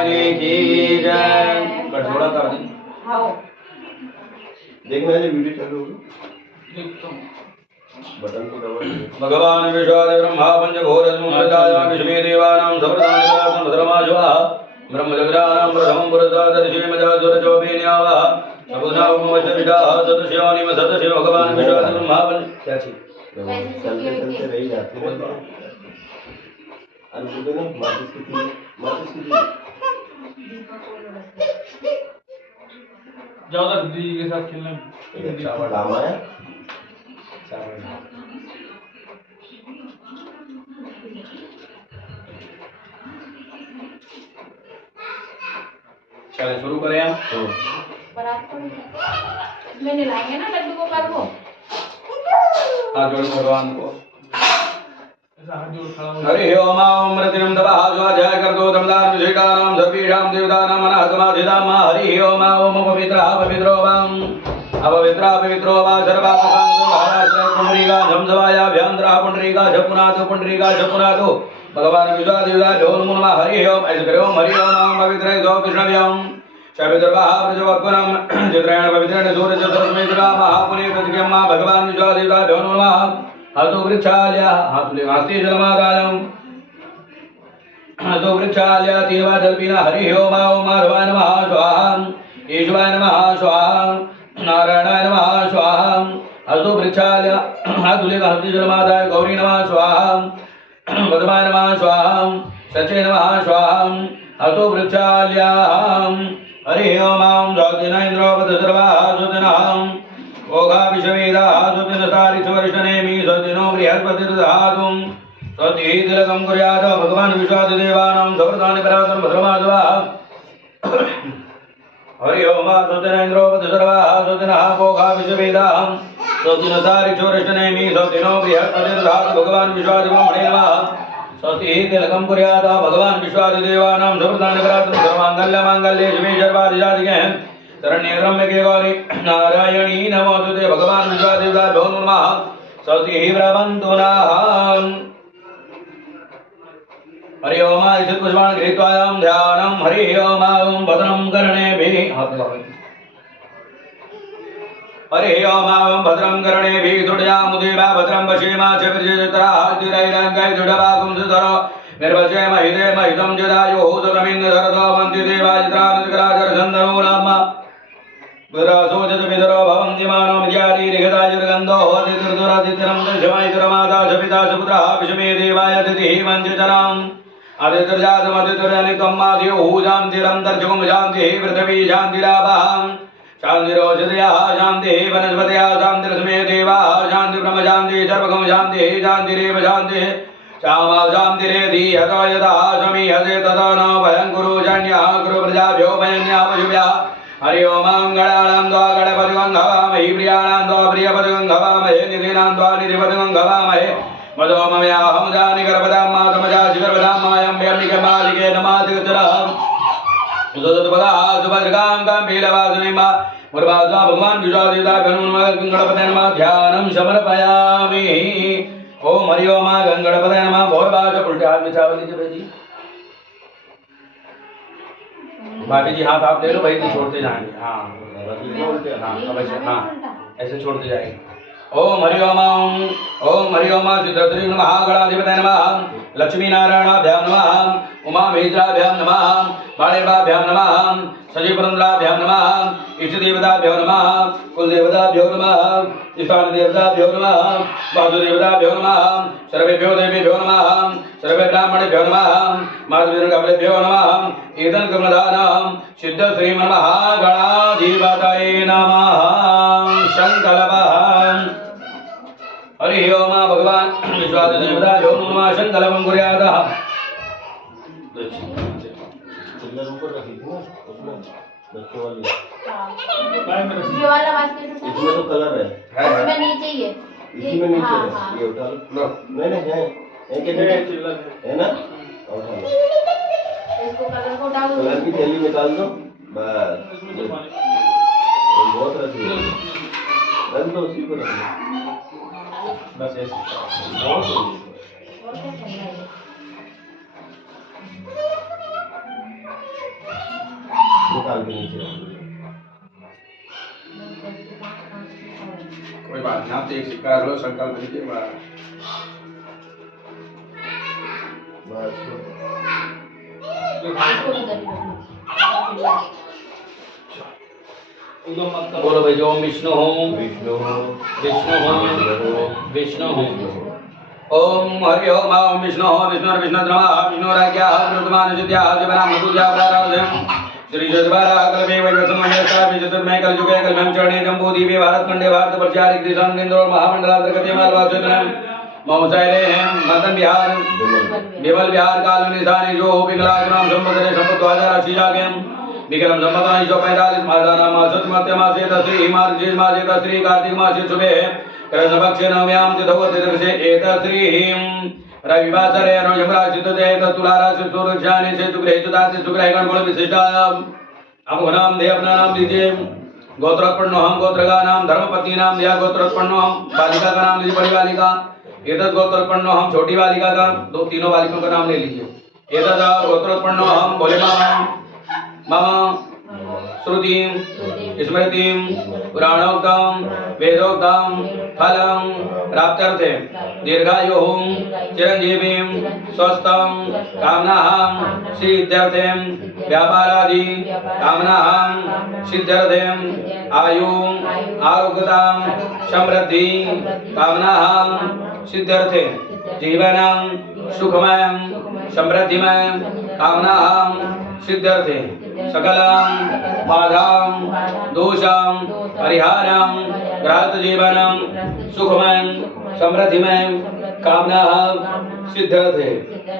की जय। कटोरा कर दें। देखना है वीडियो चालू होगी। बटन को दबा भगवान विश्वादि ब्रह्मा पंचभूतस्मुदाय विष्णु देवानां सर्वदानिवासं भद्रमाशुवा ब्रह्मजगदानां प्रथमं पुरुषादर्शिमजाजुरचोपेन्यावः सपुनावमवचविदाः सतशिवानिम सतशिव भगवान विश्वादि ब्रह्मा पंच क्या चीज चलते चलते रह जाते हैं। और बोलते ना माचिस की ज्यादा दीदी के साथ खेलना चावल डामा है। चलिए शुरू करें हम। बारात को इसमें लाएंगे ना लड्डू को कल को। हाथ जोड़ भगवान को। हरि ओम अमृतिम दवाः स्वाध्याय कर्तो दमदान विषयकानां सर्वेषां देवतानां मनः समाधिधाम। हरि ओम पवित्रः पवित्रो वाम अपवित्रः पवित्रो वा सर्वापसांसो पुंडरीका झमझवाया भ्यांतरः पुंडरीका झपुनाथो पुंडरीका झपुनाथो भगवान विश्वादेवता नमो नमः। हरि ओम ऐसे करो। हरि ओम पवित्र गौ कृष्णव्यम शबिद्रवाः प्रजवक्वनं चित्रेण पवित्रेण सूर्य सरस्मेतरा महापुण्य तत्कम्मा भगवान विश्वादेवता नमो नमः। हाथो वृक्षाल्या हाथुले वास्ते जलमादायं हाथो वृक्षाल्या तीवा जलपीना। हरि ओम माधवाय नमः स्वाहा ईश्वराय नमः स्वाहा नारायणाय नमः स्वाहा। हाथो वृक्षाल्या हाथुले वास्ते जलमादाय गौरी नमः स्वाहा पद्माय नमः स्वाहा सचे नमः स्वाहा। हाथो वृक्षाल्या हरि ओम ज्योतिनेन्द्रोपद सर्वाः ज्योतिनां ओघा विषवेदा सुतिनतारि सुवर्षनेमि सतिनो बृहस्पतिर्दधातुं स्वस्ति तिलकं कुर्यात् भगवान् विश्वादिदेवानां सवृतानि परातं भद्रमाधवा। हरि ओम सुतिनेन्द्रोपद सर्वाः सुतिनः ओघा विषवेदा सुतिनतारि सुवर्षनेमि सतिनो बृहस्पतिर्दधातु भगवान् विश्वादिब्रह्मणे नमः। स्वस्ति तिलकं कुर्यात् भगवान् विश्वादिदेवानां सवृतानि परातं सर्वमाङ्गल्य माङ्गल्ये शिवे सर्वाधिजातिके शरण्ये त्र्यम्बके गौरी नारायणी नमोस्तुते भगवान विश्वादेवताभ्यो नमः। स्वस्ति ब्रवन्तु नः। हरि ओम इति पुष्पाणि गृहीत्वायां ध्यानं। हरि ओम भद्रं कर्णेभिः हरि ओम भद्रं कर्णेभिः दृढयामुदेवा भद्रं पश्येमाक्षभिर्जयत्राः स्थिरैरङ्गैः दृढभागं सुधरो निर्वचेमहिदेमहितं जदायुः सतमिन्द्रधरतो वन्ति देवायत्रानुचकराचरसन्दनो नाम गुरासोजत विदरो भवन्ति मानो मिद्यारीरिगदायुर्गन्धो होति दुर्दुरादित्यनं दर्शमायितुरमाता सपिता सुपुत्रः विषमे देवाय तिथिः मञ्चतनाम् आदित्यर्जातमदित्यर्यनिकं माधियोः शान्तिरं दर्शकं शान्तिः पृथिवी शान्तिरापः शान्तिरोषधयः शान्तिः वनस्पतयः शान्तिरस्मे देवाः शान्ति ब्रह्म शान्तिः सर्वगं शान्तिः शान्तिरेव शान्तिः श्यामा शान्तिरेधि यतो यथा समीहते ततो न भयं कुरु जन्यः कुरु प्रजाभ्यो भयन्यः पशुभ्यः। हरि ओम गणानां द्वा गणपतिं हवामहे प्रियाणां द्वा प्रियपतिं हवामहे निधीनां द्वा निधिपतिं हवामहे मदोमयाहं जानि गर्भदां मातमजा शिगर्भदां मायं व्यम्बिके मालिके नमादिगचरः सुदत्पदाः सुभद्रकां गम्भीरवासिनीं मुरबाजा भगवान विश्वादेवताभ्यो नमः। गणपतये नमः। ध्यानं समर्पयामि। ओम हरि ओम गणपतये नमः। भोरबाज उल्टे हाथ में चावल लीजिए भाई जी। भाभी जी हाथ आप ले लो भाई जी, छोड़ते जाएंगे। हाँ हाँ ऐसे छोड़ते जाएंगे। ओम हरि ओम हरि ओम सिद्धश्री नमः गणाधिपतये नमः। लक्ष्मी नारायणाभ्यां नमः। उमा महेश्वराभ्यां नमः। बाणेवाभ्यां नमः। सजीवपुरन्द्राभ्यां नमः। इष्टदेवताभ्यो नमः। कुलदेवताभ्यो नमः। इष्टादिदेवताभ्यो नमः। वासुदेवताभ्यो नमः। सर्वेभ्यो देवेभ्यो नमः। सर्वे ब्राह्मणेभ्यो नमः। मातृगणेभ्यो नमः। ईदं कमलदानं सिद्धश्री नमः गणाधिपतये नमः। शङ्कलवः हरि ओम भगवान विश्वादेवताभ्यो नमः। शङ्कलवं कुर्यात्। ये वाला बास्केट इसमें तो कलर है इसमें नीचे ही है। इसी में नीचे हाँ, है। हाँ। ये उठा लो। नहीं नहीं है चिल्लर है ना। उठा लो। इसको कलर को डाल दो। कलर की थैली निकाल दो बस। बहुत रखी है। रख दो उसी को रख दो बस ऐसे। बहुत नीचे ताल के नीचे कोई बात नहीं, आप एक सिक्का रख लो, संकल्प लीजिए। बस इसको उधर ही रख लो। उधर मत करो। बोलो भाई, जो विष्णु हो विष्णु विष्णु हो विष्णु हो। विष्णु। ओम हरि ओम ओम विष्णु हो विष्णु विष्णु नमः विष्णु राज्ञा प्रथमान सिद्ध्या शिवना मधुजा प्राराधम श्री जगबारा कलमे वैवस्वम मंडलता विचतुर्मय कलयुगे कलमं चरणे जम्बो दीपे भारत खंडे भारत प्रचार कृष्ण केंद्र महामंडलांतर्गत मालवाचन मौसैले हैं मदन बिहार विमल बिहार काल निशानी जो विकलांग नाम संपदने संपद 2080 जागे विक्रम संपद 1945 मादाना मासुत मध्य मासे तश्री मार्गशीर्ष मासे तश्री कार्तिक मासे शुभे कृष्ण पक्षे नवम्याम तिथौ तिथि एतश्री रविवासरे अनुजमराज चित्तते तुलाराशि सूर्यशानि से शुक्रे जुदाति शुक्रे गणगुण विशिष्टा अब नाम दे अपना नाम दीजिए। गोत्रोत्पन्नो हम गोत्रगा नाम धर्मपति नाम दिया गोत्रोत्पन्नो हम बालिका का नाम लीजिए बड़ी बालिका एतद गोत्रोत्पन्नो हम छोटी बालिका का दो तीनों बालिकाओं का नाम ले लीजिए। एतद गोत्रोत्पन्नो हम भोले मामा मामा श्रुतिं स्मृतिं पुराणोक्तं वेदोक्तं फलं प्राप्त्यर्थे दीर्घायुः चिरंजीवीं स्वस्थं कामनां सिद्ध्यर्थं व्यापारादि कामनां सिद्ध्यर्थं आयु आरोग्यतां समृद्धि कामनां सिद्ध्यर्थं जीवनं सुखमयं समृद्धिमयं कामनां सिद्ध्यर्थं सकलं बाधां दोषं परिहारं ग्राहक जीवनं सुखमयं समृद्धिमयं कामनां सिद्ध्यर्थे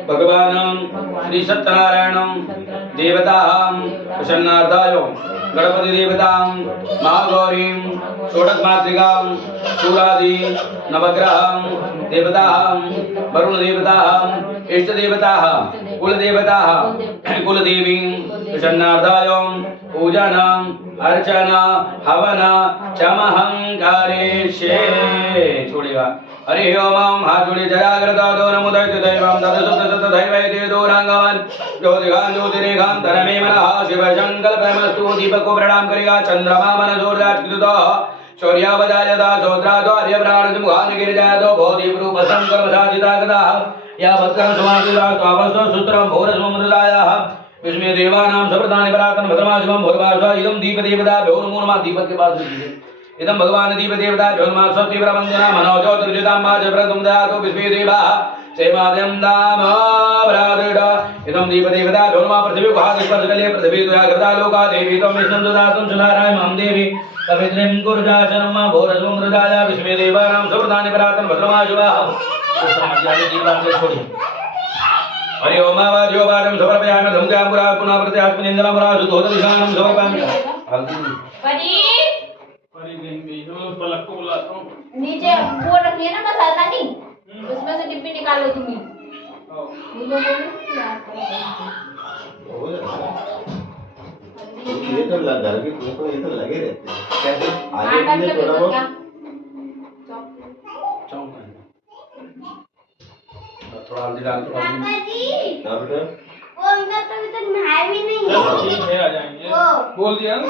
भगवानं श्री सत्यनारायणं देवतां प्रसन्नार्थाय गणपति देवतां महागौरीं षोडश मातृकां सूरादि नवग्रहां देवतां वरुण देवतां इष्ट देवताः कुल देवताः कुलदेवीं प्रसन्नार्थाय पूजनम् अर्चना हवन चमहं करिष्ये। छोड़ेगा हरि ओम हाथ जोड़े जयाग्रता दो नमुदैत दैवं तदसुत सत दैवैते दोरांगवन ज्योतिगान ज्योतिरेखां तरमे मनः शिव संकल्पमस्तु दीपक को प्रणाम करेगा। चंद्रमा मन जोरदाकृतो शौर्यावदायदा शौद्रादो आर्यप्राण मुखान गिरिजादो भौदीप रूप संकल्प साधितागदा या भद्रं समाधिता तावस्तो सूत्रं भोरसमृदायाः विस्मय देवानां सप्रदानि परातन भद्रमाशुभं भोरभाषा इदं दीपदेवता भ्योर्मूर्मा दीपक के पास लीजिए। इदं भगवान दीपदेवता भ्योर्मा स्वस्ति प्रवन्दना मनोजो दुर्जितां मा जप्रदुं दयातो विस्मय देवा सेवाद्यं दाम भ्रातृड इदं दीपदेवता भ्योर्मा पृथ्वी भाग स्पर्शकले पृथ्वी द्वया कृता लोका देवी त्वं विष्णुं ददातुं सुधाराय मां देवी पवित्रं कुर्जाशनं मा भोरसमृदाय विस्मय देवानां सप्रदानि परातन भद्रमाशुभः छोड़िए। हरि ओम वाजो वाजम समर्पयामि धूमजां पुरा पुनः प्रत्यात्मनि इंद्रपुरा सुधोदरिशानं समर्पयामि। परी परी गई वो पलक को बुलाता हूँ। नीचे वो रखिए ना मसालादानी, उसमें से डिब्बी निकालो तुम्ही। ये तो लगा घर के तो ये तो लगे रहते हैं कैसे आगे आटा भी पीछे लगे थोड़ा तो बहुत क्या? थोड़ा हल्दी डाल दो। क्या बेटा चलो ठीक है आ जाएंगे। बोल दिया ना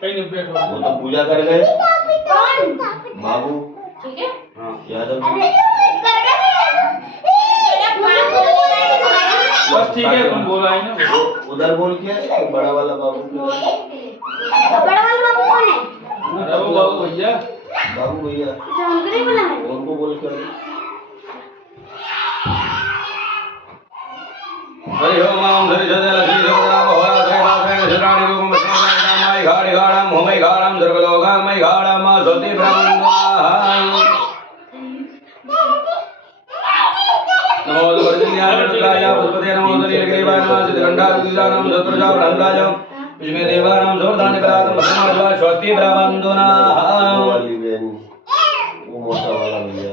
कहीं नहीं बैठो। वो तो पूजा कर गए बाबू ठीक है? हाँ यादव बस ठीक है तुम बोल आई ना। उधर बोल के बड़ा वाला बाबू अरे वो बाबू भैया बाबू भैया उनको बोल कर हरि ओम हरि सदल श्री सदराम होरा श्रीवासवेन शरणानि रूपं स्मरणमाय घाड़ि घाड़ं होमै घाड़ं सर्वलोकामय घाड़ं स्वस्ति ब्रह्मण्वाहं नमो वर्जन्याय रुद्राय पुष्पते नमो नीलग्रीवाय नमः सिद्धगण्डारुद्राणां शत्रुजा ब्रह्मराज विष्णु देवानां सवर्धानि परातं भस्माश्वा स्वस्ति ब्रह्मण्वाहं वो मोटा वाला भैया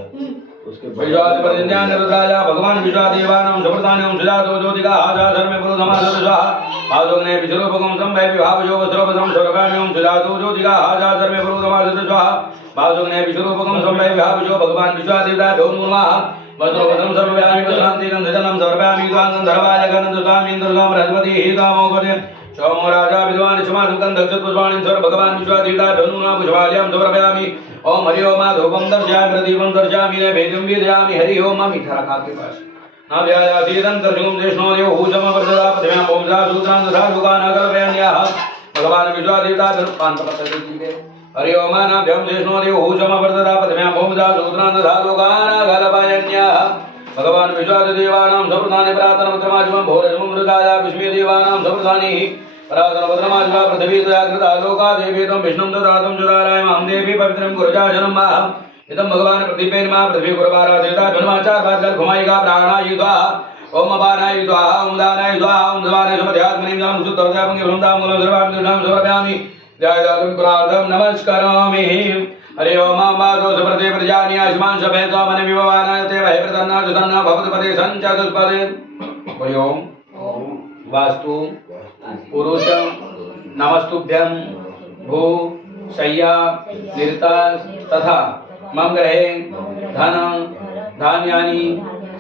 उसके विश्वादि पर्जन्याय रुद्राय भगवान विश्वादेवानां सवर्धानि सुजातो ज्योतिका आजा धर्मे पुरुषमासुषा आदोग्ने विश्वरूपकं संभय विभावजो वस्त्रोपसं स्वर्गाम्यं सुजातो ज्योतिका आजा धर्मे पुरुषमासुषा आदोग्ने विश्वरूपकं संभय विभावजो भगवान विश्वादेवता भौमुर्माः वस्त्रोपसं सर्वव्यापि शान्ति गन्धजनं सर्वव्यापि द्वां गन्धर्वाय गन्धस्वामी इंद्रस्वाम बृहस्पति हितामोगते सोमो राजा विद्वान् क्षमादुकं दक्षपुष्पाणि सर्व भगवान् विश्वादिता धनुना पुष्पाल्यां समर्पयामि ओम हरि ओम धूपं दर्शयामि प्रदीपं दर्शयामि नैवेद्यं विदयामि हरि ओम मिठा रखा के पास नाभ्यायासीदं दर्शुं देशनो देव हूजम वर्धदा पथम्यां ओमजा सूत्रां दधा लोकान् कल्पयन्याः भगवान् विश्वादिता धनुपान पतति जीवे हरि ओम नाभ्यां देशनो देव हूजम वर्धदा पथम्यां ओमजा सूत्रां दधा लोकान् कल्पयन्याः भगवान् विश्वादिदेवानां सप्रधाने प्रातनं क्रमाजमं भोरजमं मृगाया विश्वे देवानां सप्रधाने परातन भद्रमाजवा पृथ्वी दयाकृता लोका देवेदं विष्णुं ददातं जुदाराय मां देवी पवित्रं गुरुजाजनं माहम् इदं भगवान् प्रदीपेन मा पृथ्वी गुरुवाराधेता धर्माचार बादल घुमायिका प्राणाय स्वाहा ओम अपानाय स्वाहा ओम दानाय स्वाहा ओम धवानाय समध्यात्मनिं नाम सुतर्जापंगे वृंदां मूलं सर्वां नाम समर्पयामि जयदातं प्रार्थं नमस्करोमि हरि ओम माधो सुप्रते प्रजानि आयुष्मान सभेतो मन विभवानायते वै प्रसन्ना सुसन्ना भवतपदे संचतुष्पदे हरि ओम वास्तु पुरुष नमस्तुभ्यं भू शय्या निरता तथा मम ग्रहे धन धान्यानि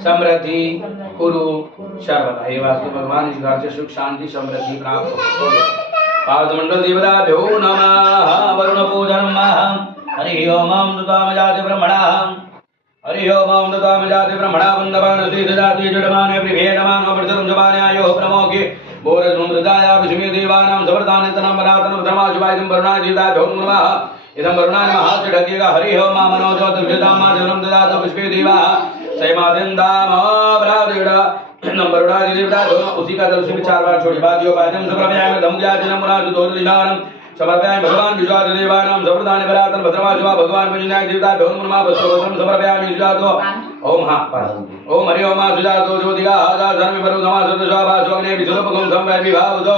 समृद्धि कुरु सर्वदा हे वास्तु भगवान इस घर से सुख शांति समृद्धि प्राप्त हो पादमंडल देवताभ्यो नमः वरुण पूजनं हरि ओम दुताम जाति ब्रह्मणाः हरि ओम दुताम जाति ब्रह्मणाः वन्दमान श्री जाति जडमाने प्रिभेदमानो प्रचरं जमान्यायो प्रमोके बोरसमुद्रदाया विष्णु देवानां सवर्धाने तनं परातनं धर्माशुभायं वरुणाय देवताभ्यो नमः इदं वरुणाय महास्य ढगेगा हरि ओम मनोजो दुर्जताम जनं ददात पुष्पे देवा सैमादिन्दाम ब्रादिड़ा वरुणाय देवताभ्यो उसी का दल से 4 बार छोड़ी बादियो पादं समर्पयामि धम्मजाजनं मुराजु दोर्दिनानं समर्पयामि भगवान् विश्वादिदेवानां सवर्धाने परातनं भद्रमाशुभा भगवान् पंचनायक देवताभ्यो नमः वस्त्रवस्त्रं समर्पयामि सुजातो ओम हा ओम हरि ओम सुजातो ज्योतिका आजा धर्म परो नमः सदशाभासोग्ने विसुरपगम संवै विभावतो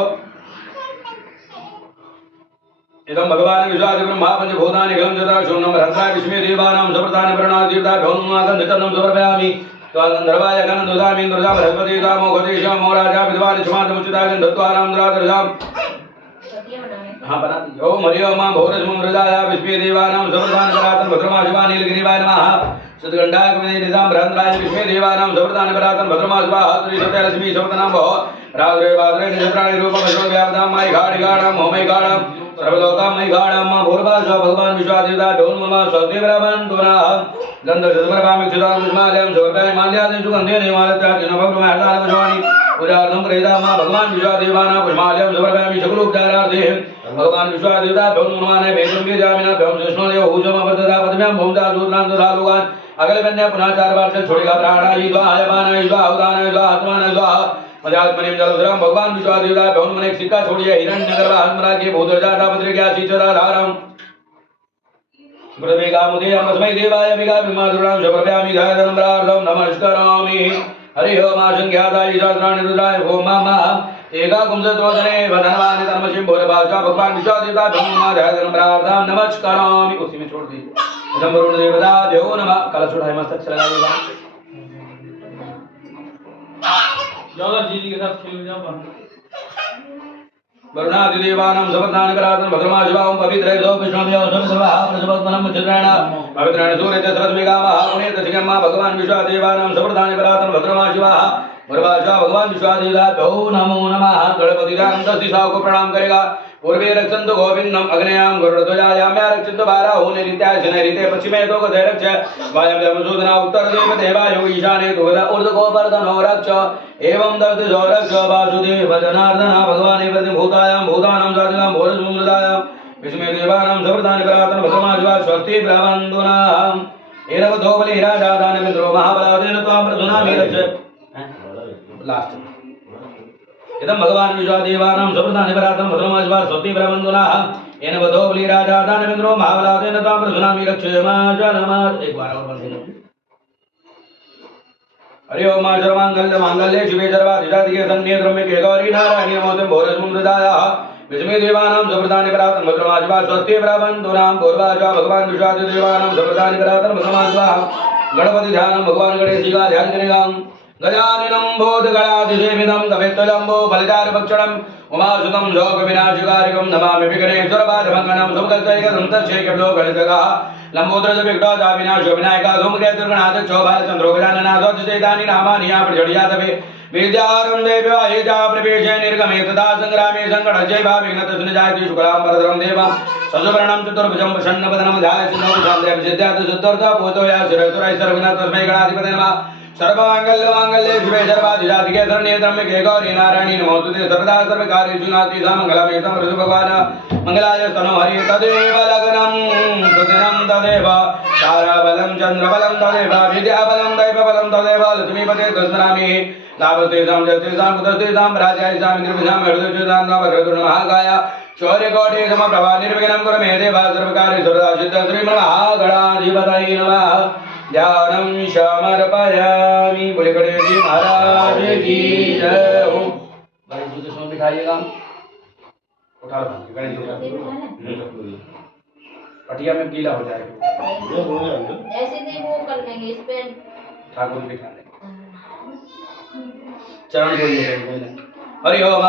इदं भगवान् विश्वादि ब्रह्मा पंचभूतानि खलं जता शून्यं रन्ध्राय विष्णु देवानां सवर्धाने प्रणा देवताभ्यो नमः गन्धतं समर्पयामि गन्धर्वाय गन्धोदामि इन्द्रजा बृहस्पति दामो गदेश मोराजा विद्वान् क्षमादमुचिता गन्धत्वानां द्रादर्जां हाँ बना दीजिए ओम हरि ओम भोरजमं मृगाया विष्णु देवानां सवर्धाने परातनं भद्रमाशुभा नीलगिरिवाय नमः सद्गंडाय निजां बृहन्द्राय विष्णु देवानां सवर्धाने परातनं भद्रमाशुभा त्रिशतलक्ष्मी सवर्धनां भो रात्रे भाद्रे नक्षत्राणि रूपं विष्णु व्यापदां मयि घाडिगाणां होमयि गाणां सर्वलोकां मयि गाणां भूर्भासो भगवान् विश्वादिता ढोल मम स्वस्ति ब्रह्मन्तुनाः गन्धर्वसमर्पयामि क्षुतां पुष्मालयं समर्पयामि माल्यादि सुगन्धेन हिमालयात् नवग्रहमहर्तानि पूजार्थं प्रेदामः भगवान् विश्वादेवानां पुष्मालयं समर्पयामि सकलोपचारार्थे भगवान् विश्वादेवताभ्यो नमः नैवेद्यं विदयामि नभ्यो विष्णुदेव हूजम वर्धदा पद्म्यां भूमदा सूत्रां दधा लोकान् अगलकन्या पुनः 4 बार से छोड़ेगा प्राणाय स्वाहा अपानाय स्वाहा उदानाय स्वाहा आत्मानाय स्वाहा मध्यात्मनिं जलधरं भगवान् विश्वादेवताभ्यो नमः एक सिक्का छोड़िए हिरण्यगर्भा हंसराज्ञे भूतजाता पत्रिका शीचराधारं प्रवेगामुदे अमस्मै देवाय विगाभिमादुरां समर्पयामि जयधनं प्रार्थं नमस्करोमि हरि ओम आशंख्याताय शास्त्राणि रुद्राय ओम नमः एकाकुंसत्रोदने वदनवानि धर्मशिं भूरभाषा भगवान् विश्वादेवताभ्यो नमः जयधनं प्रार्थं नमस्करोमि उसी में छोड़ दीजिए इदं वरुण देवताभ्यो नमः कलश उठाए मस्तक से लगाइएगा जाओ जी के साथ खेल जाओ वरुणादिदेवानां सवर्धाने परातनं भद्रमाशुभा ओम पवित्रेभ्यो विष्णुभ्यो सर्वसर्वः प्रसवत्मनं मुच्यतेन पवित्रेण सूर्यस्य सरस्मिगामः पुण्यतशिगम्मा भगवान् विश्वादेवानां सवर्धाने परातनं भद्रमाशुभा वरभाषा भगवान विश्वादिदाभ्यो नमो नमः गणपतिदां 10 दिशाओं को प्रणाम करेगा पूर्वे रक्षन्तु गोविन्दं अग्नेयां गरुड़ध्वजायां रक्षन्तु बाराहो नैऋत्याय नैऋत्ये पश्चिमे तो गधे रक्ष वायव्ये मधुसूदना उत्तर देव देवायो ईशाने तो गधा ऊर्ध्व गोवर्धनो रक्ष एवं दर्दिशो रक्ष वासुदेव जनार्दन भगवाने प्रतिभूतायां भूतानां जातिनां भोरजमुद्रायां विष्णु देवानां सवर्धाने परातनं भद्रमाशुभा स्वस्ति ब्रह्मन्दुनां एरवधो बलि राजा दानवेन्द्रो महाबलादेन त्वां प्रधुनामि रक्ष लास्ट इदं भगवान् विश्वादेवानां सवर्धाने परातनं भद्रमाशुभा स्वस्ति ब्रह्मन्दुनाः येन वधो बलि राजा दानवेन्द्रो महाबलादेन त्वां प्रधुनामि रक्षेमाचलमात् एक बार और बंद हरि ओम सर्वमांगल्य मांगल्ये शिवे सर्वाधिजातिके सन्निधि द्रव्यके गौरी नारायणी नमोते भोरसमुद्रदायाः विष्णु देवानां सवर्धाने परातनं भद्रमाशुभा स्वस्ति ब्रह्मन्दुनां पूर्वाजा भगवान् विश्वादेवानां सवर्धाने परातनं भद्रमाशुभा गणपति ध्यानं भगवान गणेश का ध्यान करेगा गजाननं भूतगणाधिसेवितं कवित्वलम्बो बलिदारभक्षणं उमासुतं शोकविनाशकारिकं नमामि विघ्नेश्वरपादभङ्गनं सुमकल्पैकदन्तशेखरो गणितकः लम्बोदरजविघ्नोजाविनाशो विनायकः धूमकेतुर्गणाध्यक्षो बालचन्द्रो गजाननाथो चैतानि नामानि या प्रचोदयातवे विद्यारंभे विवाहे च प्रवेशे निर्गमे तथा संग्रामे संकटजे वा विघ्नतस्न जायते शुक्लां वरदं देवं सजुवर्णं चतुर्भुजं प्रसन्नवदनं ध्यायेत् शान्तिर्विद्यात् सुतर्ता पोतो या सुरतुरै सर्वना तस्मै गणाधिपते नमः सर्वमांगल्ये शिवे सर्वाधिजातिके शरण्ये त्र्यम्बके गौरी नारायणी नमोस्तुते सर्वदा सर्वकार्येषु नास्ति मंगलामये समृद्ध भगवान् मंगलाय स्तनो हरि तदेव लग्नं सुदिनं तदेव ताराबलं चन्द्रबलं तदेव विद्याबलं दैवबलं तदेव लक्ष्मीपते तस्मरामि लाभस्तेषां जयस्तेषां कुतस्तेषां राजायसां निर्विषां हृदयस्तेषां नवग्रतुर् महाकाय शौर्यकोटि समप्रभा निर्विघ्नं कुरु मे देव सर्वकार्ये सर्वदा सिद्ध श्री महागणाधिपतये नमः ध्यानं समर्पयामि। बोले गणेश जी महाराज की जय हो। गणेश जी के सो बिठाइएगा, उठा लो गणेश जी पटिया में गीला हो जाएगा, ऐसे नहीं वो कर लेंगे इस पे ठाकुर बिठा लेंगे, चरण धोइए। हरि ओम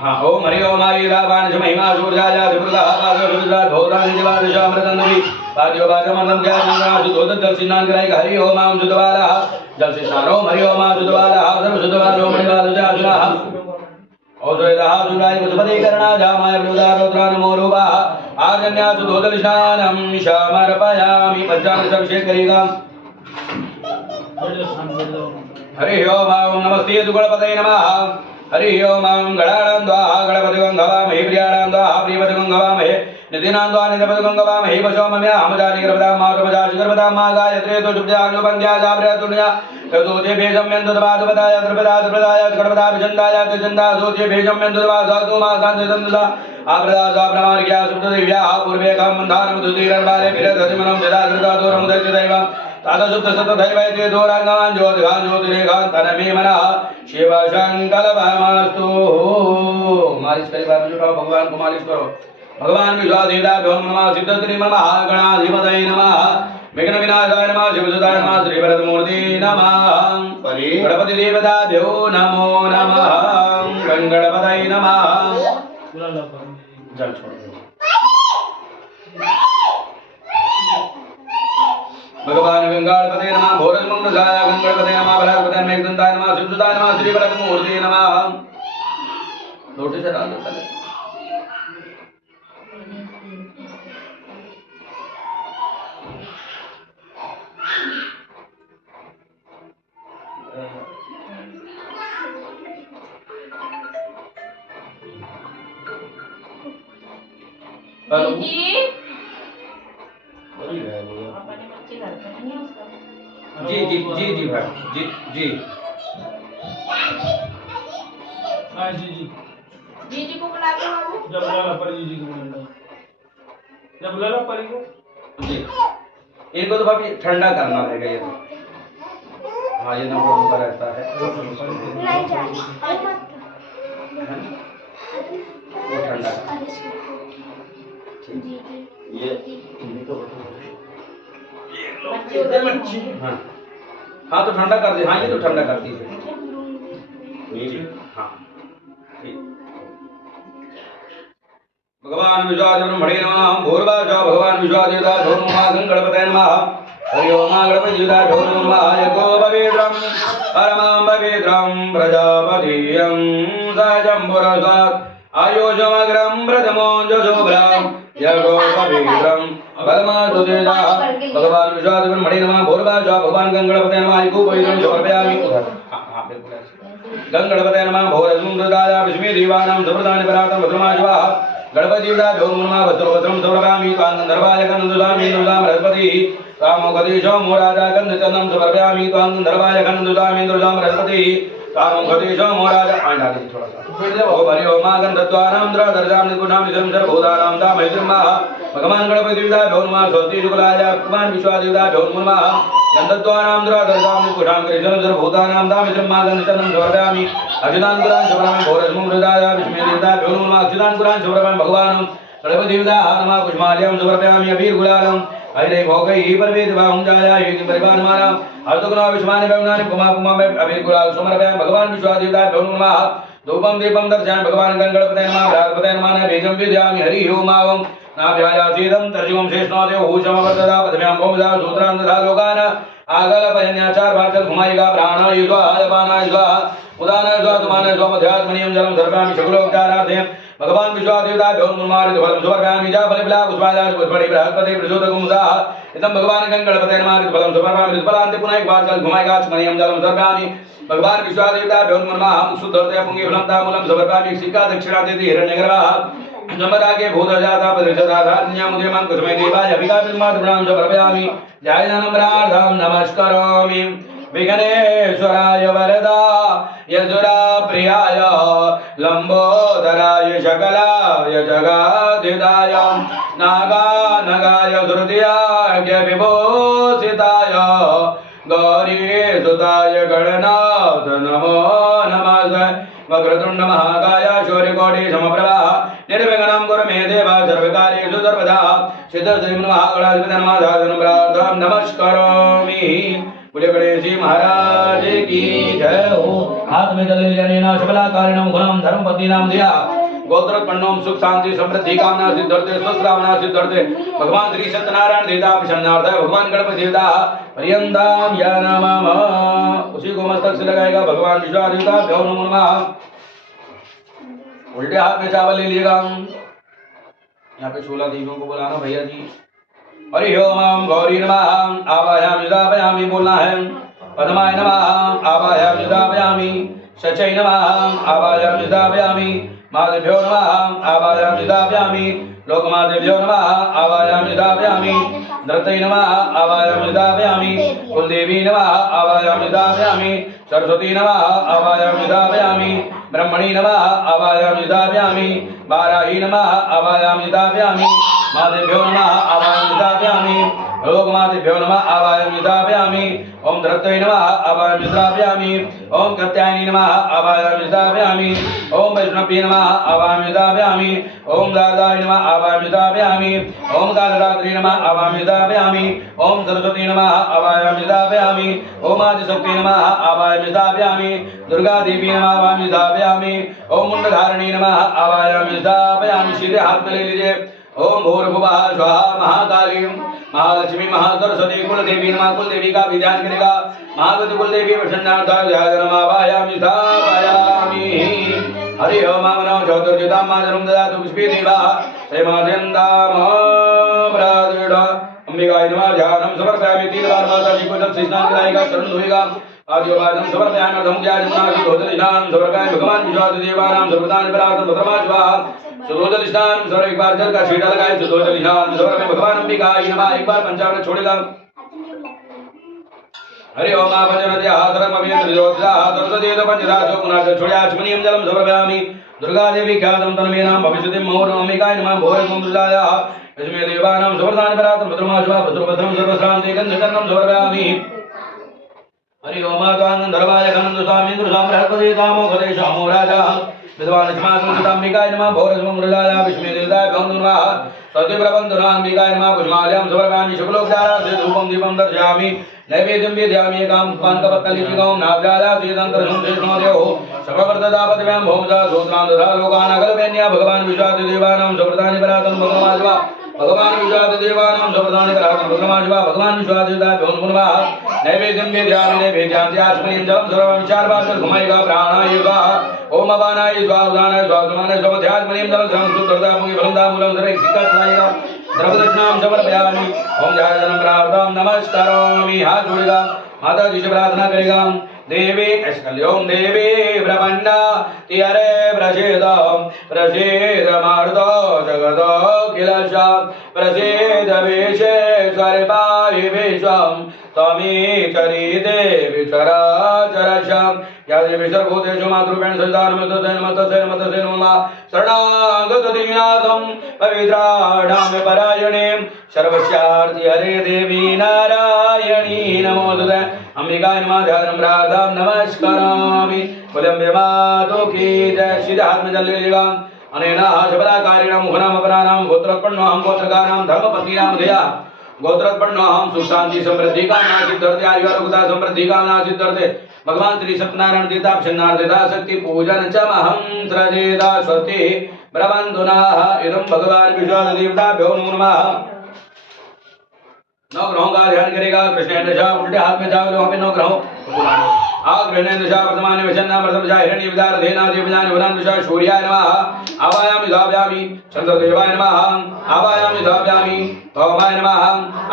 हाँ ओम हरि ओम आयु रावान महिमा सूर्याय सुप्रदा पादुर्जा धोरानि दिवादश अमृतंदि पाद्यो बाजमंदम ज्ञानंगा सुधोद जल स्नान कराएगा। हरि ओम सुधवाला जल से स्नान ओम हरि ओम सुधवाला सर्व सुधवालो मणिवादुजा सुना औषधा सुराय पुष्पदे करना जामाय ब्रुदा रुद्रा नमो रूपा आर्जन्या सुधोदल स्नानम समर्पयामि। पंचामृत अभिषेक करेगा। हरि ओम नमस्ते दुगणपतये नमः। हरि ओम गणानंद्वा गणपति गंगवामहे प्रियानंद्वा प्रियपति गंगवामहे निधिनांद्वा निधपति गंगवामहे वशोमम्या हमजानि गर्भदा मातमजाजि गर्भदा मा गायत्रे तो जुब्जानु बंध्या जाब्रया दुनिया तदोजे भेजम यंदुदवाद बदाय द्रपदा द्रपदाय गणपदा विचंदाय चंदा दोजे भेजम यंदुदवाद साधु मा गांधदंददा आप्रदा साब्रमार्ग्या सुब्ददेव्या पूर्वे काम मंदानम दुदीरबाले विरधतिमनं जदा कृता दोरमुदच्च दैवं ताता शुद्ध सत दैवैते दोरांगान ज्योतिगान ज्योतिरेखान तनमे मनः शिव शंकरभमस्तु। मालिश करी बाबू जी भगवान को मालिश करो। भगवान विश्वादेवताभ्यो नमः सिद्धश्री नमः गणाधिपतये नमः विघ्न विनाशाय नमः शिवसुताय नमः श्री वरदमूर्ति नमः गणपति देवताभ्यो नमो नमः गणपतये नमः। जल छोड़ भगवान गंगापते नमः भोरमंगलाय गंगापते नमः बलपते मेघदंताय नमः शिवसुताय नमः श्री वरदमूर्ति नमः। लोटे से डाल दो चले। जी अपने बच्चे घर पे नहीं है उसका। जी जी जी जी भाई जी जी हाँ जी जी जी को बुला दो बाबू। जब बुला परी जी को बुला जब बुला परी को जी इनको तो भाभी ठंडा करना रहेगा ये तो। हाँ ये नंबर का रहता है वो ठंडा ये इन्हीं को बच्चे उधर मच्छी। हाँ हाँ तो ठंडा कर दे। हाँ ये तो ठंडा करती है। हाँ ठीक। भगवान विश्वादिब्रह्मणे नमः भूर्भाषा भगवान विश्वादिदेवताभ्यो नमः गणपतये नमः। हरि ओम गणपतिदेवताभ्यो नमः यको पवित्रं परमं पवित्रं प्रजापतियं सहजं पुरस्तात् आयुषमग्रं प्रथमो जशोभ्रं यको पवित्रं परमात्मदेवता भगवान विश्वादिब्रह्मणे नमः भूर्भाषा भगवान गणपतये नमः यको पवित्रं समर्पयामि। हाँ बिल्कुल गणपतये नमः भोरसुंदराय विष्णु देवानां समृद्धानि परातं भद्रमाशिवा गणपतिदेवताभ्यो नमः वस्त्रवस्त्रं समर्पयामि। गन्धर्वाय गन्धदुदामि दुदां बृहस्पतिः कामोपदेशो मोराजा गन्धचन्दं समर्पयामि। गन्धर्वाय गन्धदुदामि दुदां बृहस्पतिः कामोपदेशो मोराजा आंडा दे थोड़ा सा ओम हरि ओम गन्धद्वारां द्रदर्जां निकुणां निजं सर्वभूतानां दामहिर्मः भगवान गणपतिदेवताभ्यो नमः स्वस्ति शुक्लाय भगवान विश्वादेवताभ्यो नमः गन्धद्वारां द्रदर्जां निकुणां निजं सर्वभूतानां दामहिर्मः गन्धचन्दं समर्पयामि। अच्युतां कुरान् समर्पयामि भोरसुंदराय विष्णुदेवताभ्यो नमः अच्युतां कुरान् समर्पयामि भगवान् गणपतिदेवताः नमः पुष्पाल्यं समर्पयामि अबीरगुलालं हरे भोगैः परवेदवाहं जायाय इति परिवारमानाम् अर्धगुणा विश्वानि व्यवनानि पुमा पुमा में अबीरगुलाल समर्पयामि भगवान विश्वादेवताभ्यो नमः धूपं दीपं दर्शयामि भगवान गणपतये नमः बृहस्पतये नमः नैवेद्यं विदयामि। हरि ओम नाभ्यायासीदं तर्जुगं शेषनादेव हूषमवर्तदा पदम्यां भौमदा सूत्रान् तथा लोकान् आगलपयन्याचार भारत घुमायिका प्राणाय स्वाहा अपानाय स्वाहा उदानाय स्वाहा तुमानाय स्वाहा मध्यात्मनियं जलं सर्वामि शकुलोपचारार्थे भगवान विश्वादेवताभ्यो नमामि फलं समर्पयामि जा फलबिला पुष्पादाय पुष्पणि बृहस्पति प्रचोदकमुसाः इदं भगवान गणपते नमामि फलं समर्पयामि फलान्ते पुनः एक बार जल घुमायिका स्मरणीयं जलं सर्वामि भगवान विश्वादेवताभ्यो नमः मुक्षुद्धर्तय पुंगे फलं तामूलं समर्पयामि सिक्का दक्षिणादेति हिरण्यगर्भः जमरागे भूतजाता पदृशदाधान्यमुदयमान् कुसुमे देवाय अभिकाभिर्मातृणां च प्रभयामि ध्यायनम्रार्धं नमस्करोमि विघ्नेश्वराय वरदा यजुरा प्रियाय लंबोदराय शकलाय जगाधिदाय नागानगाय श्रुतियाय विभूषिताय गौरी सुताय गणनाथ नमो नमः वक्रतुंड महाकाय शौर्यकोटि समप्रभा निर्विघ्नं कुरु मे देव सर्वकार्येषु सर्वदा सिद्धश्री महागणाधिपति नमः नमस्करोमि। बोले गणेश जी महाराज की जय हो। हाथ में जल लेना सबलाकारिणं गुणं धर्मपत्नीनां धिया गोत्रोत्पन्नों सुख शांति समृद्धि कामना सिद्धर्थे स्वस्थावना सिद्धर्थे भगवान श्री सत्यनारायण देवता प्रसन्नार्थ भगवान गणपति देवता पर्यंताम या नमः। उसी को मस्तक से लगाएगा भगवान विश्वादेवता भ्यो नमो नमः। उल्टे हाथ में चावल ले लिएगा। यहाँ पे 16 देवियों को बुलाना भैया जी। हरि ओम गौरी नमः आवाहयामि दापयामि बोलना है। पद्माय नमः आवाहयामि दापयामि। सचै नमः आवाहयामि दापयामि। माधव्यो नमः आवाहयामि दापयामि। लोकमाधव्यो नमः आवाहयामि दापयामि। धृतै नमः आवाहयामि दापयामि। कुलदेवी नमः आवाहयामि दापयामि। सरस्वती नमः आवाहयामि दापयामि। ब्रह्मणी नमः आवाहयामि दापयामि। वाराही नमः आवाहयामि दापयामि। माधव्यो नमः आवाहयामि दापयामि। लोकमाधव्यो नमः आवाहयामि दापयामि। ओम धृतै नमः आवाहयामि दापयामि। ओम कात्यायनी नमः आवाहयामि दापयामि। ओम वैष्णवी नमः आवाहयामि दापयामि। ओम दादाय नमः आवाहयामि दापयामि। ओम कालरात्रि नमः आवाहयामि दापयामि। ओम सरस्वती नमः आवाहयामि दापयामि। ओम आदिशक्ति नमः आवाहयामि दापयामि। दुर्गा देवी नमः आवाहयामि दापयामि। ओम मुंडधारिणी नमः आवाहयामि दापयामि। सीधे हाथ में ले लीजिए। ओम भूर्भुवः स्वः महाकाली महालक्ष्मी महासरस्वती कुलदेवी नमः। कुलदेवी का भी ध्यान करेगा। महागति कुलदेवी प्रसन्नार्थाय नमः आवाहयामि स्थापयामि। हरि ओम नमो चतुर्युतां मातरं ददातु पुष्पे देवा श्रीमाध्यन्ताम प्रादुड अंबिकाय नमः। ध्यानं समर्पयामि। 3 बार माता जी को जल से स्नान कराएगा चरण धोएगा। आद्योपादं समर्पयामि। अर्धं ज्ञानमुनां धोतलिनां समर्पयामि। भगवान विश्वादेवानां सर्वदान परातं प्रथमा स्वाहा सुदोजल स्नान सर एक बार जल का छींटा लगाए सुदोजल स्नान सर में भगवान अंबिकाय नमः। एक बार पंचामृत छोड़ेगा। हरि ओम पंचनद्या हाथरम अभियंत्र ज्योतिषा सरस्वती तो पंचदासो पुनः छोड़े आचमनीयं जलम समर्पयामि। दुर्गा देवी ख्यातं तन्मेनां भविष्यति मुहूर्तम् अंबिकाय नमः। भोरं दुर्गायाः यस्मै देवानां समर्पयामि परातं भद्रमा शुभा भद्रभद्रं सर्वशान्ति गन्धकर्णं समर्पयामि। हरि ओम गन्धर्वाय गन्ध स्वामीन्द्र साम्राज्ञे दामो खदेशामो राजा विद्वान स्माकंबिकाय नमः। भोरस्मं मृगाया विष्णु देवताय भ्यो नमः। सत्य प्रबंधनांबिकाय नमः। पुष्माल्यां समर्पयामि। शुक्लोपचारार्थे धूपं दीपं दर्शयामि। नैवेद्यं विद्यामि एकां पानकपत्तलिकां नाभ्याया सीदन्तरं शेषणोदेव समवर्तदा पदव्यां भौमजा सूत्रान् तथा लोकान् अकल्पयन्या भगवान विश्वादिदेवानां समृद्धानि परातं भगवान् भगवान विश्वादिदेवानां समृद्धानि परातं भगवान् भगवान विश्वादिदेवाभ्यो नमः। नैवेद्यं विद्यामि नैवेद्यान्ते आचमनीयं जलं सर्वं 4 बार घुमाएगा। प्राणाय स्वाहा ओम अपानाय स्वाहा उदानाय स्वाहा समानाय स्वाहा मध्यात्मनीयं जलं सर्वं शुद्धता मुनि फलं दामूलं सर्वं सिक्का चढ़ाएगा। द्रवदक्षिणां समर्पयामि। ओम जयजनं प्रार्थां नमस्करोमि। हाथ जोड़ेगा। माता जी से प्रार्थना करेगा। देवी ऐश्वर्यों देवी ब्रह्मण्डा तियरे प्रसीद मारुतो जगतो किलशा प्रसीद विश्वेश्वर पाहि विश्वं त्वमीचरी देवी चराचरशं या देवी सर्वभूतेषु मातृरूपेण सदा नमस्तस्यै नमस्तस्यै नमस्तस्यै नमः। शरणागत दीनार्थं पवित्राणां परायणे सर्वस्यार्ति हरे देवी नारायणी नमोस्तुते। अंबिकाय नमः। ध्यानं प्रार्थां नमस्करोमि। बोले अम्बे मातु की जय। सीधे हाथ में जल ले लेगा। अनेना शबलाकारिणां मुखनां अपराणां गोत्रोत्पन्नां गोत्रकानां धर्मपत्नीनां धिया गोत्रोत्पन्नोऽहं सुख शांति समृद्धि कामना सिद्ध्यर्थे आयु आरोग्यता समृद्धि कामना सिद्ध्यर्थे भगवान श्री सत्यनारायण देवता प्रसन्नार्थिता शक्ति पूजन च महं सृजेता स्वस्ति ब्रह्मन्दुनाः इदं भगवान विश्वास देवताभ्यो नमः। 9 ग्रहों का ध्यान करेगा। कृष्ण दशा उल्टे हाथ में जाओ वहां पे 9 ग्रहों आग्रहण दशा वर्तमान विषन्ना वर्तम दशा हिरण्य विदार धेना देवजान वरन दशा सूर्याय नमः आवायामि धाव्यामि चंद्रदेवाय नमः आवायामि धाव्यामि भवाय नमः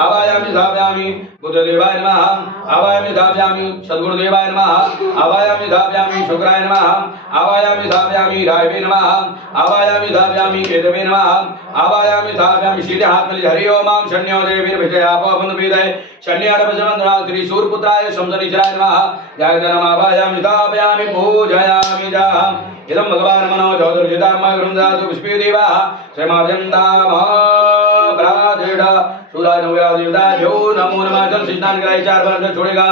आवायामि धाव्यामि बुद्धदेवाय नमः आवायामि धाव्यामि सद्गुरुदेवाय नमः आवायामि धाव्यामि शुक्राय नमः आवायामि धाव्यामि रायवे नमः आवायामि धाव्यामि केतवे नमः आवायामि धाव्यामि सीधे हाथ में हरि ओम मां शन्यो देवी विजयापवंद विदय शन्यारभजवंदना श्री सूर्यपुत्राय शमसनिचराय नमः जय नमः आवायामि धाव्यामि पूजयामि जाहम् इदं भगवान मनो चौदुर्जिताम गृहदातु पुष्पदेवा श्रीमाद्यन्ताम प्रादेड सूर्य नवरादेवताभ्यो नमो नमः। जल स्नान कराए 4 बार जल छोड़ेगा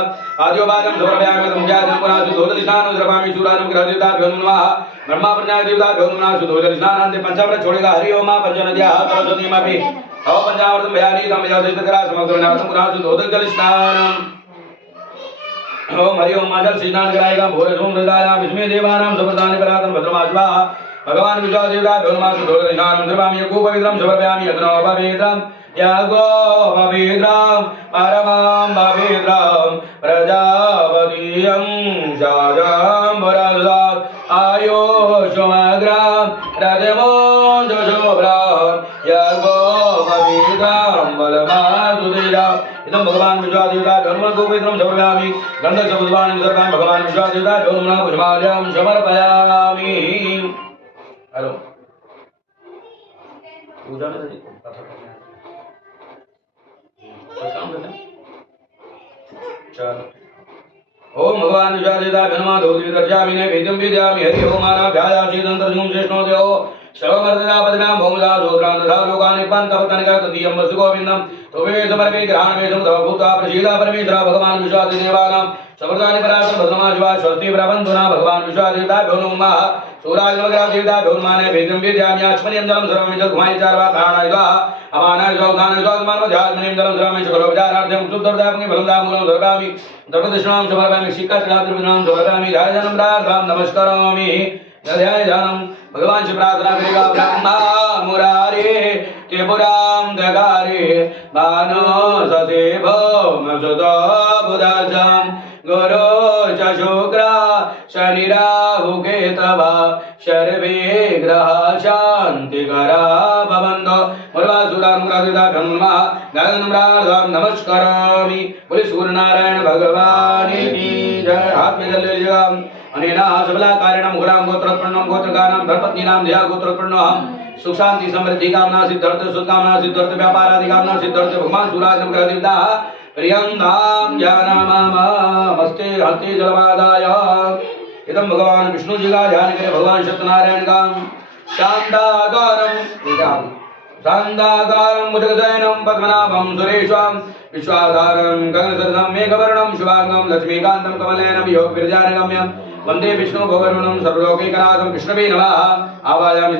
आदियो बादम समर्पयामि मुख्या जलपुरा शुद्धोदक स्नान द्रवामि सूर्य नवग्रहदेवताभ्यो नमः ब्रह्मा प्रज्ञा देवताभ्यो नमः शुद्धोदक स्नानान्ते पंचामृत छोड़ेगा हरि ओम पंचनद्याः सरस्वतीमपि अव पंचामृतं भयानि तम यजस्तकरा समग्रनाथं पुनः शुद्धोदक जल स्नानम् ओम हरि ओम जल स्नान कराएगा भोरे सोम हृदयाम विस्मय देवानां सुप्रदान परातम भद्रमाश्वा भगवान विश्वा देवता भगवान शुद्धोदक स्नानं द्रवामि यको पवित्रं समर्पयामि यज्ञो पवित्रं यागो पवित्रं परमं पवित्रं प्रजापतियं शाजं वरदात् आयुष्मग्रं रजमों शोभ्रं यागो पवित्रं बलमासुदीरं इदं भगवान विश्वादेवता धर्मं गोपवित्रं समर्पयामि गन्धस्य पुष्पाणि सर्वाणि भगवान विश्वादेवता धर्मं पुष्पाणि समर्पयामि। हेलो पूजा में ओम भगवान विश्वादेवता धर्मा धोति दर्शयामि ने वेदं विद्यामि हरि ओम आराध्यायासि तंत्रजुं कृष्णो देव शवमर्दना पदनां भौमदा सोत्रां तथा लोकानि पंतवतनका तदीयं वस्तु गोविन्दं तवे समर्पे ग्रहण में समुद्र भूता प्रसीदा परमेश्वर भगवान विश्वादेवानां समर्दानि पराशर भद्रमाजुवा स्वस्ति प्रबन्धुना भगवान विश्वादेवताभ्यो नमः सूराज नवग्रह देवताभ्यो नमः वेदं विद्यामि आचमनीयं जलं सर्वं जल घुमाय 4 बार धारणाय द्वाः अमानाय जोगानाय जोगमान ध्यानमनीयं जलं सर्वं शुभोपचारार्थं शुद्धोदयापि फलदामूलं सर्वामि दर्पदर्शनां समर्पयामि शिखाचलाद्रविनां समर्पयामि ध्यानं प्रार्थां नमस्करोमि ध्यानं भगवान से प्रार्थना करेगा। ब्रह्मा मुरारे त्रिपुरां दगारे भानो ससेभो मसुतो बुधाजं गुरु च शुक्र शनि राहु केतवा सर्वे ग्रह शान्तिकरा भवन्तु मुर्वासुरानुग्रहदेवताभ्यो नमः ध्यानं प्रार्थां नमस्करोमि। बोले सूर्यनारायण भगवान की जय। हाथ में जल लीजिएगा। अनेना सबलाकारिणं गुणां गोत्रोत्पन्नं गोत्रकानां धर्मपत्नीनां धिया गोत्रोत्पन्नोऽहं सुख शांति समृद्धि कामना सिद्ध्यर्थ सुख कामना सिद्ध्यर्थ व्यापारादि कामना सिद्ध्यर्थ भगवान सूर्याय नमः प्रियं धाम ज्ञानमस्ते हस्ते जलमादाय इदं भगवान विष्णु जी का ध्यान करें। भगवान सत्यनारायण का शान्ताकारं भुजगशयनं पद्मनाभं सुरेशं विश्वाधारं गगनसदृशं मेघवर्णं शुभांगं लक्ष्मीकान्तं कमलनयनं योगविरजानगम्यं वंदे विष्णु भवनं सर्वलोकैकनाथं विष्णवे नमः। आवायामि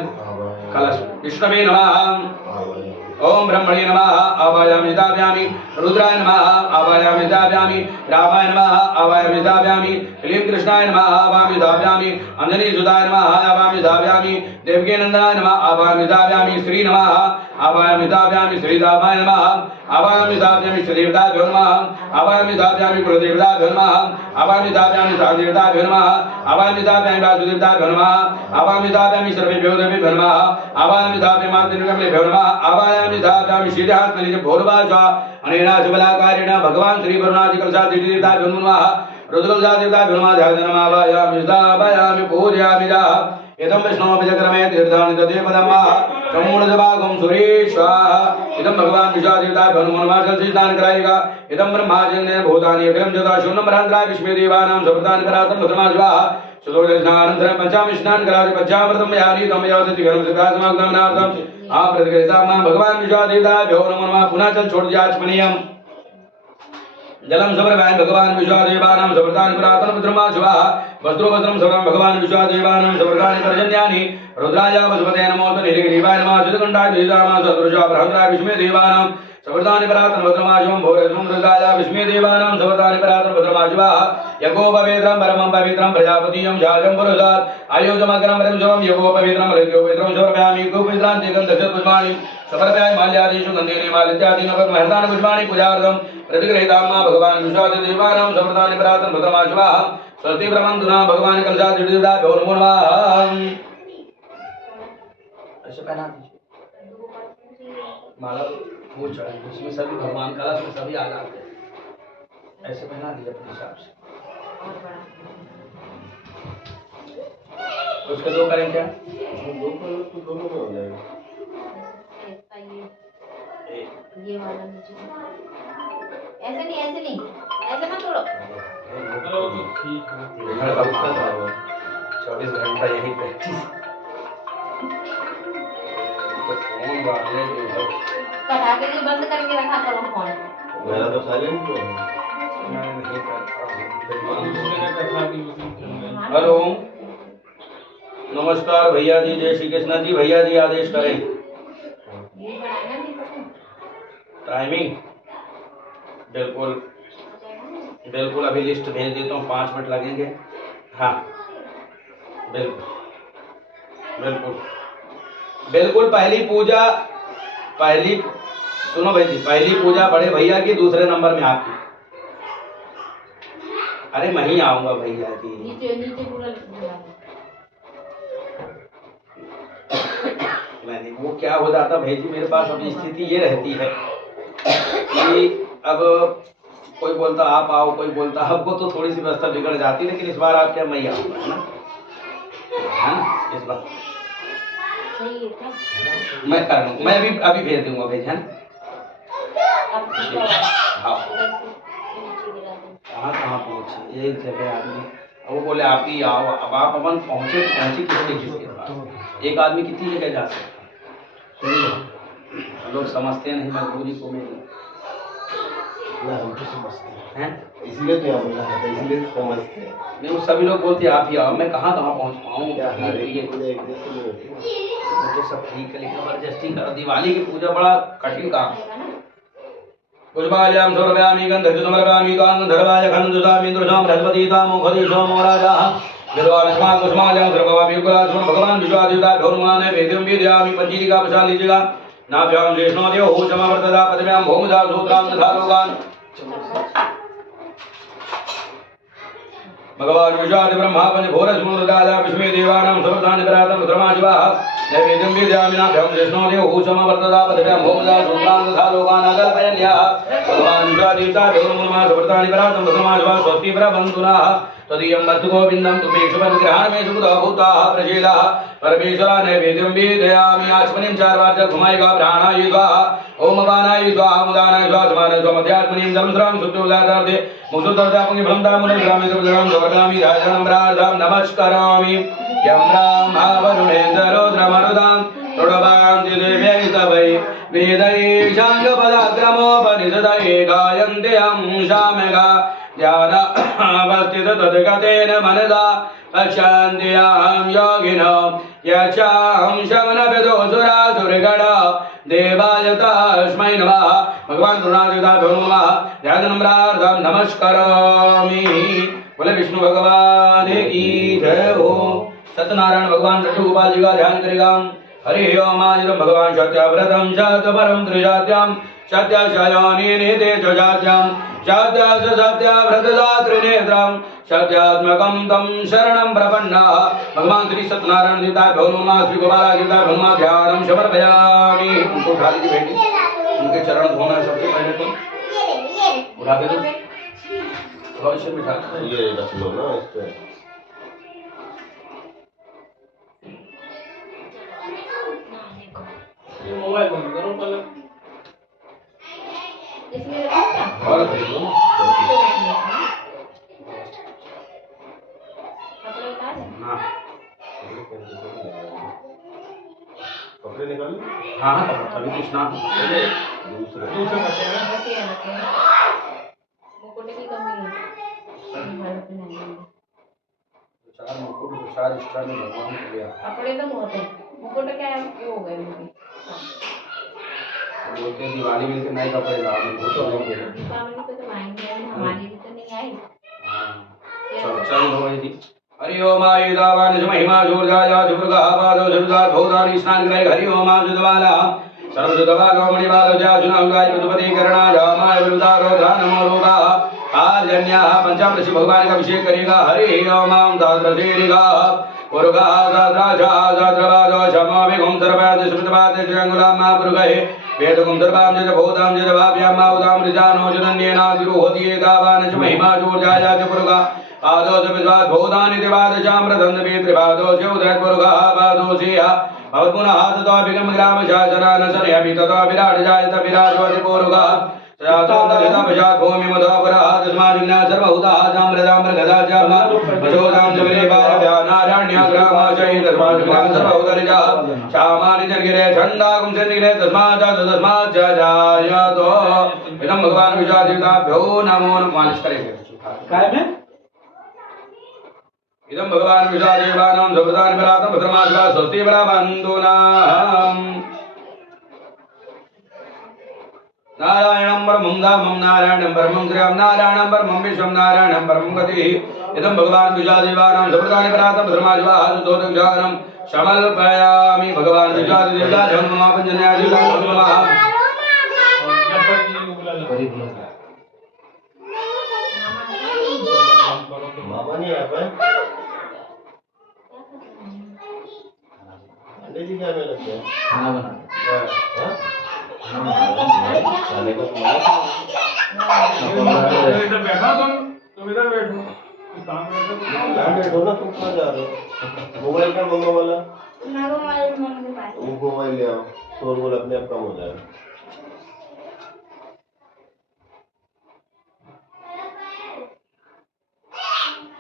कलश विष्णवे नमः। ओम ब्रह्मणे नमः आवायामि दाव्यामि रुद्राय नमः आवायामि दाव्यामि रामाय नमः आवायामि दाव्यामि क्लीं कृष्णाय नमः आवायामि दाव्यामि अंजनी सुताय नमः आवायामि दाव्यामि देवकी नंदनाय नमः आवायामि दाव्यामि श्री नमः आवायामि दाव्यामि श्रीरामाय नमः आवायामि दाव्यामि श्रीदेवताभ्यो नमः आवायामि दाव्यामि कुलदेवताभ्यो नमः आवायामि दाव्यामि सादेवताभ्यो नमः आवायामि दाव्यामि वासुदेवताभ्यो नमः आवायामि दाव्यामि सर्वेभ्यो देवेभ्यो नमः आवायामि दाव्यामि मातृभ्यो नमः आवायामि दाव्यामि श्रीहात में भोरवाचा अनेना सबलाकारिणा भगवान श्री वरुणादि कलशा देवताभ्यो नमः रुद्रकलशा देवताभ्यो नमः ध्यानं आवायामि दाव्यामि पूजयामि जा इदं विष्णोऽभिजक्रमे तीर्थानि तदेपदम्मा चमूढजभागं सुरेश्वाः इदं भगवान विश्वादेवताभ्यो नमः जलस्नान कराएगा। इदं ब्रह्माजन्य भूतानि अग्रम जदा शून्यं ब्रह्मद्राय विश्वेदेवानां समर्पयामि करातं भद्रमाज्वाः सुदोषस्नानन्तरं पंचामि स्नान करादि पंचामृतं यानि तं यावति गरम सदासमागमनार्थं आप प्रतिगृहीता मां भगवान विश्वादेवताभ्यो नमः। पुनः जल छोड़ दिया आचमनीयं जलम समर्पयामि भगवान विश्वादेवानां समर्पयामि पुरातन भद्रमाज्वाः वस्त्रोवस्त्रं सर्वं भगवान विश्वादेवानां समर्पयामि पर्जन्यानि रुद्राय वसुपते नमो नीलगिरीवाय नमः सिद्धगण्डाय देवानां सदृशा ब्रह्मद्राय विष्णुदेवानां सवर्तानि परातन भद्रमाशुभं भोरस्मं मृगाया विस्मे देवानां सवर्तानि परातन भद्रमाशुभः यज्ञोपवेत्रं परमं पवित्रं प्रजापतियं शाजं पुरुषात् आयोजमग्रं परमशुभं यज्ञोपवेत्रं रज्ञोपवेत्रं समर्पयामि गोपवित्रां तेकं दशपुष्पाणि समर्पयामि माल्यादिषु गन्धेन मालित्यादीन महर्तानि पुष्पाणि पूजार्थं प्रतिगृहीतां मा भगवान् विश्वादिदेवानां सवर्तानि परातन भद्रमाशुभः स्वस्ति ब्रह्मन्तु न भगवान् कलशादिदा नमो नमः। ऐसे पहना दीजिए माला वो चढ़ाई उसमें सभी भगवान कलश में सभी आ जाते हैं। ऐसे पहना दीजिए अपने हिसाब से। उसके दो करें क्या? दो कलर तो दोनों में हो जाएगा। ये वाला नीचे ऐसे नहीं ऐसे मत तोड़ो। चलो तो ठीक है। 24 घंटा यही प्रैक्टिस। फोन वाले जो है कटा के जो बंद करके रखा करो फोन। मेरा तो साइलेंट पे है। मैं नहीं करता। दूसरे का कथा की बुकिंग चल रही है। हेलो नमस्कार भैया जी, जय श्री कृष्ण जी। भैया जी आदेश करें। ये बनाना नहीं पसंद। टाइमिंग बिल्कुल बिल्कुल अभी लिस्ट भेज देता हूँ, 5 मिनट लगेंगे। हाँ बिल्कुल बिल्कुल बिल्कुल। पहली सुनो भाई जी, पहली पूजा बड़े भैया की, दूसरे नंबर में आपकी। अरे मैं ही आऊंगा भैया जी। नीचे नीचे पूरा लगा नहीं वो क्या हो जाता भाई जी, मेरे पास अभी स्थिति ये रहती है कि अब कोई बोलता आप आओ, कोई बोलता हमको, तो थोड़ी सी व्यवस्था बिगड़ जाती है। लेकिन इस बार आप क्या मैं ही आऊंगा, है ना इस बार सही है क्या? मैं कर लूँ, मैं भी अभी भेज दूंगा भेज, है ना। अब इसको हाँ इधर से नीचे गिरा दो। कहाँ पहुँचे एक जगह आदमी, अब वो बोले आप ही आओ। अब आप अपन पहुँचे तो पहुँचे किसके पास? एक आदमी कितनी जगह जा सकता है? लोग समझते नहीं मजबूरी को मेरी, ना हम तो समझते हैं। हैं? इसलिए तो यहाँ बोला था, इसलिए तो समझते हैं। नहीं वो सभी लोग बोलते हैं आप ही आओ, मैं कहाँ पहुँच पाऊँ। क्या हर ये एक पूजा एक जैसे नहीं होती ना। वो तो सब ठीक है, लेकिन जबरदस्ती करो। दिवाली की पूजा बड़ा कठिन काम। पुष्पाल्यां समर्पयामि गन्धं समर्पयामि गान्धर्वाय खन्दुसामि इंद्रसां बृहस्पति तामो खदिशो मोराजाः विद्वान् कुसुमाल्यां सर्ववापि गुलासुम भगवान विश्वादिता ढोलमाने वेद्यं विद्यामि पंचीलिका प्रसाद लीजिएगा। नाभ्यां शेषनो देव हो समावर्तदा पद्म्यां भौमदा सूत्रां तथा लोकान् भगवान विश्वादि ब्रह्मा पंच घोरस्मृदादा विस्मे देवानां सर्वदानि परातं धर्माशिवाः नैवेद्यं विद्यामि नाभ्यां शेषनो देव हो समावर्तदा पद्म्यां भौमदा सूत्रां तथा लोकान् अकल्पयन्याः भगवान विश्वादिता ढोलमुनमा सर्वदानि परातं धर्माशिवाः स्वस्ति प्रबन्धुनाः तदीयं वस्तु गोविन्दं तुमेषु परिग्रहाणमेषु बुधः भूताः प्रसीदाः परमेश्वरा नैवेद्यं विदयामि। आचमनीं 4 बार जल घुमाएगा। प्राणाय स्वाहा ओम अपानाय स्वाहा उदानाय स्वाहा समानाय स्वाहा मध्यात्मनीं जलमस्रां शुद्धोदार्थे मुसुद्धर्दापुंगे भ्रमदामुनं ग्रामे सुभद्रां जगदामि राजनं प्रार्थां नमस्करोमि। यं ब्रह्मा वरुणेन्द्ररुद्रमरुदां तृणवान्ति देव्यै तवै वेदै शाङ्गपदाग्रमोपनिषदये गायन्ते अंशामेगा ध्यानावस्थित तद्गतेन मनसा पश्यन्त्यां योगिनो यच्चां शमनविदुसुरासुरगण देवाय तस्मै नमः। भगवान करुणादेवताभ्यो नमः। ध्यानं प्रार्थां नमस्करोमि। बोले विष्णु भगवान की जय हो। सत्यनारायण भगवान लड्डू गोपाल जी का ध्यान करेगा। हरि ओम। आज भगवान सत्यव्रतम सत्यपरम त्रिजात्यां सत्यशयानि निधे जात्यां सत्याव्रतदात्रिनेत्रं सत्यात्मकं तं शरणं प्रपन्नः। भगवान श्री सत्यनारायण देवताभ्यो नमः। श्री गोपाल देवताभ्यो नमः। ध्यानं समर्पयामि। उनको उठा लीजिए बेटी, उनके चरण धोना है सबसे पहले। तो उठा के दो, भविष्य में उठा ये रख लो ना इस पे। मोबाइल बंद करो पहले। इसमें रखो और कपड़े उतार दे। हाँ कपड़े निकाल हाँ अभी कुछ ना दूसरे दूसरे बच्चे हैं। रखे हैं मुकुट की कमी है घर पे नहीं है। 4 मुकुट 4 एक्स्ट्रा में भगवान को लिया। कपड़े तो बहुत है, मुकुट क्या है वो हो गए मुझे। बोलते हैं दिवाली में के नए कपड़े लाओ बहुत तो लोग हैं। दीपावली पे तो आएंगे हमारे भी तो नहीं आए चल चल हो गई थी। हरि ओम आयुधावान महिमा जोरजाया जुर्गा पादो जुर्गा भोदानी स्नान करे हरि ओम आजुदवाला सर्वजुदवालो मणिवालो जाजुना उगाय पशुपति करना जामाय विरुदारो नमो रोगा आर्यन्या पंचामृषि भगवान का अभिषेक करेगा हरि ओम दाद्रसेरिगा पुरुगा दाद्राजा दाद्रवादो शमो विगुम सर्वाद सुमतवाद जंगुलाम पुरुगहे वेदकुम सर्वाम जज भोदाम जज भाव्याम उदाम ऋजानो जदन्येना दिरोहति एतावान च महिमा जोरजाया च पुरुगा पादो च विद्वाद भोदानि दिवाद शाम्रदन्द वेत्रिपादो च उदय पुरुगा पादो सेहा भवपुनः ततो विगम ग्राम शासनान सनयपि ततो विराट जायत विराजोति पुरुगा सयातोन्दरिता पशात् भूमि मधोपुरः तस्मादिग्ना सर्वभूताः जाम्रदाम्र गदा जाम पशोदां जमिले बालव्यानारण्य ग्रामाशयि तस्मादिग्ना सर्वभूतरिजः श्यामानि जनगिरे छन्दागुं चन्द्रिगिरे तस्मात् च जायतो इदं भगवान् विश्वादिताभ्यो नमो नमः मालिश करेंगे काय में इदं भगवान् विश्वादेवानां सुभृतानि परातं भद्रमाशिवा स्वस्ति बन्धूनाम् नारायणं परमं धामं नारायणं परमं श्रियं नारायणं परमं विश्वं नारायणं परमं गतिः इदं भगवान् विश्वादेवानां सुभृतानि परातं भद्रमाशिवा सुतोदक्षानं समर्पयामि भगवान् विश्वादेवता जन्ममापञ्जन्यादिवा नमः मामा नहीं आ पाए अंडे जी क्या में लगते हैं खाना बना खाने को इधर बैठा तुम इधर बैठो बैठो ना तुम कहाँ जा रहे हो मोबाइल का मम्मा वाला वो मोबाइल ले आओ शोरगुल अपने आप कम हो जाएगा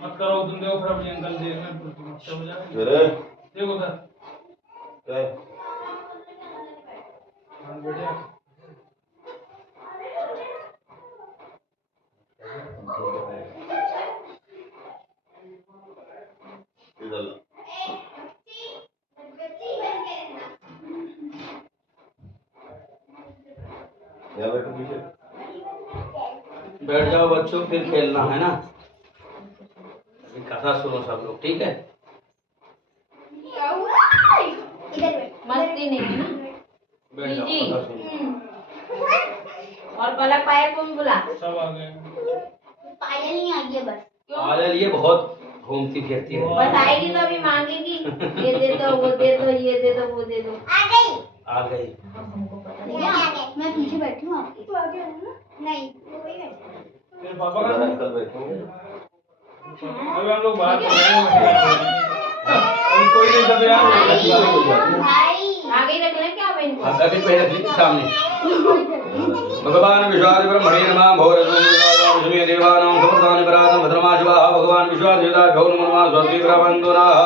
मत करो तुम देखो फिर अपनी अंकल देख में मत हो जाए मेरे देखो सर क्या बेटे इधर ला यहाँ बैठो पीछे बैठ जाओ बच्चों फिर खेलना है ना अभी कथा सुनो सब लोग ठीक है मस्ती नहीं है ना बैठ जाओ जी। कथा सुनो और पलक पाया कौन बुला सब आ गए पायल नहीं आ गई बस क्यों आजल ये बहुत घूमती फिरती है बस आएगी तो अभी मांगेगी ये दे दो वो दे दो ये दे दो वो दे दो आ गई हमको पता नहीं मैं पीछे बैठी हूँ आपके तो आगे है ना नहीं वो वही बैठे तेरे पापा का उधर अंकल बैठेंगे अभी हम लोग बात कर रहे हैं कोई नहीं सब यार भाई आगे ही रख ले क्या बहन को अब अभी पहले क्लिक सामने भगवान विश्वादि ब्रह्मणे नमः भोरसुमे देवानां समर्तानि परातं भद्रमाशिवाः भगवान विश्वादिता भो नमः स्वस्ति प्रबन्धुनाः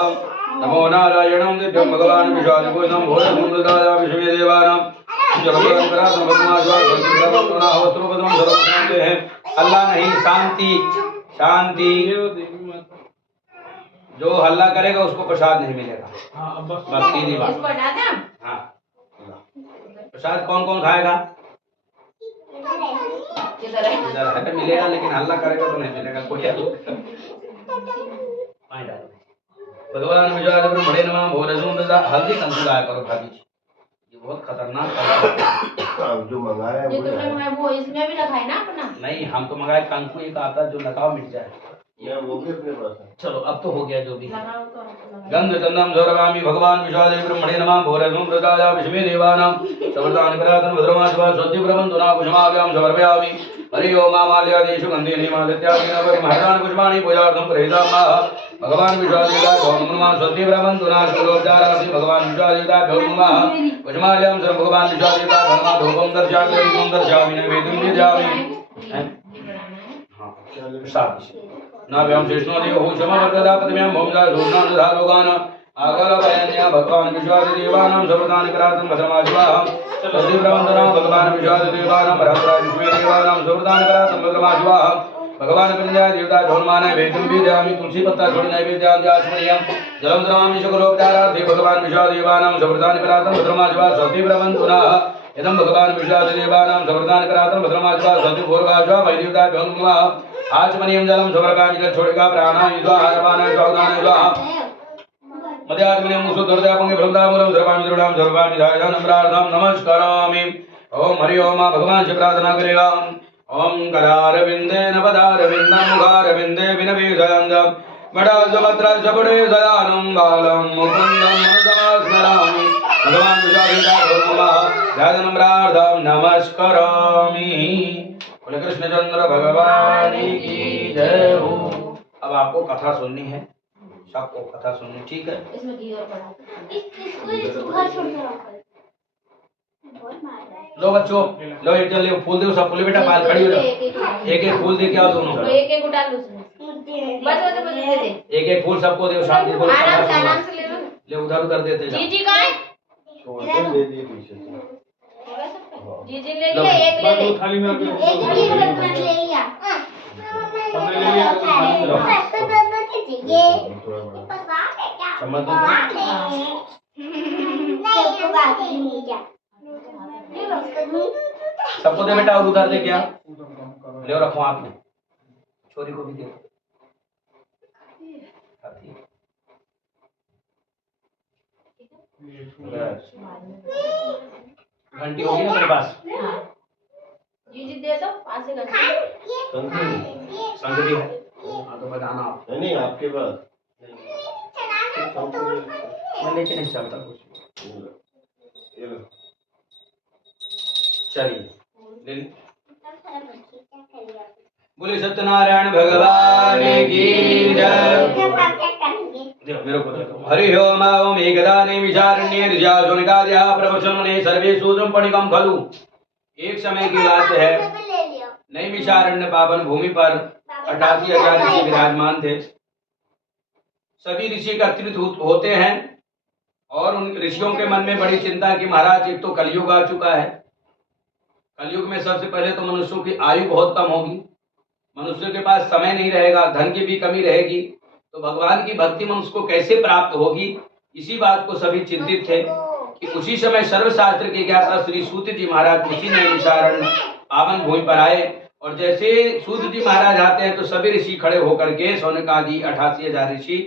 नमो नारायणं दिव्यं भगवान विश्वादि पूजनं भोरसुमृताया विश्वे देवानां भगवान परातं भद्रमाशिवाः स्वस्ति प्रबन्धुनाः वस्त्रोपदं सर्वशान्ते हैं अल्लाह नहीं शांति शांति ये वो देवी माता जो हल्ला करेगा उसको प्रसाद नहीं मिलेगा हाँ अब बस बस सीधी बात इसको हटा दे हाँ प्रसाद कौन कौन खाएगा किधर है इधर है तो मिलेगा लेकिन हल्ला करेगा तो नहीं मिलेगा कोई पानी डालो भगवान विजय ब्रह्मणे नमः भोरसुमृता हल्दी कंकु गाया करो भाभी जी ये बहुत खतरनाक है अब जो मंगाया है ये वो तुमने है। मंगाया वो इसमें भी रखा है ना अपना नहीं हम तो मंगाए कंकु एक आता जो लगाओ मिट जाए ये वो भी अपने पास है चलो अब तो हो गया जो भी लगाओ तो लगा गंध चंदम सौरभामि भगवान विश्वादे ब्रह्मणे नमः भोरसुमृताया विश्वे देवानां समर्तानि परातं भद्रमाशिवा स्वस्ति प्रबन्धुना कुसुमाभ्यां समर्पयामि हरि ओम माल्यादेषु गन्धे निमादित्यादीना परिमहतानि पुष्पाणि पूजार्थं प्रहितामः भगवान विश्वादेवता भो नमः स्वस्ति प्रबन्धुना शुभोपचारासि भगवान विश्वादेवता भो नमः कुसुमाल्यां सर्व भगवान विश्वादेवता धर्मा धूपं दर्शयामि दीपं दर्शयामि नैवेद्यं दीपयामि प्रसाद नाभ्यां शेषनो देवो क्षमावर्तदा पदम्यां भौमदा धूर्णानुधारोगान आगलभयन्या भगवान विश्वादिदेवानां सर्वदानि परातं भद्रमाशिवाः स्वस्ति प्रबन्धुना भगवान विश्वादिदेवानां परहंसरा विश्वेदेवानां सर्वदानि परातं भद्रमाशिवाः भगवान कन्या देवता धर्माने वेदं विद्यामि तुलसी पत्ता छोड़ नैवेद्यां आचमनीयं जलं द्रवामि शुक्रोपचारार्थे भगवान विश्वादेवानां सर्वदानि परातं भद्रमाशिवाः स्वस्ति प्रबन्धुना इदं भगवान विश्वादेवानां सवर्धान करातं भद्रमाज्वा सत्युपूर्वाज्वा वैदेवता भंगवा आचमनियं जलं सवर्गानि छोड़ेगा प्राणायुज्वा हरवानाय स्वादानाय स्वाहा मध्यात्मनियं मुसुदर्दयापंगे भ्रमदामूलं सर्वामि द्रविणां सर्वामि धायानं प्रार्थां नमस्करामि ओम हरि ओम भगवान से प्रार्थना करेगा ओम करारविंदेन पदारविंदं मुखारविंदे विनवेशयन्त मडाजमत्रजबडे दयानं बालं मुकुन्दं मनसमास्मरामि भगवान ध्यानं प्रार्थां नमस्करामि। बोले कृष्णचंद्र भगवान की जय हो। अब आपको कथा सुननी है, सबको कथा सुननी, ठीक है? इसमें घी और पड़ा इसको घर छोड़ के रखो। बहुत मार रहा है। लो बच्चों, लो एक जल्दी फूल दो सबको, ले बेटा पाल खड़ी हो जाओ, एक एक फूल दे के आओ दोनों, एक एक उठा लो उसमें बस बस दे दे एक एक फूल सबको दे, शांति फूल आराम से ले लो। ले उधर उधर देते जाओ। जी कहाँ है? छोड़ के दे दिए पीछे से। जी ले लिया, एक ले ले। वो थाली में रख दो। एक ही बर्तन ले लिया। हमने ले लिया तो थाली में रख दो। ये थोड़ा बड़ा। पसंद है क्या? चम्मच दो। नहीं तो बात ही नहीं क्या? सबको दे बेटा और उधर दे क्या? ले रखो आप में, छोरी को भी दे। घंटी होगी ना मेरे पास? जी दे दो, पास से रख। संगति है, हाँ तो बताना आप। नहीं आपके पास मैं लेके नहीं चलता कुछ। ये लो। चलिए ले ली। बोले सत्यनारायण भगवान की जय। देखो मेरे को देखो। हरि ओम ओम एकदा नैमिषारण्ये ऋषियासुनिकाद्याः प्रवचने सर्वे सूत्रं पणिकं खलु। एक समय की बात है, नैमिषारण्य पावन भूमि पर 88,000 ऋषि विराजमान थे। सभी ऋषि एकत्रित होते हैं और उन ऋषियों के मन में बड़ी चिंता कि महाराज एक तो कलयुग आ चुका है, कलयुग में सबसे पहले तो मनुष्यों की आयु बहुत कम होगी, मनुष्य के पास समय नहीं रहेगा, धन की भी कमी रहेगी, तो भगवान की भक्ति मनुष्य को कैसे प्राप्त होगी। इसी बात को सभी चिंतित थे कि उसी समय सर्वशास्त्र के ज्ञाता श्री सूत जी महाराज उसी नैमिषारण्य पावन भूमि पर आए और जैसे सूत जी महाराज आते हैं तो सभी ऋषि खड़े होकर के सौनकादि 88,000 ऋषि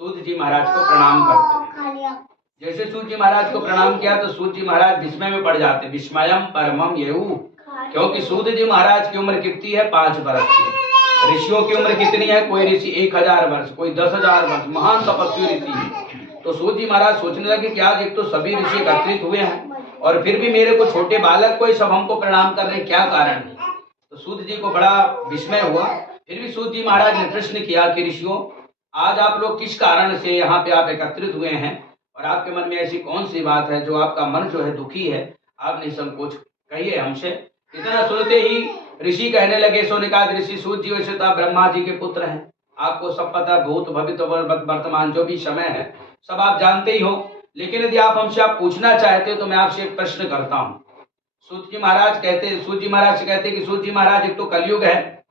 सूत जी महाराज को प्रणाम करते हैं। जैसे सूत जी महाराज को प्रणाम किया तो सूत जी महाराज विस्मय में पड़ जाते, विस्मयम परमम येऊ, क्योंकि सूत जी महाराज की उम्र कितनी है? 5 वर्ष की। ऋषियों की उम्र कितनी है? कोई ऋषि 1000 वर्ष, कोई 10,000 वर्ष, महान तपस्वी ऋषि। तो सूत जी महाराज सोचने लगे कि आज एक तो सभी ऋषि एकत्रित हुए हैं और फिर भी मेरे को छोटे बालक को सब हमको प्रणाम कर रहे, क्या कारण है? तो सूत जी को बड़ा विस्मय हुआ। फिर भी सूत जी महाराज ने प्रश्न किया कि ऋषियों, आज आप लोग किस कारण से यहाँ पे आप एकत्रित हुए हैं और आपके मन में ऐसी कौन सी बात है जो आपका मन जो है दुखी है? आप निसंकोच कहिए हमसे। इतना सुनते ही ऋषि कहने लगे, सोनिकाद ऋषि सूत जी वैसे तो ब्रह्मा जी के पुत्र हैं, आपको सब पता, भूत भविष्य वर्तमान जो भी समय है सब आप जानते ही हो, लेकिन यदि आप हमसे आप पूछना चाहते हो तो मैं आपसे एक प्रश्न करता हूँ। सूत जी महाराज से कहते कि सूत जी महाराज एक तो कलयुग है,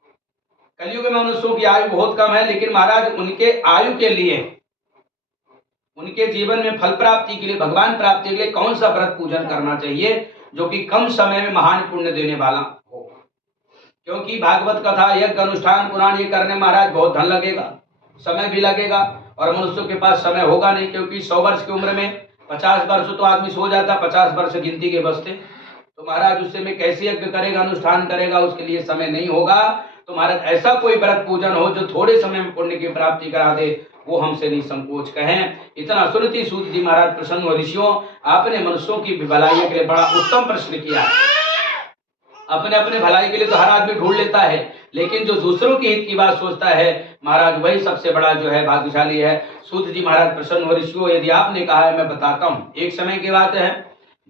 कलयुग में मनुष्यों की आयु बहुत कम है, लेकिन महाराज उनके आयु के लिए, उनके जीवन में फल प्राप्ति के लिए, भगवान प्राप्ति के लिए कौन सा व्रत पूजन करना चाहिए जो कि कम समय में महान पुण्य देने वाला हो? क्योंकि भागवत कथा, यज्ञ, अनुष्ठान, पुराण ये करने महाराज बहुत धन लगेगा, समय भी लगेगा और मनुष्यों के पास समय होगा नहीं, क्योंकि 100 वर्ष की उम्र में 50 वर्ष तो आदमी सो जाता, 50 वर्ष गिनती के बसते, तो महाराज उससे में कैसे यज्ञ करेगा, अनुष्ठान करेगा, उसके लिए समय नहीं होगा। तो महाराज ऐसा कोई व्रत पूजन हो जो थोड़े समय में पुण्य की प्राप्ति करा दे, वो हमसे निसंकोच कहें। इतना सुनती सूत जी महाराज प्रसन्न हो, ऋषियों आपने मनुष्यों की भलाई के लिए बड़ा उत्तम प्रश्न किया है। अपने अपने भलाई के लिए तो हर आदमी ढूंढ लेता है, लेकिन जो दूसरों के हित की बात सोचता है महाराज वही सबसे बड़ा जो है भाग्यशाली है। सूत जी महाराज प्रसन्न हो, ऋषियों यदि आपने कहा है मैं बताता हूँ। एक समय की बात है,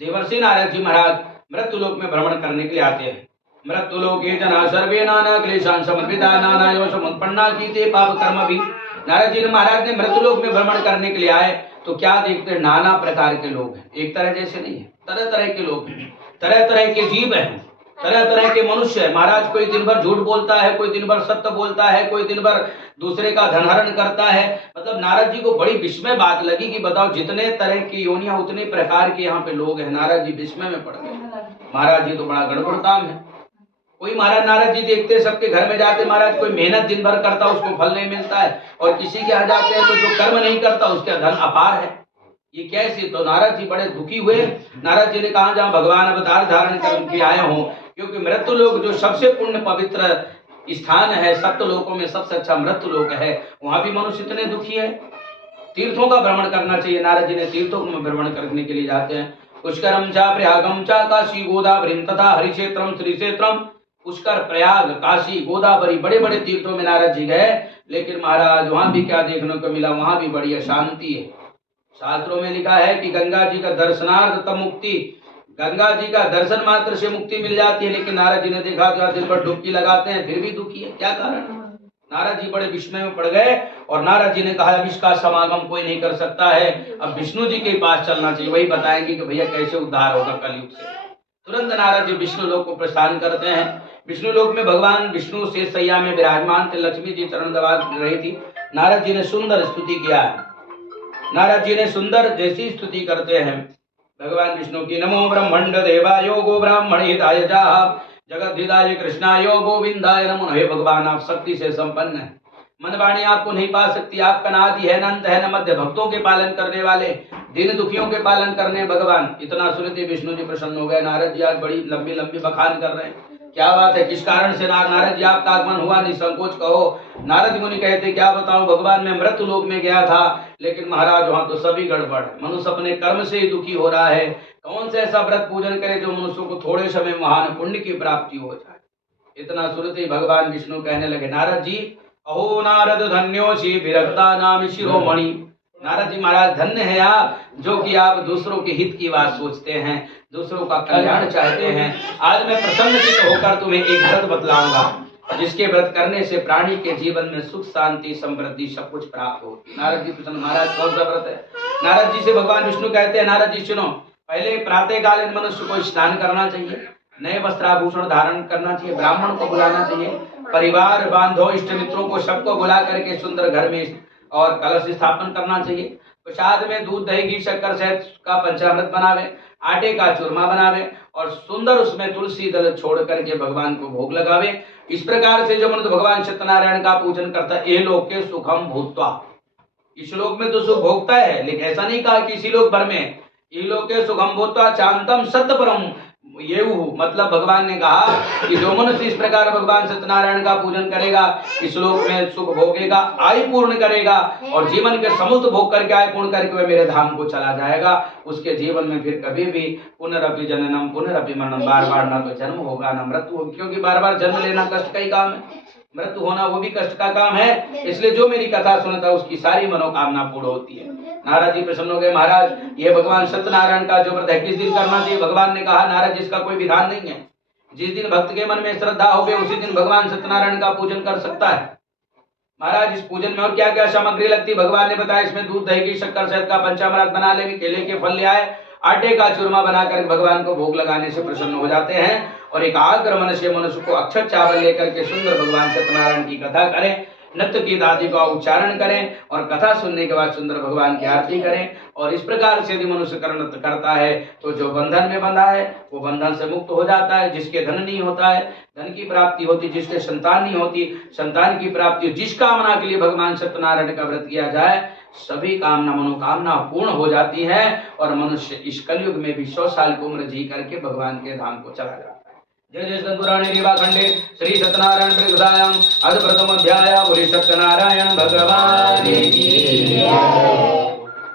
देवर्षि नारद जी महाराज मृत्युलोक में भ्रमण करने के लिए आते हैं। मृत्युलोके जना सर्वे नाना क्लेशान समर्पिता नाना यो समुत्पन्ना कीते पाप कर्म भी। नारद जी महाराज ने मृत्युलोक में भ्रमण करने के लिए आए तो क्या देखते हैं? नाना प्रकार के लोग हैं, एक तरह जैसे नहीं है, तरह तरह के लोग हैं, तरह तरह के जीव हैं, तरह तरह के मनुष्य है। महाराज कोई दिन भर झूठ बोलता है, कोई दिन भर सत्य बोलता है, कोई दिन भर दूसरे का धनहरण करता है। मतलब नारद जी को बड़ी विस्मय बात लगी कि बताओ जितने तरह की योनियां उतने प्रकार के यहाँ पे लोग हैं। नारद जी विस्मय में पड़ गए। महाराज जी तो बड़ा गड़बड़ काम है। कोई महाराज नारद जी देखते सबके घर में जाते, महाराज कोई मेहनत दिन भर करता उसको फल नहीं मिलता है, और किसी के यहाँ जाते हैं तो जो कर्म नहीं करता उसका धन अपार है। ये कैसे? तो नारद जी बड़े दुखी हुए। नारद जी ने कहा जहाँ भगवान अवतार धारण करके आए हों, क्योंकि मृत्यु लोक जो सबसे पुण्य पवित्र स्थान है, सप्त लोकों में सबसे अच्छा मृत्यु लोक है, वहां भी मनुष्य इतने दुखी है। तीर्थों का भ्रमण करना चाहिए। नारद जी ने तीर्थों में भ्रमण करने के लिए जाते हैं। पुष्करम चा प्रयागम चा काशी गोदावरी तथा हरिक्षेत्रम श्रीक्षेत्रम। पुष्कर, प्रयाग, काशी, गोदावरी बड़े बड़े तीर्थों में नारद जी गए, लेकिन महाराज वहां भी क्या देखने को मिला? वहां भी बड़ी अशांति है। शास्त्रों में लिखा है कि गंगा जी का दर्शनार्थ तब मुक्ति, गंगा जी का दर्शन मात्र से मुक्ति मिल जाती है, लेकिन नारद जी ने देखा तो दिन भर डुबकी लगाते हैं फिर भी दुखी है। क्या कारण? नारद जी बड़े विस्मय में पड़ गए और नारद जी ने कहा अब इसका समागम कोई नहीं कर सकता है, अब विष्णु जी के पास चलना चाहिए, वही बताएंगे कि भैया कैसे उद्धार होगा कलयुग से। तुरंत नारद जी विष्णु लोक को प्रस्थान करते हैं। विष्णु लोक में भगवान विष्णु शेष सैया में विराजमान थे, लक्ष्मी जी चरण दबा रही थी। नारद जी ने सुंदर स्तुति किया है। नारद जी ने सुंदर जैसी स्तुति करते हैं भगवान विष्णु की, नमो ब्रह्मंड देवायो गो ब्राह्मण हिताय जगत हिताय कृष्णाय गोविंदाय नमो। हे भगवान आप शक्ति से संपन्न है, मन वाणी आपको नहीं पा सकती, आपका न आदि है, न अंत है, न मध्य, भक्तों के पालन करने वाले, दीन दुखियों के पालन करने भगवान। इतना सुनते विष्णु जी प्रसन्न हो गए। नारद जी आज बड़ी लंबी लंबी बखान कर रहे हैं। क्या बात है, किस कारण से नारद जी आपका आगमन हुआ? निसंकोच कहो। नारद मुनि कहते क्या बताऊं भगवान, मैं मृत्यु लोक में गया था, लेकिन महाराज वहां तो सभी गड़बड़ है। मनुष्य अपने कर्म से ही दुखी हो रहा है। कौन से ऐसा व्रत पूजन करे जो मनुष्य को थोड़े समय महान पुण्य की प्राप्ति हो जाए? इतना सुनते भगवान विष्णु कहने लगे, नारद जी अहो नारद धन्योषि विरक्ता नाम शिरोमणि। नारद जी महाराज धन्य है आप, जो कि आप दूसरों के हित की बात सोचते हैं, दूसरों का कल्याण चाहते हैं। आज मैं प्रसन्न चित्त होकर तुम्हें एक व्रत बतलाऊंगा, जिसके व्रत करने से प्राणी के जीवन में सुख शांति समृद्धि सब कुछ प्राप्त होती। नारद जी प्रसन्न, महाराज कौन सा व्रत है? नारद जी से भगवान विष्णु कहते हैं, नारद जी सुनो, पहले प्रातः कालीन मनुष्य को स्नान करना चाहिए, नए वस्त्राभूषण धारण करना चाहिए, ब्राह्मण को बुलाना चाहिए, परिवार बांधो इष्ट मित्रों को सबको बुला करके सुंदर घर में और कलश स्थापन करना चाहिए। प्रसाद में दूध दही घी शक्कर शहद का पंचामृत बनावे, आटे का चूरमा बनावे और सुंदर उसमें तुलसी दल छोड़ करके भगवान को भोग लगावे। इस प्रकार से जो मनुष्य भगवान सत्यनारायण का पूजन करता है, ये लोक के सुखम भूत्वा, इस लोक में तो सुख भोगता है, लेकिन ऐसा नहीं कहा कि इसी लोक भर में, ये लोक के सुखम भूत्वा चांतम सत्य परम। ये मतलब भगवान ने कहा कि जो मनुष्य इस प्रकार भगवान सत्यनारायण का पूजन करेगा, इस लोक में सुख भोगेगा, आयु पूर्ण करेगा और जीवन के समुद्र भोग करके आयु पूर्ण करके वह मेरे धाम को चला जाएगा। उसके जीवन में फिर कभी भी पुनरअपि जननम पुनरअपि मरणम, बार बार ना तो जन्म होगा ना मृत्यु होगी, क्योंकि बार बार जन्म लेना कष्ट का ही काम है, मृत्यु होना वो भी कष्ट का काम है। इसलिए जो मेरी कथा सुनता है उसकी सारी मनोकामना पूर्ण होती है। नारद जी प्रसन्न हो गए, महाराज ये भगवान सत्यनारायण का जो व्रत है किस दिन करना चाहिए? भगवान ने कहा नारद जी इसका कोई विधान नहीं है, जिस दिन भक्त के मन में श्रद्धा हो गई उसी दिन भगवान सत्यनारायण का पूजन कर सकता है। महाराज इस पूजन में और क्या क्या सामग्री लगती? भगवान ने बताया इसमें दूध दही घी शक्कर शहद का पंचामृत बना ले, केले के फल ले आए, आटे का चूरमा बनाकर भगवान को भोग लगाने से प्रसन्न हो जाते हैं। और एकाग्र मन से मनुष्य को अक्षत चावल लेकर के सुंदर भगवान सत्यनारायण की कथा करें, नृत्य की दादी का उच्चारण करें और कथा सुनने के बाद सुंदर भगवान की आरती करें। और इस प्रकार से यदि मनुष्य नृत्य करता है तो जो बंधन में बंधा है वो बंधन से मुक्त हो जाता है। जिसके धन नहीं होता है धन की प्राप्ति होती, जिसके संतान नहीं होती संतान की प्राप्ति। जिस कामना के लिए भगवान सत्यनारायण का व्रत किया जाए सभी कामना मनोकामना पूर्ण हो जाती है और मनुष्य इस कलयुग में भी 100 साल की उम्र जी करके भगवान के धाम को चला जाता है। जय जय सद्पुराणे रीवा खंडे श्री सत्यनारायण प्रदायाम अध प्रथम अध्याय बोले सत्यनारायण भगवान की।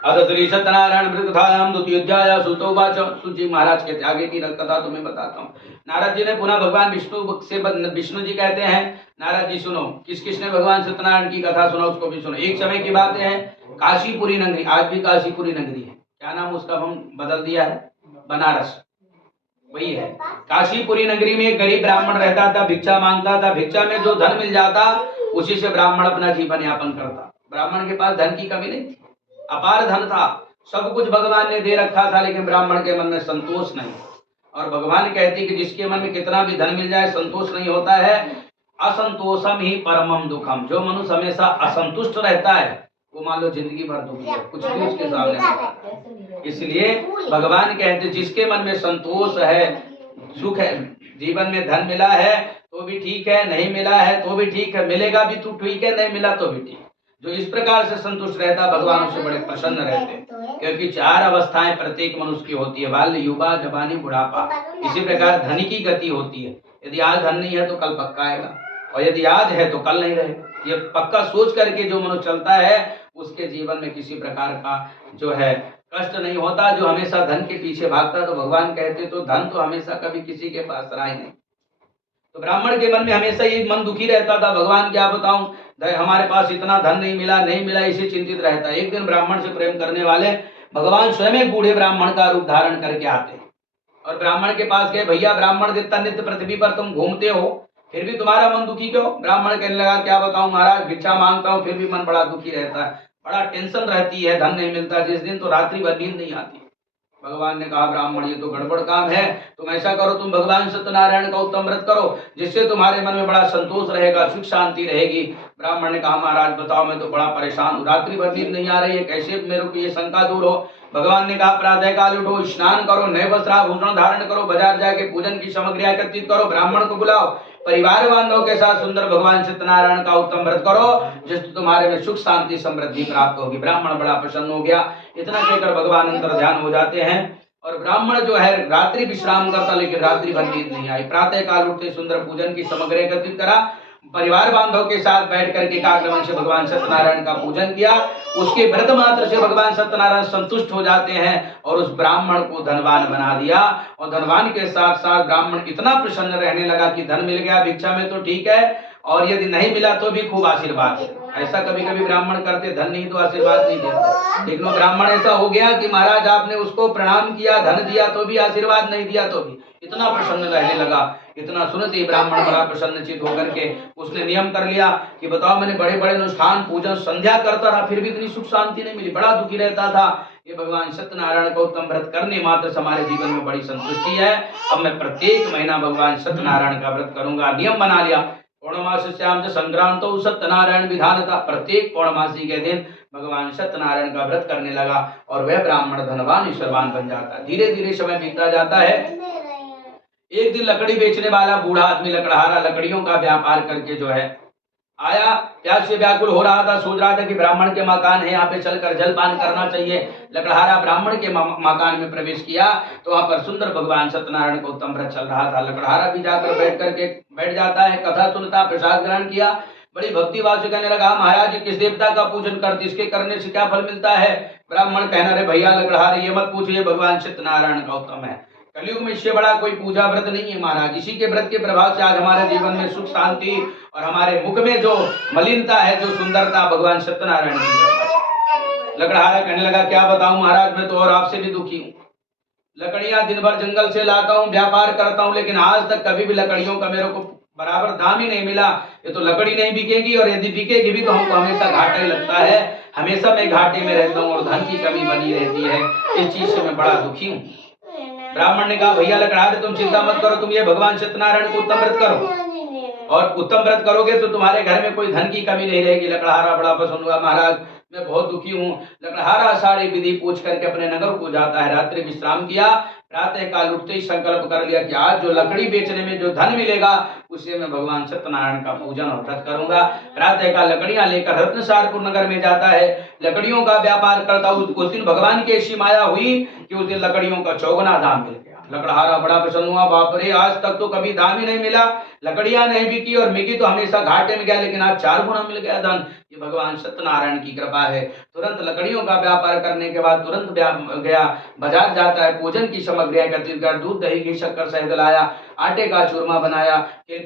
अध श्री सत्यनारायण प्रदायाम द्वितीय अध्याय सुतोवाच। सुजी महाराज के आगे की कथा तुम्हें बताता हूँ। नारद जी ने पुनः भगवान विष्णु से विष्णु जी कहते हैं नारद जी सुनो, किस किसने भगवान सत्यनारायण की कथा सुना उसको भी सुनो। एक समय की बात है, काशीपुरी नगरी, आज भी काशीपुरी नगरी है, क्या नाम उसका हम बदल दिया है, बनारस वही है। काशीपुरी नगरी में एक गरीब ब्राह्मण रहता था, भिक्षा मांगता था, भिक्षा में जो धन मिल जाता उसी से ब्राह्मण अपना जीवन यापन करता। ब्राह्मण के पास धन की कमी नहीं थी, अपार धन था, सब कुछ भगवान ने दे रखा था, लेकिन ब्राह्मण के मन में संतोष नहीं। और भगवान कहती कि जिसके मन में कितना भी धन मिल जाए संतोष नहीं होता है, असंतोषम ही परमम दुखम। जो मनुष्य हमेशा असंतुष्ट रहता है वो मान लो जिंदगी भर दुखी है, कुछ भी उसके सामने। इसलिए भगवान कहते जिसके मन में संतोष है सुख है, जीवन में धन मिला है तो भी ठीक है, नहीं मिला है तो भी ठीक है, मिलेगा भी तो ठीक है, नहीं मिला तो भी ठीक। जो इस प्रकार से संतुष्ट रहता भगवान उससे बड़े प्रसन्न रहते हैं, क्योंकि 4 अवस्थाएं प्रत्येक मनुष्य की होती है, बाल्य, युवा, जवानी, बुढ़ापा। इसी प्रकार धन की गति होती है, यदि आज धन नहीं है तो कल पक्का आएगा, और यदि आज है तो कल नहीं रहेगा। ये पक्का सोच करके जो मनुष्य चलता है उसके जीवन में किसी प्रकार का जो है कष्ट नहीं होता। जो हमेशा धन के पीछे भागता, तो भगवान कहते तो धन तो हमेशा कभी किसी के पास रहा ही नहीं। तो ब्राह्मण के मन में हमेशा ये मन दुखी रहता था, भगवान क्या बताऊं, हमारे पास इतना धन नहीं मिला इसे चिंतित रहता। एक दिन ब्राह्मण से प्रेम करने वाले भगवान स्वयं एक बूढ़े ब्राह्मण का रूप धारण करके आते और ब्राह्मण के पास गए, भैया ब्राह्मण देवता नित्य पृथ्वी पर तुम घूमते हो, फिर भी तुम्हारा मन दुखी क्यों? ब्राह्मण कहने लगा, क्या बताऊं महाराज, भिक्षा मांगता हूँ फिर भी मन बड़ा दुखी रहता है, बड़ा टेंशन रहती है, धन नहीं मिलता जिस दिन तो रात्रि भर नींद नहीं आती। भगवान ने कहा, ब्राह्मण ये तो गड़बड़ काम है, तुम ऐसा करो, तुम भगवान सत्यनारायण का उत्तम व्रत करो, जिससे तुम्हारे मन में बड़ा संतोष रहेगा, सुख शांति रहेगी। ब्राह्मण ने कहा, महाराज बताओ, मैं तो बड़ा परेशान हूँ, रात्रि भर नींद नहीं आ रही है, कैसे मेरे को ये शंका दूर हो? भगवान ने कहा, प्रातः काल उठो, स्नान करो, नए वस्त्राभूषण धारण करो, बाजार जाके पूजन की सामग्री एकत्रित करो, ब्राह्मण को बुलाओ, परिवार बांधव के साथ सुंदर भगवान सत्यनारायण का उत्तम व्रत करो, जिससे तुम्हारे में सुख शांति समृद्धि प्राप्त होगी। ब्राह्मण बड़ा प्रसन्न हो गया। इतना कहकर भगवान अंतर ध्यान हो जाते हैं और ब्राह्मण जो है रात्रि विश्राम करता, लेकिन रात्रि भर नींद नहीं आई। प्रातः काल उठते सुंदर पूजन की सामग्री एकत्रित करा, परिवार बांधव के साथ बैठ करके एकाग्र मन से भगवान सत्यनारायण का पूजन किया। उसके व्रत मात्र से भगवान सत्यनारायण संतुष्ट हो जाते हैं और उस ब्राह्मण को धनवान बना दिया। और धनवान के साथ साथ ब्राह्मण इतना प्रसन्न रहने लगा कि धन मिल गया भिक्षा में तो ठीक है, और यदि नहीं मिला तो भी खूब आशीर्वाद है। ऐसा कभी कभी ब्राह्मण करते, धन नहीं तो आशीर्वाद नहीं देते, लेकिन ब्राह्मण ऐसा हो गया कि महाराज आपने उसको प्रणाम किया, धन दिया तो भी आशीर्वाद नहीं दिया तो भी इतना प्रसन्न रहने लगा। इतना सुनते ही ब्राह्मण बड़ा प्रसन्नचित होकर के उसने नियम कर लिया कि बताओ, मैंने बड़े बड़े अनुष्ठान पूजन संध्या करता रहा, फिर भी इतनी सुख शांति नहीं मिली, बड़ा दुखी रहता था। ये भगवान सत्यनारायण का उत्तम व्रत करने मात्र से हमारे जीवन में बड़ी संतुष्टि है। अब मैं प्रत्येक महीना भगवान सत्यनारायण का व्रत करूंगा। नियम बना लिया, पौर्णमास्याम च संक्रांतो सत्यनारायण विधानता, प्रत्येक पौर्णमासी के दिन भगवान सत्यनारायण का व्रत करने लगा और वह ब्राह्मण धनवान ईश्वरवान बन जाता है। धीरे धीरे समय बीतता जाता है। एक दिन लकड़ी बेचने वाला बूढ़ा आदमी लकड़हारा लकड़ियों का व्यापार करके जो है आया, प्यास से व्याकुल हो रहा था, सोच रहा था कि ब्राह्मण के मकान है, यहाँ पे चलकर जलपान करना चाहिए। लकड़हारा ब्राह्मण के मकान में प्रवेश किया तो वहां पर सुंदर भगवान सत्यनारायण का उत्तम व्रत चल रहा था। लकड़हारा भी जाकर बैठ जाता है, कथा सुनता, प्रसाद ग्रहण किया, बड़ी भक्ति भाव से कहने लगा, महाराज किस देवता का पूजन करते, इसके करने से क्या फल मिलता है? ब्राह्मण कहना, रे भैया लकड़हारे ये मत पूछिए, भगवान सत्यनारायण का उत्तम है, कलयुग में इससे बड़ा कोई पूजा व्रत नहीं है महाराज। इसी के व्रत के प्रभाव से आज हमारे जीवन में सुख शांति और हमारे मुख में जो मलिनता है, जो सुंदरता, भगवान सत्यनारायण की कृपा। लकड़हारा कहने लगा, क्या बताऊं महाराज, मैं तो और आपसे भी दुखी हूँ। लकड़ियां दिन भर जंगल से लाता हूँ, व्यापार करता हूँ, लेकिन आज तक कभी भी लकड़ियों का मेरे को बराबर दाम ही नहीं मिला। ये तो लकड़ी नहीं बिकेगी, और यदि बिकेगी भी तो हमको हमेशा घाटा ही लगता है, हमेशा मैं घाटे में रहता हूँ और धन की कमी बनी रहती है। इस चीज से मैं बड़ा दुखी हूँ। ब्राह्मण ने कहा, भैया लकड़हारे तुम चिंता मत करो, तुम ये भगवान सत्यनारायण को उत्तम व्रत करो, और उत्तम व्रत करोगे तो तुम्हारे घर में कोई धन की कमी नहीं रहेगी। लकड़हारा बड़ा प्रसन्न हुआ, महाराज मैं बहुत दुखी हूँ। लकड़हारा सारी विधि पूछ करके अपने नगर को जाता है, रात्रि विश्राम किया, प्रातः काल उठते ही संकल्प कर लिया कि आज जो लकड़ी बेचने में जो धन मिलेगा उससे मैं भगवान सत्यनारायण का पूजन और व्रत करूंगा। प्रातः काल लकड़ियां लेकर रत्नसारपुर नगर में जाता है, लकड़ियों का व्यापार करता। उस दिन भगवान की ऐसी माया हुई कि उस दिन लकड़ियों का 54 दाम मिल गया। लकड़हारा बड़ा प्रसन्न हुआ, बाप रे, आज तक तो कभी दाम ही नहीं मिला, लकड़ियां नहीं बिकी और मिकी तो हमेशा घाटे में गया, लेकिन आज 4 गुना मिल गया धन। ये भगवान सत्यनारायण की कृपा है। तुरंत लकड़ियों का व्यापार करने के बाद तुरंत गया, बाजार जाता है, पूजन की सामग्रियां एकत्रित कर, दूध दही घी शक्कर शहद लाया, आटे का चूरमा बनाया,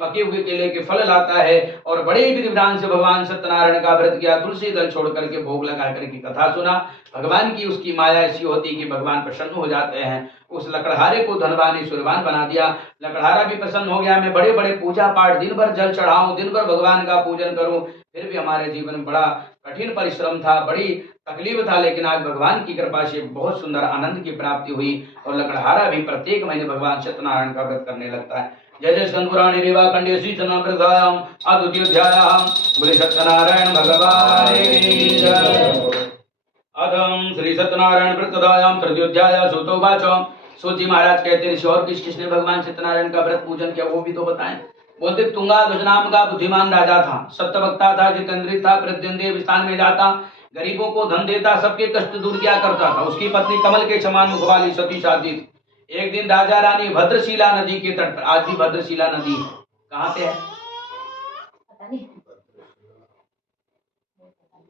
पके हुए केले के फल लाता है और बड़े विधि विधान से भगवान सत्यनारायण का व्रत किया। तुलसी दल छोड़ करके भोग लगा करके कथा सुना। भगवान की उसकी माया ऐसी होती कि भगवान प्रसन्न हो जाते हैं। उस लकड़हारे को धनवान ईश्वरवान बना दिया। लकड़हारा भी प्रसन्न हो गया, मैं बड़े बड़े पूजा पाठ दिन भर जल चढ़ाऊं, दिन भर भगवान का पूजन करूं, फिर भी हमारे जीवन में बड़ा कठिन परिश्रम था, बड़ी तकलीफ था, लेकिन आज भगवान की कृपा से बहुत सुंदर आनंद की प्राप्ति हुई और लकड़हारा भी प्रत्येक महीने भगवान सत्यनारायण का व्रत करने लगता है। जय जय स्कंद पुराणे विवाह खंडे श्री चन्द्रप्रदायाम अद्वितीयोध्यायाम बोले सत्यनारायण भगवान की जय। अधम श्री सत्यनारायण व्रतदायाम तृतीयोध्याय सूतोवाच सूत जी महाराज कहते हैं ऋषि और किसने भगवान सत्यनारायण का व्रत पूजन किया वो भी तो बताएं। बोलते तुंगाध्वज नाम का बुद्धिमान राजा था, सत्यवक्ता था, जितेंद्रिय था, प्रद्युम्न स्थान में जाता, गरीबों को धन देता, सबके कष्ट दूर किया करता था। उसकी पत्नी कमल के समान मुख वाली सती शादी थी। एक दिन राजा रानी भद्रशिला नदी के तट पर, आज भी भद्रशिला नदी कहाँ पे है पता नहीं।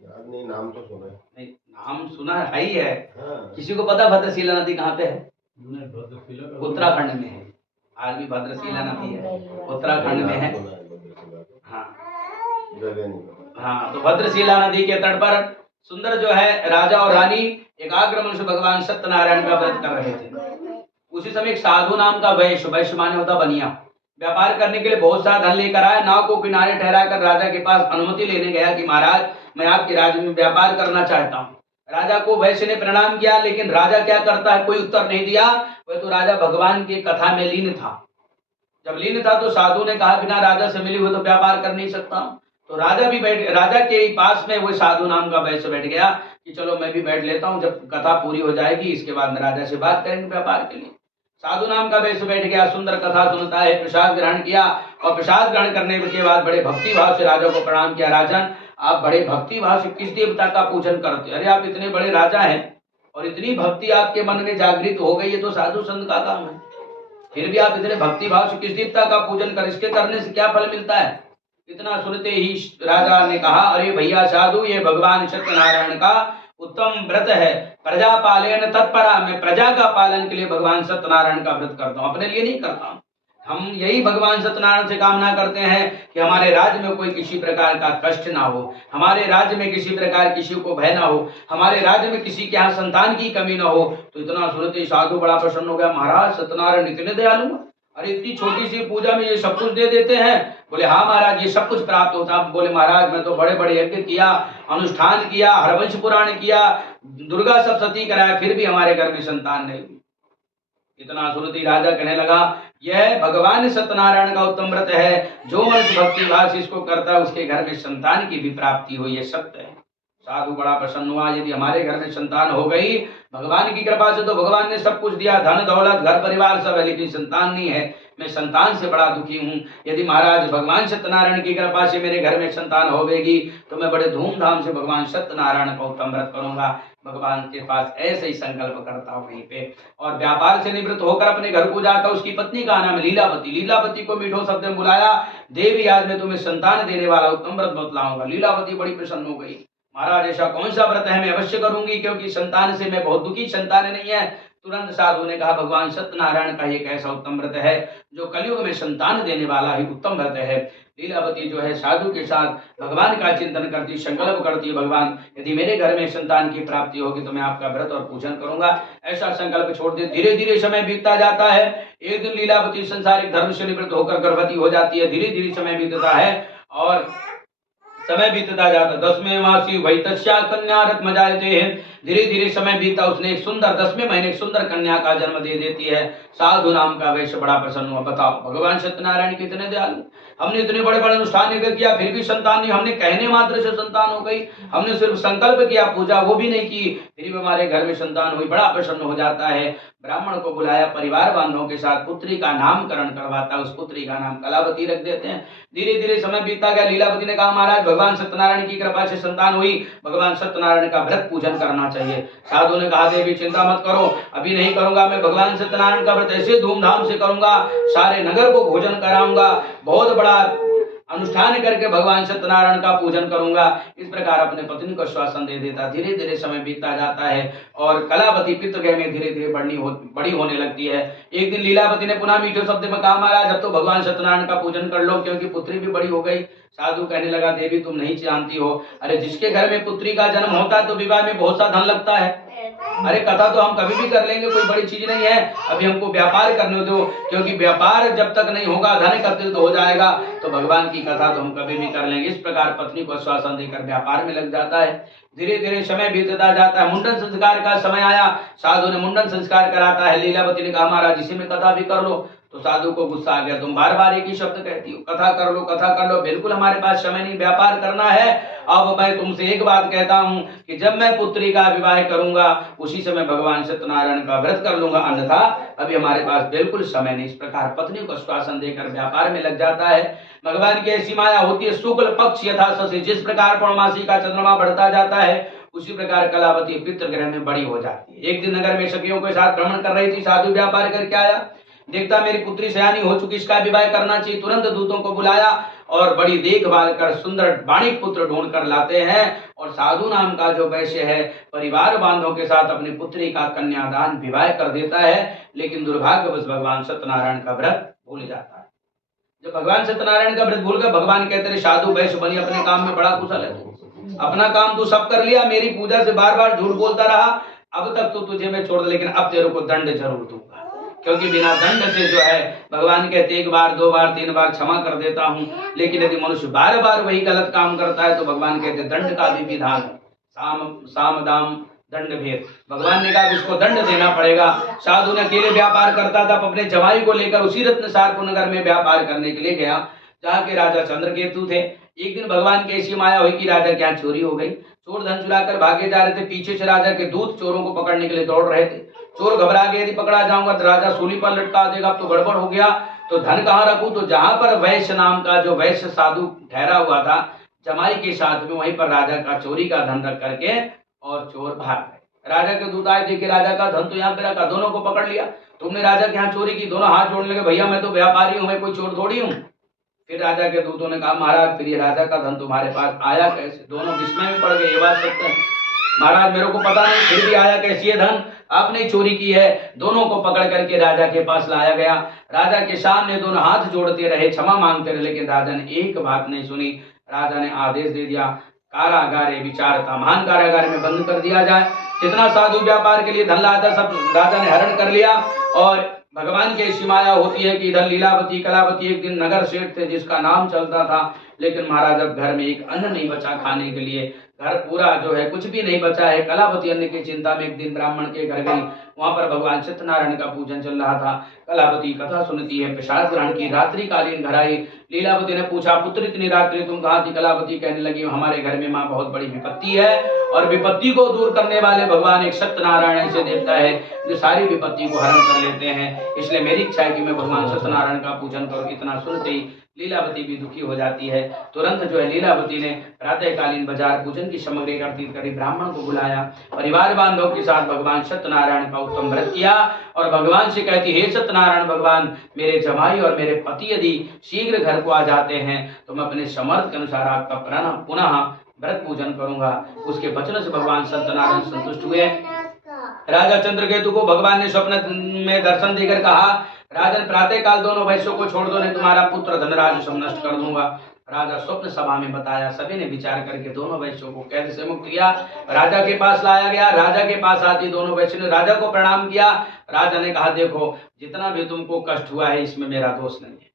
याद नहीं, नाम तो सुना है। नहीं, नाम सुना है ही है। हाँ। किसी को पता भद्रशिला नदी कहाँ पे है? उत्तराखंड में है। आज भी भद्रशिला नदी है, उत्तराखंड में है। हाँ हाँ, तो भद्रशिला नदी के तट पर सुंदर जो है राजा और रानी एकाग्र मन से भगवान सत्यनारायण का व्रत कर रहे थे। उसी समय एक साधु नाम का वैश्य, वैश्य माने होता बनिया, व्यापार करने के लिए बहुत सारा धन लेकर आया। नाव को किनारे ठहराकर राजा के पास अनुमति लेने गया कि महाराज मैं आपके राज्य में व्यापार करना चाहता हूँ। राजा को वैश्य ने प्रणाम किया, लेकिन राजा क्या करता है, कोई उत्तर नहीं दिया। वह तो राजा भगवान की कथा में लीन था। जब लीन था तो साधु ने कहा बिना राजा से मिली हुई तो व्यापार कर नहीं सकता। तो राजा भी बैठ, राजा के पास में वो साधु नाम का वैश्य बैठ गया कि चलो मैं भी बैठ लेता हूँ, जब कथा पूरी हो जाएगी इसके बाद में राजा से बात करेंगे व्यापार के लिए। साधु नाम का वैश्य बैठ गया, सुंदर कथा सुनता है, प्रसाद ग्रहण किया और प्रसाद ग्रहण करने के बाद बड़े भक्ति भाव से राजा को प्रणाम किया। राजन आप बड़े भक्ति भाव से किस देवता का पूजन करते? अरे आप इतने बड़े राजा हैं और इतनी भक्ति आपके मन में जागृत हो गई, ये तो साधु संत का काम है, फिर भी आप इतने भक्ति भाव से किस देवता का पूजन कर, इसके करने से क्या फल मिलता है? इतना सुनते ही राजा ने कहा अरे भैया साधु, ये भगवान सत्यनारायण का उत्तम व्रत है, प्रजा पालन तत्परा, मैं प्रजा का पालन के लिए भगवान सत्यनारायण का व्रत करता हूँ, अपने लिए नहीं करता हूँ। हम यही भगवान सत्यनारायण से कामना करते हैं कि हमारे राज्य में कोई किसी प्रकार का कष्ट ना हो, हमारे राज्य में किसी प्रकार किसी को भय ना हो, हमारे राज्य में किसी के यहाँ संतान की कमी ना हो। तो इतना सुनते साधु बड़ा प्रसन्न हो गया, महाराज सत्यनारायण इतने दयालु, अरे इतनी छोटी सी पूजा में ये सब कुछ दे देते हैं? बोले हाँ महाराज ये सब कुछ प्राप्त होता। बोले महाराज मैं तो बड़े बड़े यज्ञ किया, अनुष्ठान किया, हरवंश पुराण किया, दुर्गा सप्तशती कराया, फिर भी हमारे घर में संतान नहीं हुई। इतना सुनती राजा कहने लगा यह भगवान सत्यनारायण का उत्तम व्रत है, जो मनुष्य भक्ति भाव से इसको करता है उसके घर में संतान की भी प्राप्ति हुई, ये सत्य है। साधु बड़ा प्रसन्न हुआ, यदि हमारे घर में संतान हो गई भगवान की कृपा से, तो भगवान ने सब कुछ दिया, धन दौलत घर परिवार सब है, लेकिन संतान नहीं है, मैं संतान से बड़ा दुखी हूँ। यदि महाराज भगवान सत्यनारायण की कृपा से मेरे घर में संतान होगी तो मैं बड़े धूमधाम से भगवान सत्यनारायण का उत्तम व्रत करूंगा। भगवान के पास ऐसे ही संकल्प करता हूँ वहीं पे, और व्यापार से निवृत्त होकर अपने घर को जाता। उसकी पत्नी का नाम लीलावती। लीलावती को मीठो शब्द में बुलाया, देवी आज मैं तुम्हें संतान देने वाला उत्तम व्रत बतलाऊंगा। लीलावती बड़ी प्रसन्न हो गई, महाराज ऐसा कौन सा व्रत है, मैं अवश्य करूंगी, क्योंकि संतान से मैं बहुत दुखी, संतान नहीं है। तुरंत साधु ने कहा भगवान सत्यनारायण का एक ऐसा उत्तम व्रत है जो कलयुग में संतान देने वाला ही उत्तम व्रत है। लीलावती जो है साधु के साथ भगवान का चिंतन करती, संकल्प करती है, भगवान यदि मेरे घर में संतान की प्राप्ति होगी तो मैं आपका व्रत और पूजन करूंगा, ऐसा संकल्प छोड़ दे। धीरे धीरे समय बीतता जाता है। एक दिन लीलावती संसारिक धर्म से निवृत्त होकर गर्भवती हो जाती है। धीरे धीरे समय बीतता है और समय बीतता जाता। 10वें मासी वैतस्या कन्या रत्न जायते हैं। धीरे धीरे समय बीता, उसने एक सुंदर 10वें महीने एक सुंदर कन्या का जन्म दे देती है। साधु नाम का वैश्य बड़ा प्रसन्न हुआ। बताओ भगवान सत्यनारायण कितने दयालु, हमने इतने बड़े बड़े अनुष्ठान किया फिर भी संतान नहीं, हमने कहने मात्र से संतान हो गई, हमने सिर्फ संकल्प किया, पूजा वो भी नहीं की, फिर भी हमारे घर में संतान हुई। बड़ा प्रसन्न हो जाता है। ब्राह्मण को बुलाया, परिवार बांधवों के साथ पुत्री का नामकरण करवाता, उस पुत्री का नाम कलावती रख देते हैं। धीरे धीरे समय बीतता गया। लीलावती ने कहा महाराज भगवान सत्यनारायण की कृपा से संतान हुई, भगवान सत्यनारायण का व्रत पूजन करना चाहिए। साधु ने कहा देवी चिंता मत करो, अभी नहीं करूंगा, मैं भगवान सत्यनारायण का व्रत ऐसे धूमधाम से करूंगा, सारे नगर को भोजन कराऊंगा, बहुत बड़ा अनुष्ठान करके भगवान सत्यनारायण का पूजन करूंगा। इस प्रकार अपने पत्नी को श्वासन दे देता। धीरे धीरे समय बीतता जाता है और कलावती पितृगृह में धीरे धीरे बड़ी होने लगती है। एक दिन लीलावती ने पुनः मीठे शब्द में कहा महाराज अब तो भगवान सत्यनारायण का पूजन कर लो, क्योंकि पुत्री भी बड़ी हो गई। साधु कहने लगा देवी तुम नहीं जानती हो, अरे जिसके घर में पुत्री का जन्म होता है तो विवाह में बहुत सा धन लगता है। अरे कथा तो हम कभी भी कर लेंगे, कोई बड़ी चीज नहीं है, अभी हमको व्यापार करने दो, क्योंकि व्यापार जब तक नहीं होगा धन एकत्रित हो जाएगा, तो भगवान की कथा तो हम कभी भी कर लेंगे। इस प्रकार पत्नी को आश्वासन देकर व्यापार में लग जाता है। धीरे धीरे समय बीतता जाता है। मुंडन संस्कार का समय आया। साधु ने मुंडन संस्कार कराता है। लीलावती ने कहा महाराज इसी में कथा भी कर लो। तो साधु को गुस्सा आ गया, तुम बार बार एक ही शब्द कहती हो, कथा कर लो कथा कर लो, बिल्कुल हमारे पास समय नहीं, व्यापार करना है। अब मैं तुमसे एक बात कहता हूँ कि जब मैं पुत्री का विवाह करूंगा उसी समय भगवान सत्यनारायण का व्रत कर लूंगा, अन्यथा अभी हमारे पास बिल्कुल समय नहीं। इस प्रकार पत्नी को आश्वासन देकर व्यापार में लग जाता है। भगवान की ऐसी माया होती है, शुक्ल पक्ष यथा शशि, जिस प्रकार पूर्णमासी का चंद्रमा बढ़ता जाता है उसी प्रकार कलावती पितृग्रह में बड़ी हो जाती है। एक दिन नगर में सखियों के साथ भ्रमण कर रही थी, साधु व्यापार करके आया, देखता मेरी पुत्री सयानी हो चुकी, इसका विवाह करना चाहिए। तुरंत दूतों को बुलाया और बड़ी देखभाल कर सुंदर बाणिक पुत्र ढूंढ कर लाते हैं और साधु नाम का जो वैश्य है परिवार बांधों के साथ अपनी पुत्री का कन्यादान विवाह कर देता है। लेकिन दुर्भाग्यवश भगवान सत्यनारायण का व्रत भूल जाता है। जब भगवान सत्यनारायण का व्रत भूल गए, भगवान कहते रहे साधु वैश्य बनी, अपने काम में बड़ा कुशल है, अपना काम तू सब कर लिया, मेरी पूजा से बार बार झूठ बोलता रहा, अब तक तो तुझे मैं छोड़ दे, लेकिन अब तेरे को दंड जरूर दूंगा। क्योंकि बिना दंड से जो है भगवान कहते एक बार दो बार तीन बार क्षमा कर देता हूँ, लेकिन यदि मनुष्य बार बार वही गलत काम करता है तो भगवान कहते दंड का भी विधान है, साम दाम दंड भेद। भगवान ने कहा इसको दंड देना पड़ेगा। साधु ने अकेले व्यापार करता था, अपने जवाई को लेकर उसी रत्नसारपुर नगर में व्यापार करने के लिए गया जहाँ के राजा चंद्रकेतु थे। एक दिन भगवान की ऐसी माया हुई कि राजा के यहाँ चोरी हो गई, चोर धन चुरा कर भागे जा रहे थे, पीछे से राजा के दूत चोरों को पकड़ने के लिए दौड़ रहे थे। चोर घबरा गए, यदि पकड़ा जाऊंगा तो राजा सूली पर लटका देगा, अब तो गड़बड़ हो गया, तो धन कहाँ रखूं। तो जहां पर वैश्य नाम का जो वैश्य साधु ठहरा हुआ था जमाई के साथ में, वहीं पर राजा का चोरी का धन रख करके और चोर भाग गए। राजा के दूत आए, देखे राजा का धन तो यहाँ पे रखा, दोनों को पकड़ लिया, तुमने राजा के यहाँ चोरी की। दोनों हाथ जोड़ने लगे, भैया मैं तो व्यापारी हूँ, मैं कोई चोर थोड़ी हूँ। फिर राजा के दूतों ने कहा महाराज फिर ये राजा का धन तुम्हारे पास आया कैसे। दोनों विस्मय में पड़ गए, ये बात सत्य है महाराज, मेरे को पता नहीं, फिर भी आया कैसे ये धन, आपने चोरी की है। दोनों को पकड़ करके राजा के पास लाया गया। राजा के सामने दोनों हाथ जोड़ते रहे, क्षमा मांगते रहे, लेकिन राजा ने एक बात नहीं सुनी। राजा ने आदेश दे दिया कारागारे विचारता, महान कारागार में बंद कर दिया जाए। जितना साधु व्यापार के लिए धन लाया था सब राजा ने हरण कर लिया। और भगवान की ऐसी माया होती है कि इधर लीलावती कलावती एक दिन नगर सेठ थे जिसका नाम चलता था, लेकिन महाराज अब घर में एक अन्न नहीं बचा खाने के लिए, घर पूरा जो है कुछ भी नहीं बचा है। कलावती अन्न की चिंता में एक दिन ब्राह्मण के घर गई, वहां पर भगवान सत्यनारायण का पूजन चल रहा था। कलावती कथा सुनती है, प्रसाद ग्रहण की, रात्रि कालीन घर आई। लीलावती ने पूछा पुत्र इतनी रात्रि तुम कहाँ थी। कलावती कहने लगी हमारे घर में माँ बहुत बड़ी विपत्ति है और विपत्ति को दूर करने वाले भगवान एक सत्यनारायण ऐसे देवता है जो सारी विपत्ति को हरण कर लेते हैं, इसलिए मेरी इच्छा है कि मैं भगवान सत्यनारायण का पूजन करूं। इतना सुनते ही लीलावती भी दुखी हो जाती है। तुरंत जो है लीलावती ने प्रातःकालीन बाजार पूजन की सामग्री एकत्रित करी, ब्राह्मण को बुलाया, परिवार बांधवों के साथ भगवान सत्यनारायण का उत्तम व्रत किया और भगवान से कहती हे सत्यनारायण भगवान मेरे जमाई और मेरे पति यदि शीघ्र घर को आ जाते हैं तो मैं अपने समर्थ के अनुसार आपका पुनः व्रत पूजन करूंगा। उसके वचन से भगवान सत्यनारायण संतुष्ट हुए। राजा चंद्रकेतु को भगवान ने स्वप्न में दर्शन देकर कहा राजन प्रातः काल दोनों वैश्यों को छोड़ दो, नहीं तुम्हारा पुत्र धनराज सब नष्ट कर दूंगा। राजा स्वप्न सभा में बताया, सभी ने विचार करके दोनों वैश्यों को कैद से मुक्त किया। राजा के पास लाया गया। राजा के पास आती दोनों वैश्यों ने राजा को प्रणाम किया। राजा ने कहा देखो जितना भी तुमको कष्ट हुआ है इसमें मेरा दोष नहीं है,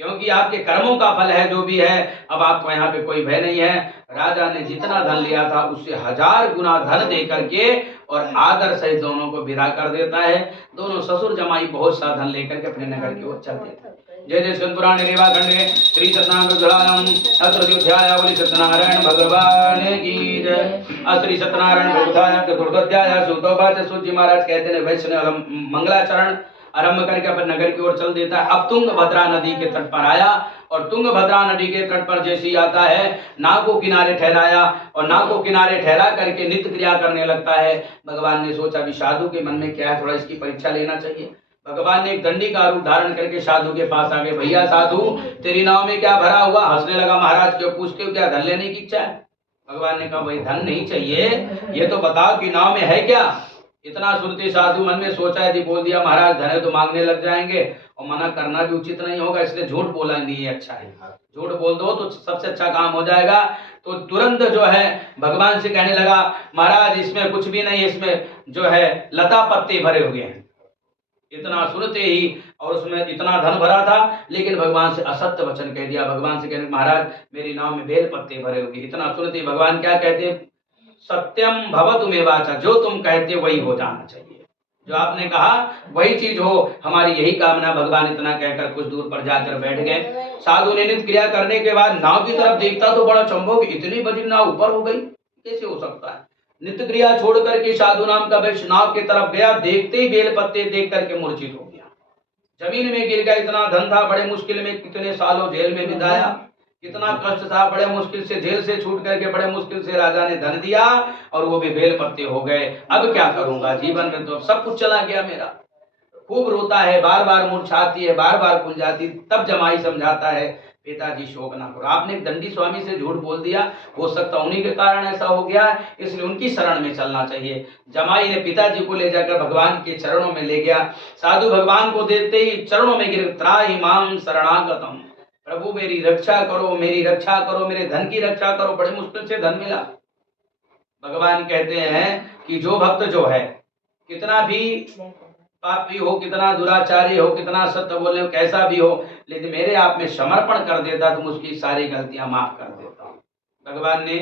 क्योंकि आपके कर्मों का फल है जो भी है, अब आपको यहाँ पे कोई भय नहीं है। राजा ने जितना धन लिया था उससे 1000 गुना धन दे करके और आदर सहित दोनों को विदा कर देता है। दोनों ससुर जमाई बहुत सा धन लेकर के अपने नगर की ओर चलते थे। जय जय स्कंद पुराण रेवा खंडे श्री सत्यनारायण अध्याय बोली सत्यनारायण भगवान की जय। श्री सत्यनारायण चतुर्थाध्याय सुतोवाच। सूत जी महाराज कहते हैं वैष्णव मंगलाचरण आरंभ करके अपने नगर की ओर चल देता है। अब तुंगभद्रा नदी के तट पर आया और तुंगभद्रा नदी के तट पर जैसे ही आता है नाव को किनारे ठहराया और नाव को किनारे ठहरा करके नित्य क्रिया करने लगता है। भगवान ने सोचा भी साधु के मन में क्या है, थोड़ा इसकी परीक्षा लेना चाहिए। भगवान ने एक दंडी का रूप धारण करके साधु के पास आ गए। भैया साधु तेरी नाव में क्या भरा हुआ। हंसने लगा। महाराज क्यों पूछते हो, क्या धन लेने की इच्छा है। भगवान ने कहा भाई धन नहीं चाहिए, ये तो बताओ कि नाव में है क्या। इतना सुनते साधु मन में सोचा यदि बोल दिया महाराज धन है तो मांगने लग जाएंगे और मना करना भी उचित नहीं होगा, इसलिए झूठ बोला नहीं अच्छा है। झूठ बोल दो तो सबसे अच्छा काम हो जाएगा। तो तुरंत जो है भगवान से कहने लगा महाराज इसमें कुछ भी नहीं, इसमें जो है लता पत्ते भरे हुए हैं। इतना सुनते ही और उसमें इतना धन भरा था, लेकिन भगवान से असत्य वचन कह दिया। भगवान से कहने महाराज मेरी नाव में बेल पत्ते भरे हुए। इतना सुनते ही भगवान क्या कहते सत्यम भवतु मे वाचा, जो तुम कहते वही हो जाना चाहिए। जो आपने कहा वही चीज हो, हमारी यही कामना। भगवान इतना कहकर कुछ दूर पर जाकर बैठ गए। साधु ने नित्य क्रिया करने के बाद नाव की तरफ देखता तो बड़ा चंभोग, इतनी बड़ी नाव ऊपर हो गई, कैसे हो सकता है। नित्य क्रिया छोड़ करके साधु नाम का वैश्य नाव की तरफ गया, देखते ही बेल पत्ते देख करके मूर्छित हो गया, जमीन में गिर गया। इतना धन था, बड़े मुश्किल में कितने सालों जेल में बिताया, कितना कष्ट था, बड़े मुश्किल से जेल से छूट करके बड़े मुश्किल से राजा ने धन दिया और वो भी बेल पत्ते हो गए। अब क्या करूंगा, जीवन में तो सब कुछ चला गया मेरा। खूब रोता है, बार बार मूर्छाती है, बार बार खुल जाती। तब जमाई समझाता है, पिताजी शोक ना करो, आपने एक दंडी स्वामी से झूठ बोल दिया, हो सकता उन्हीं के कारण ऐसा हो गया, इसलिए उनकी शरण में चलना चाहिए। जमाई ने पिताजी को ले जाकर भगवान के चरणों में ले गया। साधु भगवान को देते ही चरणों में गिर, त्राहि माम शरणागतम, प्रभु मेरी रक्षा करो, मेरी रक्षा करो, मेरे धन की रक्षा करो। बड़े मुश्किल से धन मिला। भगवान कहते हैं कि जो भक्त जो है, कितना भी पापी हो, कितना दुराचारी हो, कितना सत्य बोले हो, कैसा भी हो, लेकिन मेरे आप में समर्पण कर देता तो उसकी सारी गलतियां माफ कर देता हूं। भगवान ने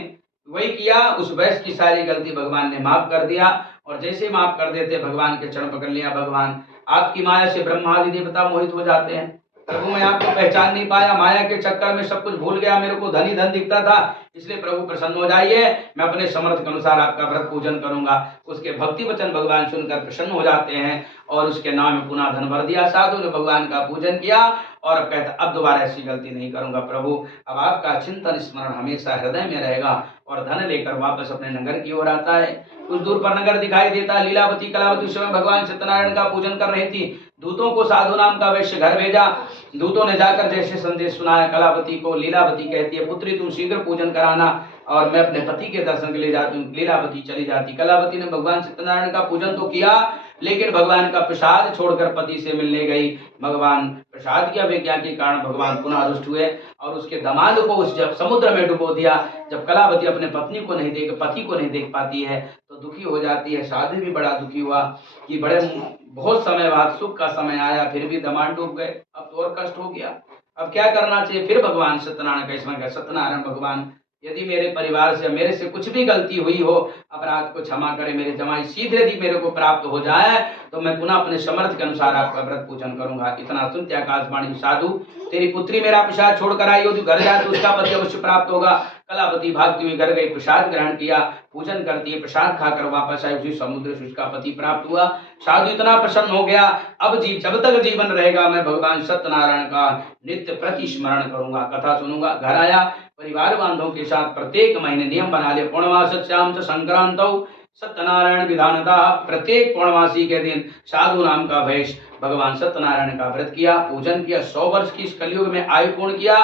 वही किया, उस वैश्य की सारी गलती भगवान ने माफ कर दिया। और जैसे माफ कर देते, भगवान के चरण पकड़ लिया। भगवान आपकी माया से ब्रह्मा आदि देवता मोहित हो जाते हैं। प्रभु मैं आपको पहचान नहीं पाया, माया के चक्कर में सब कुछ भूल गया, मेरे को धन ही धन दिखता था, इसलिए प्रभु प्रसन्न हो जाइए, मैं अपने समर्थ के अनुसार आपका व्रत पूजन करूंगा। उसके भक्ति वचन भगवान सुनकर प्रसन्न हो जाते हैं और उसके नाम में पुनः धन भर दिया। साधु ने भगवान का पूजन किया और अब कहता अब दोबारा ऐसी गलती नहीं करूंगा प्रभु, अब आपका चिंतन स्मरण हमेशा हृदय में रहेगा। और धन लेकर वापस अपने नगर की ओर आता है। कुछ दूर पर नगर दिखाई देता, लीलावती कलावती उस समय भगवान सत्यनारायण का पूजन कर रही थी। दूतों को साधु नाम का वैश्य घर भेजा। दूतों ने जाकर जैसे संदेश सुनाया कलावती को, लीलावती कहती है पुत्री तुम शीघ्र पूजन कराना और मैं अपने पति के दर्शन के लिए जाती हूँ। लीलावती चली जाती। कलावती ने भगवान सत्यनारायण का पूजन तो किया, लेकिन भगवान का प्रसाद छोड़कर पति से मिलने गई। भगवान प्रसाद की अवज्ञा के कारण भगवान पुनः रुष्ट हुए और उसके दामाद को उस जब समुद्र में डुबो दिया। जब कलावती अपने पत्नी को नहीं देख, पति को नहीं देख पाती है तो दुखी हो जाती है। साधु भी बड़ा दुखी हुआ कि बड़े बहुत समय बाद सुख का समय आया, फिर भी दामाद डूब गए, अब तो और कष्ट हो गया, अब क्या करना चाहिए। फिर भगवान सत्यनारायण का स्मरण कर, सत्यनारायण भगवान यदि मेरे परिवार से मेरे से कुछ भी गलती हुई हो, अपराध को क्षमा करे, मेरे जमाई शीघ्र यदि मेरे को प्राप्त हो जाए तो मैं पुनः अपने समर्थ के अनुसार आपका व्रत पूजन करूंगा। इतना सुनते आकाशवाणी साधु तेरी पुत्री मेरा प्रसाद छोड़कर आई हो, तू घर जाए तो उसका पति अवश्य प्राप्त होगा। कलावती भागती हुई घर गई, प्रसाद ग्रहण किया, पूजन करती है, प्रसाद खाकर वापस आई, उसी समुद्र से उसका पति प्राप्त हुआ। साधु इतना प्रसन्न हो गया, अब जब तक जीवन रहेगा मैं भगवान सत्यनारायण का नित्य प्रति स्मरण करूंगा, कथा सुनूंगा। घर आया, परिवार बांधवों के साथ प्रत्येक महीने नियम बना लिया, पूर्णमास्याम च संक्रांतौ सत्यनारायण विधानता, प्रत्येक पूर्णमासी के दिन साधु नाम का वैश्य भगवान सत्यनारायण का व्रत किया, पूजन किया। 100 वर्ष की इस कलयुग में आयु पूर्ण किया,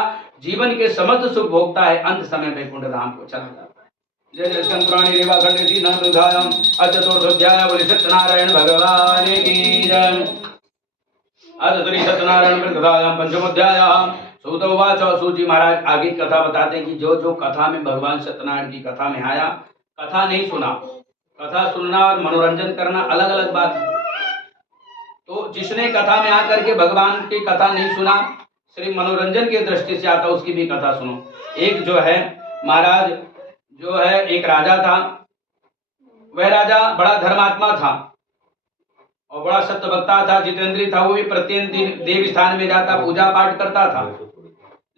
जीवन के समस्त सुख भोगता है, अंत समय वैकुंठ धाम को चला जाता है। जय जय स्कंद पुराणी रेवा खंड दीन रुधायम अचतुर्थोध्याय बोले सत्यनारायण भगवान की जय। अथ श्री सत्यनारायण प्रकटायाम पंचमोध्याय। सूत उवाच, सूत जी महाराज आगे कथा बताते हैं कि जो जो कथा में भगवान सत्यनारायण की कथा में आया, कथा नहीं सुना, कथा सुनना और मनोरंजन करना अलग अलग बात है। तो जिसने कथा में आकर के भगवान की कथा नहीं सुना, सिर्फ मनोरंजन की दृष्टि से आता, उसकी भी कथा सुनो। एक जो है महाराज, जो है एक राजा था, वह राजा बड़ा धर्मात्मा था और बड़ा सत्यवक्ता था, जितेंद्रिय था। वो भी प्रत्येक दिन देव स्थान में जाता, पूजा पाठ करता था।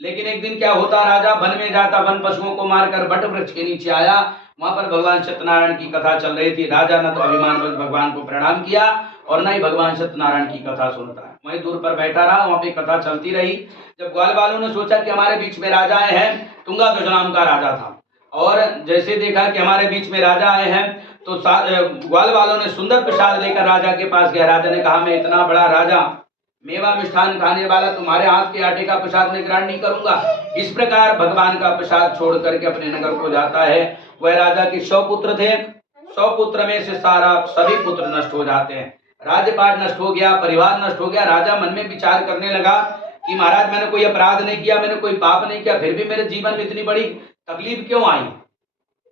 लेकिन एक दिन क्या होता, राजा वन में जाता, वन पशुओं को मारकर बट वृक्ष के नीचे आया, वहां पर भगवान सत्यनारायण की कथा चल रही थी। राजा न तो अभिमान भगवान को प्रणाम किया और न ही भगवान सत्यनारायण की कथा सुनता है, वहीं दूर पर बैठा रहा, वहां पे कथा चलती रही। जब ग्वाल वालों ने सोचा कि हमारे बीच में राजा आए हैं, तुंगाध्वज नाम का राजा था, और जैसे देखा कि हमारे बीच में राजा आए हैं तो ग्वाल वालों ने सुंदर प्रसाद लेकर राजा के पास गया। राजा ने कहा मैं इतना बड़ा राजा, मेवा मिष्ठान खाने वाला, तुम्हारे हाथ के आटे का प्रसाद में ग्रहण नहीं करूंगा। इस प्रकार भगवान का प्रसाद छोड़ करके अपने नगर को जाता है। वह राजा के 100 पुत्र थे, 100 पुत्र में से सभी पुत्र नष्ट हो जाते हैं, राज्यपाट नष्ट हो गया, परिवार नष्ट हो गया। राजा मन में विचार करने लगा कि महाराज मैंने कोई अपराध नहीं किया, मैंने कोई पाप नहीं किया, फिर भी मेरे जीवन में इतनी बड़ी तकलीफ क्यों आई,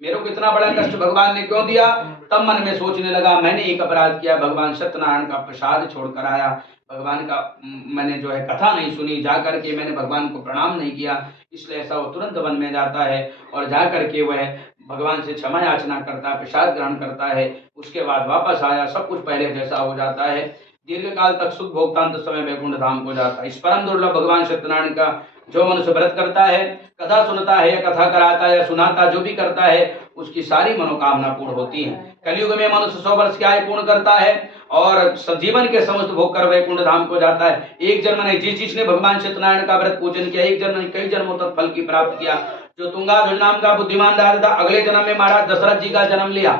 मेरे को इतना बड़ा कष्ट भगवान ने क्यों दिया। तब मन में सोचने लगा मैंने एक अपराध किया, भगवान सत्यनारायण का प्रसाद छोड़कर आया, भगवान का मैंने जो है कथा नहीं सुनी, जाकर के मैंने भगवान को प्रणाम नहीं किया, इसलिए ऐसा वो तुरंत वन में जाता है और जाकर के वह भगवान से क्षमा याचना करता है, प्रसाद ग्रहण करता है, उसके बाद वापस आया, सब कुछ पहले जैसा हो जाता है, दीर्घ काल तक सुख भोगतांत समय वैकुंठ धाम को जाता है। इस परम दुर्लभ भगवान सत्यनारायण का जो मनुष्य व्रत करता है, कथा सुनता है या कथा कराता है या सुनाता, जो भी करता है उसकी सारी मनोकामना पूर्ण होती है। कलयुग में मनुष्य 100 वर्ष की आयु पूर्ण करता है और जीवन के समस्त भोग कर वैकुंठ धाम को जाता है। एक जन्म ने जिसने भगवान सत्यनारायण का व्रत पूजन किया, एक जन्म ने कई जन्मों तक फल की प्राप्त किया। जो तुंगाध्वज नाम का बुद्धिमान राजा था, अगले जन्म में महाराज दशरथ जी का जन्म लिया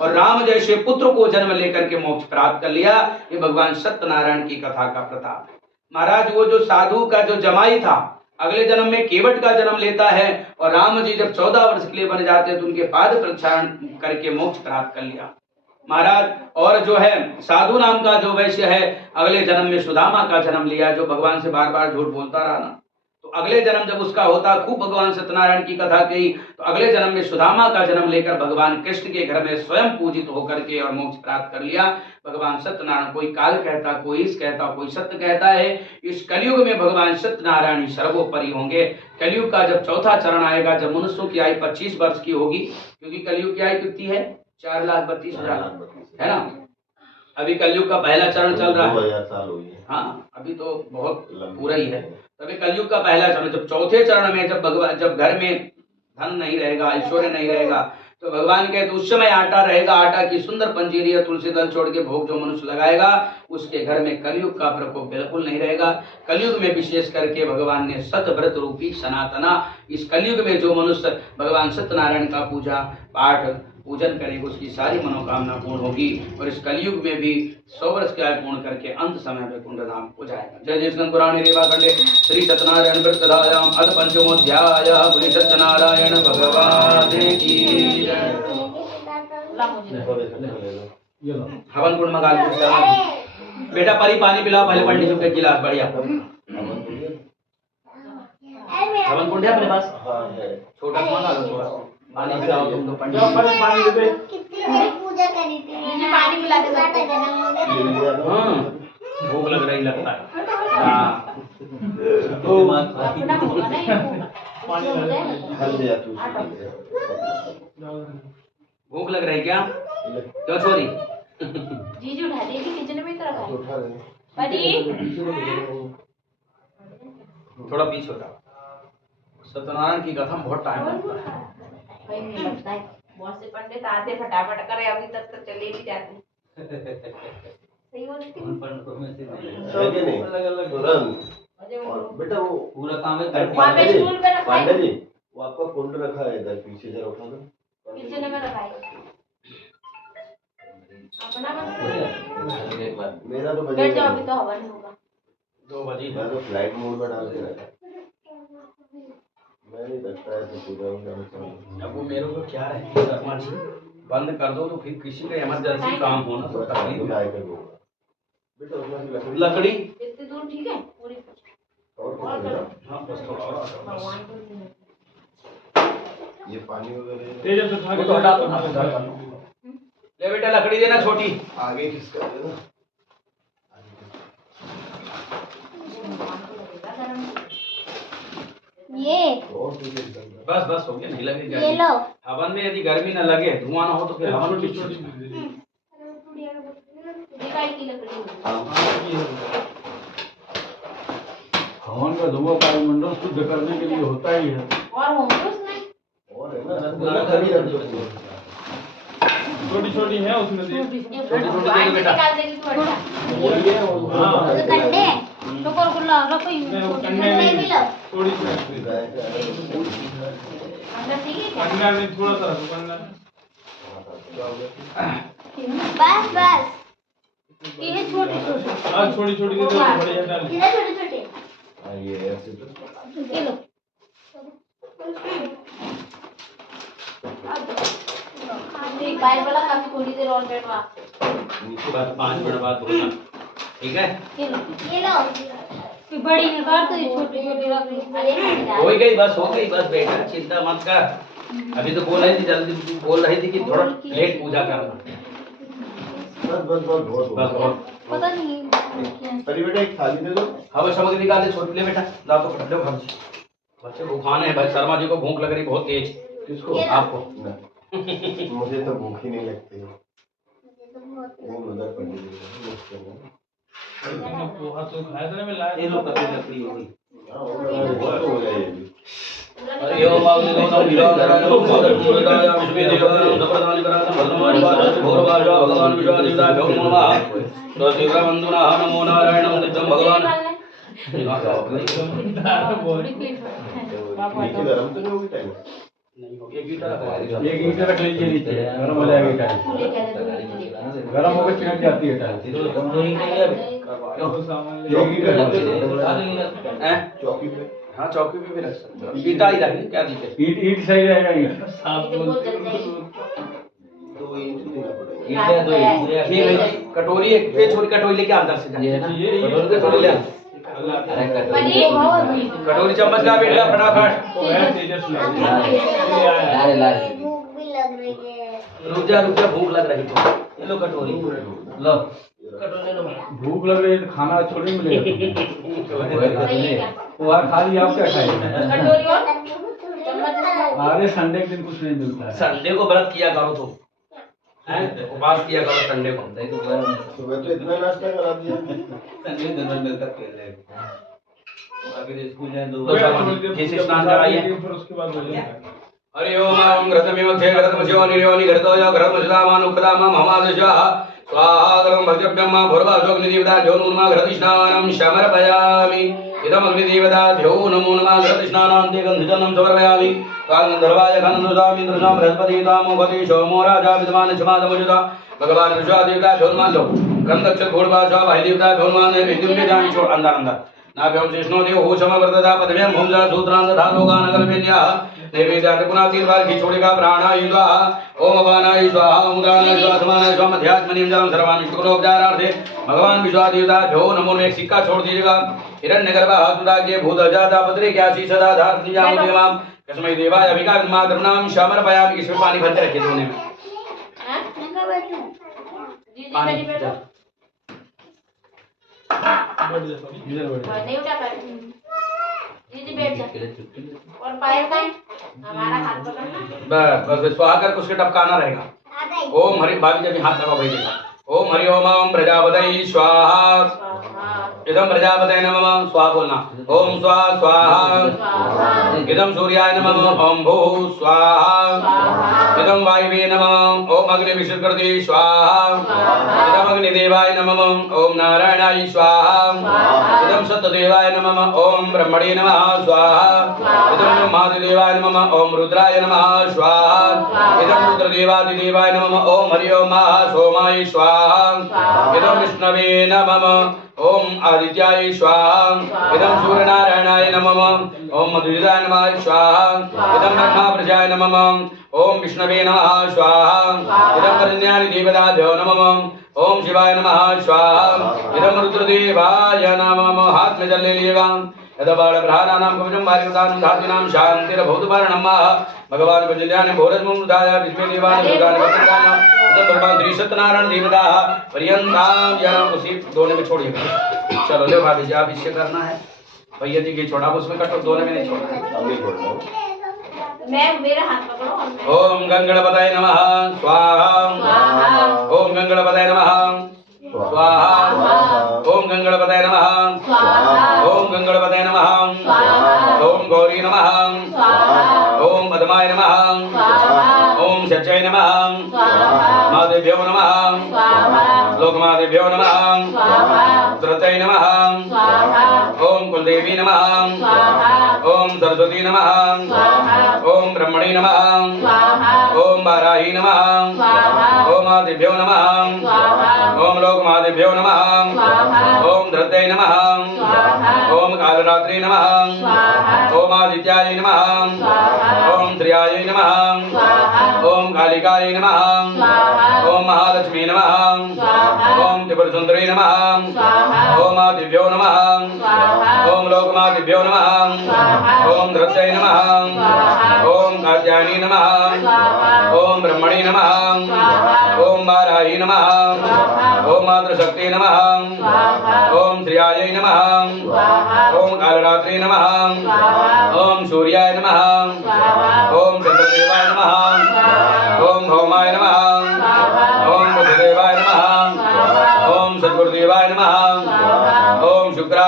और राम जैसे पुत्र को जन्म लेकर के मोक्ष प्राप्त कर लिया। ये भगवान सत्यनारायण की कथा का प्रताप है। महाराज वो जो साधु का जो जमाई था, अगले जन्म में केवट का जन्म लेता है और राम जी जब 14 वर्ष के लिए बन जाते हैं तो उनके पाद प्रक्षालन करके मोक्ष प्राप्त कर लिया महाराज। और जो है साधु नाम का जो वैश्य है, अगले जन्म में सुदामा का जन्म लिया, जो भगवान से बार बार झूठ बोलता रहा ना, तो अगले जन्म जब उसका होता, खूब भगवान सत्यनारायण की कथा कही, तो अगले जन्म में सुदामा का जन्म लेकर भगवान कृष्ण के घर में स्वयं पूजित होकर के और मोक्ष प्राप्त कर लिया। भगवान सत्यनारायण, कोई काल कहता, कोई ईश कहता, कोई सत्य कहता है। इस कलयुग में भगवान सत्यनारायण ही सर्वोपरि होंगे। कलयुग का जब चौथा चरण आएगा, जब मनुष्यों की आयु 25 वर्ष की होगी, क्योंकि कलयुग की आयु कितनी है? 4,32,000 है ना। अभी कलयुग का पहला चरण चल रहा है। 2000 साल हुई है। हाँ, अभी तो बहुत पूरा ही है। तभी कलयुग का पहला चरण, जब चौथे चरण में जब घर में धन नहीं रहेगा, ऐश्वर्य नहीं रहेगा, तो भगवान कहते उस समय आटा रहेगा, आटा की सुंदर पंजीरी या तुलसी दल छोड़ के भोग जो मनुष्य लगाएगा, उसके घर में कलयुग का प्रकोप बिल्कुल नहीं रहेगा। कलयुग में विशेष करके भगवान ने सतव्रत रूपी सनातना, इस कलयुग में जो मनुष्य भगवान सत्यनारायण का पूजा पाठ पूजन करेंगे, उसकी सारी मनोकामना पूर्ण होगी और इस कलयुग में भी 100 वर्ष की आयु पूर्ण करके अंत समय वैकुंठ धाम हो जाएगा। जय जय स्कंद पुराण रेवा खंडे श्री सत्यनारायण व्रत कथायाम अथ पंचमोध्याय श्री सत्यनारायण भगवान की जय। हवन कुंड मंगा लीजिए बेटा, परी पानी पिलाओ पहले, पंडित जी का गिलास बढ़िया। हवन कुंड है अपने पास? हाँ है। छोटा सा मंगा लो थोड़ा पानी पिलाओ तुम तो पंडित पानी दे। कितनी बड़ी पूजा करी थी, मुझे पानी पिला दे सबको। हाँ, भूख लग रही लगता है। हाँ, अपना होगा ना ये पानी हो लगा। जाएगा। हल्दी या तुलसी भूख लग रही क्या? क्यों छोरी? जीजू उठा देगी, किचन में ही तो रखा है। उठा रहे परी थोड़ा पीछे होता। सत्यनारायण की कथा में बहुत टाइम लगता है। भाई मुझे लगता है बहुत से पंडित आते फटाफट करे, अभी तक तो चले नहीं जाते। सही बोलती हूँ। है कि नहीं? तुरंत। और बेटा वो पूरा काम है। वहाँ पे स्टूल पे रखा पांडे है, जी, वो आपका कुंड रखा है इधर पीछे, जरा उठा दो। किचन में रखा है। अपना बस मेरा तो बैठ जाओ, अभी तो हवन होगा। 2 बजे मैं तो फ्लाइट मोड में डाल के रखा। मैं नहीं रखता है तो पूजा वगैरह। अब वो मेरे को क्या है शर्मा जी, बंद कर दो तो फिर किसी का इमरजेंसी काम होना तो तकलीफ में उठाए कर दूंगा। बेटा उसमें से लकड़ी लकड़ी। इतनी दूर ठीक है पूरी। और और कुछ नहीं। हाँ बस थोड़ा और भगवान को ये पानी वगैरह तेज से खा वो के तो हटा दो ना, उधर कर लो। ले बेटा लकड़ी देना छोटी। आगे खिसका देना। ये और पीछे खिसका देना। बस बस हो गया, नहीं लगे ये गर्मी। लो। हवन में यदि गर्मी न लगे, धुआं ना हो तो फिर हवन छोटी की छोटी चीज़। दिखाई की लकड़ी हवन का धुआं वायुमंडल शुद्ध करने के लिए होता ही है। और होंगे उसमें और है ना खड़ी रख दो। छोटी छोटी है उसमें से। भगवान से निकाल देगी तू हटा। हाँ तो कंडे तो कर कुल्ला रखो ही नहीं, वो छोटे कंडे कंडे नहीं। भी लो। थोड़ी सी गाय का अंदर ठीक है क्या? पंगा में थोड़ा सा रखो पंगा। बस बस ये है छोटे छोटे, हाँ छोटी छोटी दे दो, बड़ी हटा ली। ये छोटे छोटे, हाँ ये ऐसे तो ये लो। एक बाइल वाला काफी थोड़ी देर और बैठवा। नीचे बात 5 मिनट बाद बोलना, ठीक है? ये लो ये लो। फिर बड़ी निकाल तो ये छोटी छोटी रख ली। हो ही गई, बस हो गई, बस बेटा चिंता मत कर। अभी तो बोल रही थी, जल्दी बोल रही थी कि थोड़ा लेट पूजा करना। बस बस बस बहुत बस बहुत। पता नहीं क्या। अरे बेटा एक थाली दे दो। हवा सामग्री निकाल दे, छोटी ले बेटा, लाओ तो पकड़ लो। बच्चे को खाने हैं भाई, शर्मा जी को भूख लग रही बहुत तेज। किसको? आपको। ना। मुझे तो भूख ही नहीं लगती है। मुझे तो बहुत नहीं उधर पड़ी हुई है, मुझसे नहीं। मैंने पोहा तो खाया था ना, मैं लाया ये लो कभी लकड़ी होगी। हाँ, हो गया, बहुत हो गया ये भी। हरि ओम आगे गौतम विराजराय ओम भगवताय विष्णु देवाय सप्रदान कराय भगवान भगवान भगवान विष्णु देवताय नमो नमः स्वस्ति वंदना नमो नारायण नित्यं भगवान नीचे गरम तो नहीं होगी टाइम? नहीं हो ये गीता एक ईंट रख लीजिए नीचे, गरम हो जाएगी टाइम। गरम होकर चिकट जाती है टाइम। तो सामान चौकी ले पे रख दो। हैं चौकी पे हां चौकी पे भी रख सकते हो गीता ही रखें क्या दिक्कत ईंट सही रहेगा। ईंट साफ दो इंच देना पड़ेगा। ईंट है, दो ईंट है। ठीक है कटोरी एक पे छोटी कटोरी लेके अंदर से ये है ना? ये कटोरी ले आ। अरे कटोरी चम्मच ला बेटा फटाफट वो है तेजस ला। लारे लारे। भूख भी लग रही है। रुक जा भूख लग रही तो ये लो कटोरी लो। भूख लग रही है तो खाना थोड़ी मिलेगा। वो खा लिया, आप क्या खाएंगे? कटोरी और चम्मच अरे संडे के दिन कुछ नहीं मिलता है। संडे को व्रत किया करो तो हैं उपवास किया करो संडे को सुबह तो इतना नाश्ता करा दिया। संडे दिन भर मिलता खेल रहे बाकी तो स्कूल जाए दो जैसे स्नान कराइए फिर उसके बाद हो जाएगा। हरि ओम घृतमिव क्षे घृतमस्यो निर्योनि घृतोय घृतमस्लामानुक्तदामं हमादशः स्वाहा गरं भजभ्यं भूर्वासोऽग्निदेवता ध्यो नमो घृतस्नानं समर्पयामि इदम् अग्निदेवता ध्यो नमो नमः घृतस्नानान्ते गन्धजलं समर्पयामि कालगन्धर्वाय गन्धर्वामि इन्द्रजां बृहस्पति तामोपति सोमो राजा विद्वान् समादमुजुता भगवान विश्वादेवता ध्यो नमः लो गन्धक्षर घोड़वासो भाईदेवता ध्यो नमः विद्युम्य जानि छोड़ अंदर अंदर नाभ्यं विष्णु देव हो समवर्तता पदव्यं भूमजा सूत्रां तथा लोकानगलपेन्याः नैवेद्यात् पुनः तीर्वार खिचोड़िका प्राणाय स्वाहा ओम अपानाय स्वाहा ओम उदानाय स्वाहा समानाय स्वाहा मध्यात्मनिं जलं सर्वाणि शुक्रोपचारार्थे भगवान विश्वादेवता भ्यो नमो ने एक सिक्का छोड़ दीजिएगा हिरण्यगर्भः सुदाग्ये भूतजाता पत्रे क्यासी सदा धार निजाम देवां कस्मै देवाय अभिका मातृनाम समर्पयामि। इसमें पानी भर के रखिए धोने में जी पानी जी बैठो इधर बैठ। नहीं उठा कर जी बैठ जा और पायल का हमारा हाथ पकड़ना बस बस स्वाहा करके उसके टपकाना रहेगा। ओम हरि भाभी जब हाथ लगाओ भेजेगा ओम हरि ओम प्रजापतये स्वाहा इदं प्रजापतये नमः स्वाहा बोलना ओम स्वाहा स्वाहा इदं सूर्याय नमः ओम भूः स्वाहा इदं वायवे नमः ओम अग्नि विष्णुकृते स्वाहा इदं अग्निदेवाय नमः ओम नारायणाय स्वाहा इदं सत्यदेवाय नमः ओम ब्रह्मणे नमः स्वाहा इदं ब्रह्मादिदेवाय नमः ओम रुद्राय नमः स्वाहा इदं रुद्रदेवादिदेवाय नमः ओम हरि ओम सोमाय स्वाहा इदं विष्णवे नमः ओम आदित्याय स्वाहा इदं सूर्यनारायणाय नमः ओम मधुसूदनाय नमः स्वाहा इदं ब्रह्मा प्रजाय नमः ओम विष्णवे नमः स्वाहा इदं कल्याणि देवताभ्यो नमः ओम शिवाय नमः स्वाहा इदं रुद्रदेवाय नमः। हाथ में जल ले लीजिएगा यदबाल ब्रह्मणानां कवचं वायुदानं धातूनां शान्तिर्भूतवर्णं भगवान कल्याण भोरस्मं दाया विष्णु देवान भगवान भगवान इदं भगवान श्री सत्यनारायण देवता पर्यंताम जन उसी दोने में छोड़िएगा। चलो ले भाभी जी आप इससे करना है भैया जी की छोड़ा उसमें कटो दोने में नहीं छोड़ना है। अभी छोड़ दो। मैं मेरा हाथ पकड़ो और मैं ओम गंगणपतये नमः स्वाहा स्वाहा ओम गंगणपतये नमः स्वाहा ओम गंगणपतये नमः स्वाहा ओम गंगणपतये नमः स्वाहा ओम गौरी नमः स्वाहा ओम पद्माय नमः स्वाहा ओम सच्चय नमः स्वाहा महादेव्यो नमः स्वाहा लोकमादेव्यो नमः स्वाहा त्रतय नमः स्वाहा ओम कुलदेवी नमः स्वाहा ओम सरस्वती नमः स्वाहा ओम ब्रह्मणे नमः स्वाहा ओम वाराही नमः स्वाहा ओम आदिभ्यो नमः स्वाहा ओम लोकमादिभ्यो नमः स्वाहा ओम धृतय नमः स्वाहा ओम कालरात्रि नमः स्वाहा ओम आदित्याय नमः स्वाहा ओम त्र्याय नमः स्वाहा ओम कालिकाय नमः स्वाहा ओम महालक्ष्मी नमः स्वाहा ओम त्रिपुरसुंदरी नमः स्वाहा ओम आदिभ्यो नमः स्वाहा ओम लोकमादिभ्यो नमः स्वाहा ओम धृतय नमः स्वाहा ओम कात्यायनी नमः स्वाहा ओम ब्रह्मणे नमः स्वाहा ओम वाराही नमः स्वाहा ओम मातृशक्ति नमः स्वाहा ओम श्रियायै नमः स्वाहा ओम कालरात्रि नमः स्वाहा ओम सूर्याय नमः स्वाहा ओम चंद्रदेवाय नमः स्वाहा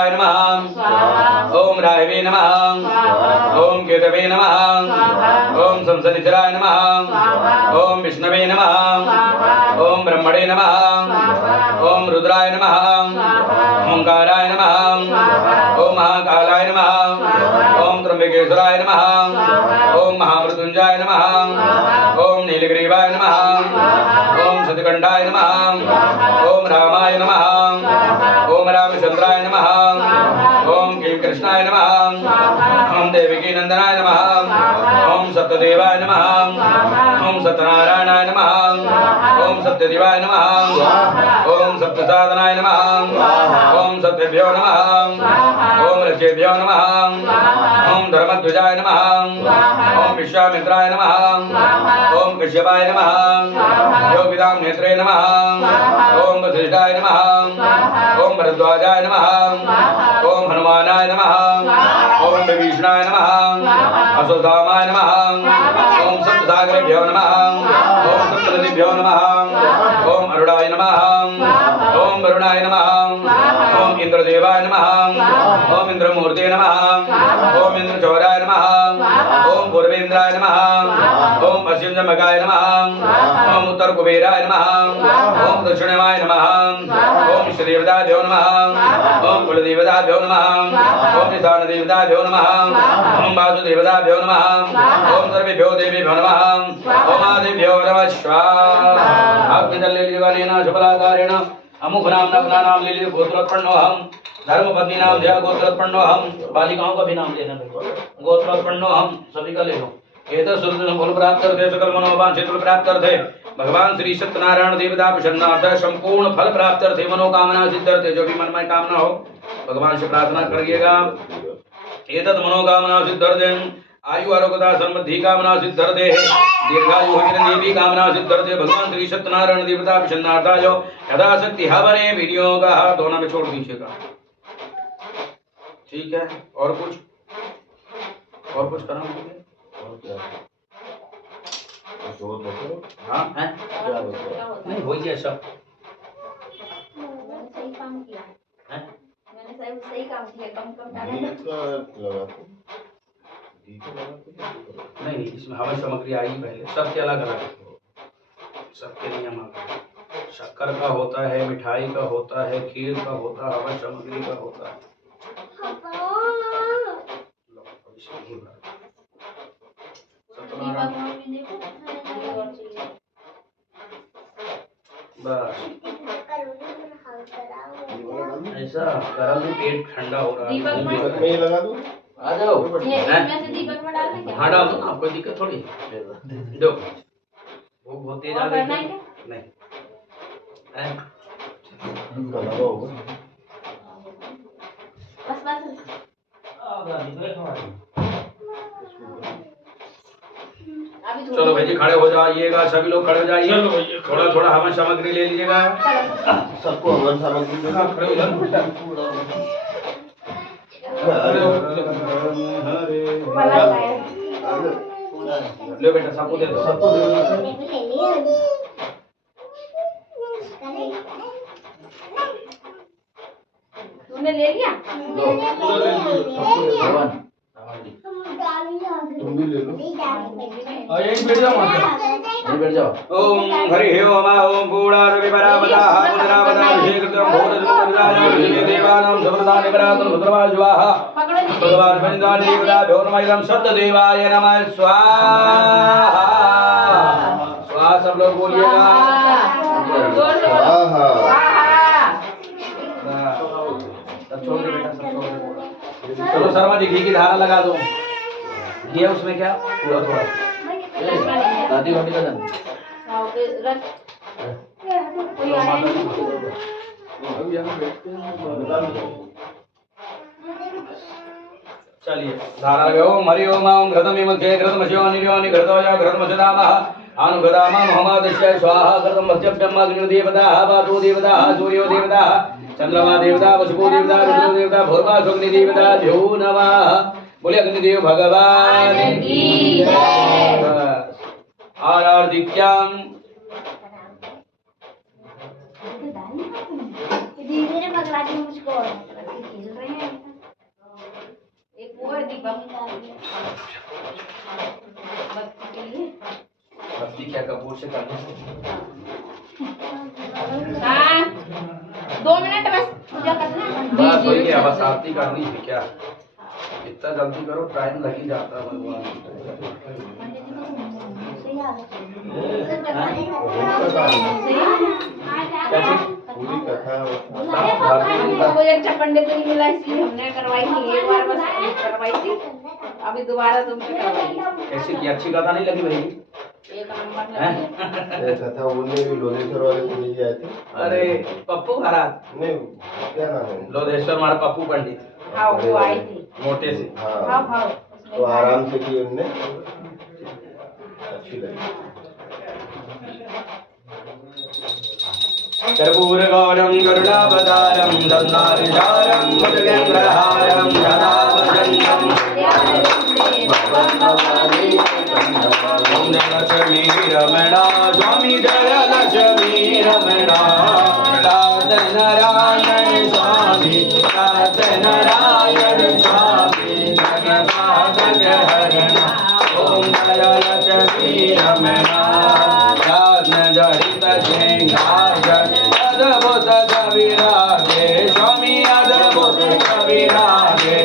शंकराय नमः स्वाहा ओम राहवे नमः स्वाहा ओम केतवे नमः स्वाहा ओम संसनिचराय नमः स्वाहा ओम विष्णवे नमः स्वाहा ओम ब्रह्मणे नमः स्वाहा ओम रुद्राय नमः स्वाहा ओंकाराय नमः स्वाहा ओम महाकालाय नमः स्वाहा ओम त्र्यंबकेश्वराय नमः स्वाहा ओम महामृत्युंजय नमः स्वाहा ओम नीलग्रीवाय नमः स्वाहा ओम सतकंठाय नमः स्वाहा ओम रामाय नमः स्वाहा ओम रामचंद्राय नमः स्वाहा ओम कृष्णाय नमः स्वाहा ओम देवकी नंदनाय नमः स्वाहा ओम सत्यदेवाय नमः स्वाहा ओम सत्यनारायणाय नमः स्वाहा ओम सत्यदेवाय नमः स्वाहा ओम सत्यसाधनाय नमः स्वाहा ओम सत्यभ्यो नमः स्वाहा ओम ऋषिभ्यो नमः स्वाहा ओम धर्मध्वजाय नमः स्वाहा ओम विश्वामित्राय नमः स्वाहा ओम कश्यपाय नमः स्वाहा योगिदां नेत्रे नमः स्वाहा ओम वसिष्ठाय नमः स्वाहा ओम भरद्वाजाय नमः स्वाहा ओम हनुमानाय नमः स्वाहा ओम विभीषणाय नमः स्वाहा अश्वत्थामाय नमः स्वाहा ओम सप्तसागरेभ्यो नमः स्वाहा ओम सप्तनदीभ्यो नमः स्वाहा ओम अरुणाय नमः स्वाहा ओम वरुणाय नमः स्वाहा ओम इंद्रदेवाय नमः स्वाहा ओम इंद्रमूर्ते नमः स्वाहा ओम इंद्रचौराय नमः स्वाहा ओम पूर्वेंद्राय नमः स्वाहा ओम पश्चिमजमगाय नमः स्वाहा ओम उत्तर कुबेराय नमः स्वाहा ओम दक्षिणमाय नमः स्वाहा ओम श्रीदेवताभ्यो नमः स्वाहा ओम कुलदेवताभ्यो नमः स्वाहा ओम ईशानदेवताभ्यो नमः स्वाहा ओम वासुदेवताभ्यो नमः स्वाहा ओम सर्वेभ्यो देवेभ्यो नमः स्वाहा ओम आदिभ्यो नमः स्वाहा आग्नि जल लेना शुभलाकारेण अमुक नाम नाम ले लीजिए गोत्रोत्पन्नोहम धर्मपत्नी नाम जय गोत्रोत्पन्नोहम बालिकाओं का भी नाम लेना भाई गोत्रोत्पन्नोहम सभी का ले लो एतत् सुरतन फल प्राप्त करते सकल मनोवांछित फल प्राप्त करते भगवान श्री सत्यनारायण देवता प्रसन्नार्थ संपूर्ण फल प्राप्त करते मनोकामना सिद्ध्यर्थे जो भी मन में कामना हो भगवान से प्रार्थना करिएगा एतत् मनोकामना सिद्ध्यर्थे आयु आरोग्यता समृद्धि कामना सिद्ध्यर्थे दीर्घायु देवी कामना सिद्ध्यर्थे भगवान श्री सत्यनारायण देवता प्रसन्नार्थाय यथाशक्ति हवने वीडियो का हाथ दोनों में छोड़ दीजिएगा ठीक है और कुछ करना होगा और क्या तो बताओ हाँ है क्या बताओ नहीं हो गया सब मैंने सही काम किया है मैंने सही काम किया कम कम डाला घी का लगाते घी का लगाते नहीं इसमें हवन सामग्री आई पहले सबके अलग अलग सबके नियम अलग हैं। शक्कर का होता है मिठाई का होता है खीर का होता है हवन सामग्री का होता है लो, अब इसमें घी भर। सत्यनारायण बस ऐसा गरम में पेट ठंडा हो रहा दीपक है में- दीपक में ये लगा दूं आ जाओ ये हैं? इसमें से दीपक में डालना क्या हाँ डाल दो ना कोई दिक्कत थोड़ी है। दो वो बहुत तेज आ और रही करना है है क्या नहीं हैं? इसका लगा होगा बस बस अभी चलो भाई जी खड़े हो जाइएगा सभी लोग खड़े हो जाइए थोड़ा थोड़ा हवन सामग्री ले लीजिएगा सबको हवन सामग्री दे हाँ, खड़े हो जाओ ले बेटा सबको दे दो सबको दे दो तूने ले लिया तुम भी ले लो यहीं बैठ जाओ यहीं बैठ जाओ ओम हरि ओम ओम पूर्णारविपरामदा मुद्रावदा विषेकृतं भूतजलविदाय देवानां समृद्धानि परातं रुद्रवाजुवाः पकड़ो जी भगवान बंदानि देवता भोरमयं सत्यदेवाय नमः स्वाहा स्वाहा सब लोग बोलिएगा जोर से बोलो आहा स्वाहा सब छोड़ दे बेटा सब छोड़ दे चलो शर्मा जी घी की धारा लगा दो घी है उसमें क्या थोड़ा थोड़ा दादी वाटी का दम ओके रख कोई आया नहीं अब यहाँ बैठते हैं चलिए धारा लगे ओम हरि ओम ओम घृतम इमक्षे घृतमस्यो निर्योनि घृतोय घृतमसदामः अनुघदामः मोहमादस्य स्वाहा घृतम मध्यभ्यम अग्निदेवताः वातो देवताः सूर्यो देवताः चंद्रमा देवता वसुको देवता रुद्रो देवता भूर्वा अग्नि देवता भ्यो नमः बोले अग्निदेव भगवान की जय बस आराधिक्याम दीदी ने पकड़ा के मुझको खेल रहे हैं बच्चे के लिए मस्ती क्या कपूर से करनी हाँ 2 मिनट बस पूजा करना बस वही क्या बस आरती करनी थी क्या इतना जल्दी करो टाइम लग ही जाता है भगवान पूरी कथा कोई अच्छा पंडित नहीं मिला इसलिए हमने करवाई थी एक बार बस करवाई थी अभी दोबारा तुमसे करवाई कैसी की अच्छी कथा नहीं लगी भाई एक नंबर लगी ये कथा बोलने भी लोधेश्वर वाले सुनी जी आए थे। अरे पप्पू महाराज नहीं क्या नाम है? लोधेश्वर हमारा पप्पू पंडित हाँ वो आई थी मोटे से हाँ हाँ हाँ तो आराम से की उनने अच्छी लगी। कर्पूर गौरम करुणावतारम दन्नारिजारम भुजगेन्द्रहारम सदा भजन्तम लक्ष्मी रमणा स्वामी जय लक्ष्मी रमणा रात नारायण स्वामी रात नारायण स्वामी जगन्नाथ हरण ओम जय लक्ष्मी रमणा रात जड़ित सिंहास अद्भुत कविरागे स्वामी अद्भुत कविरागे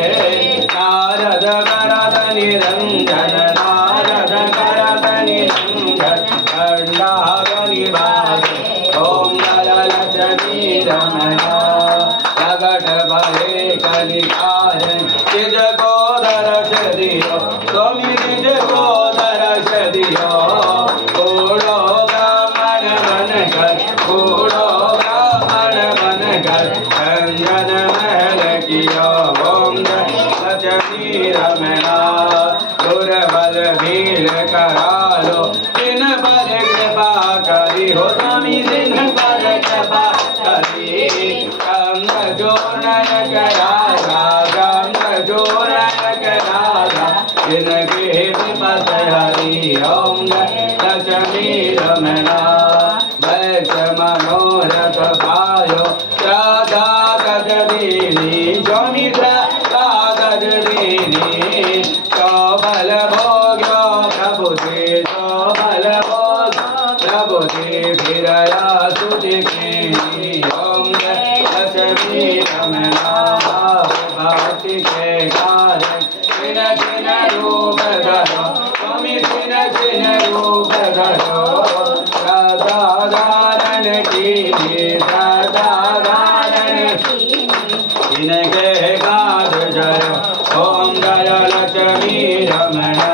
नारद करत निरंजन नारद करत निरंजन खंडागनि भागे ओम जय लक्ष्मी रमणा प्रगट भले कलिकाय निज को दर्श दियो स्वामी निज को दर्श दियो बूढ़ो ब्राह्मण बन कर बूढ़ो ब्राह्मण बन कर अंजन महल कियो ओम जय लक्ष्मी रमणा दुर्बल भील करालो दिन पर कृपा करी हो स्वामी दिन पर कृपा करी चंद्र जो नयक राजा चंद्र जो नयक राजा जिनके विपद हरि ओम जय लक्ष्मी रमणा वैस मनोरथ पायो राधा गजदीनी स्वामी राधा गजदीनी चौबल भोग्यो प्रभु से चौबल भोग प्रभु से फिरया सुजकी ओम जय लक्ष्मी रमणा भक्ति के कारण छिन छिन रूप धरो स्वामी छिन छिन रूप धरो सदा धारण की सदा धारण जिनके काज जरो ओम जय लक्ष्मी रमणा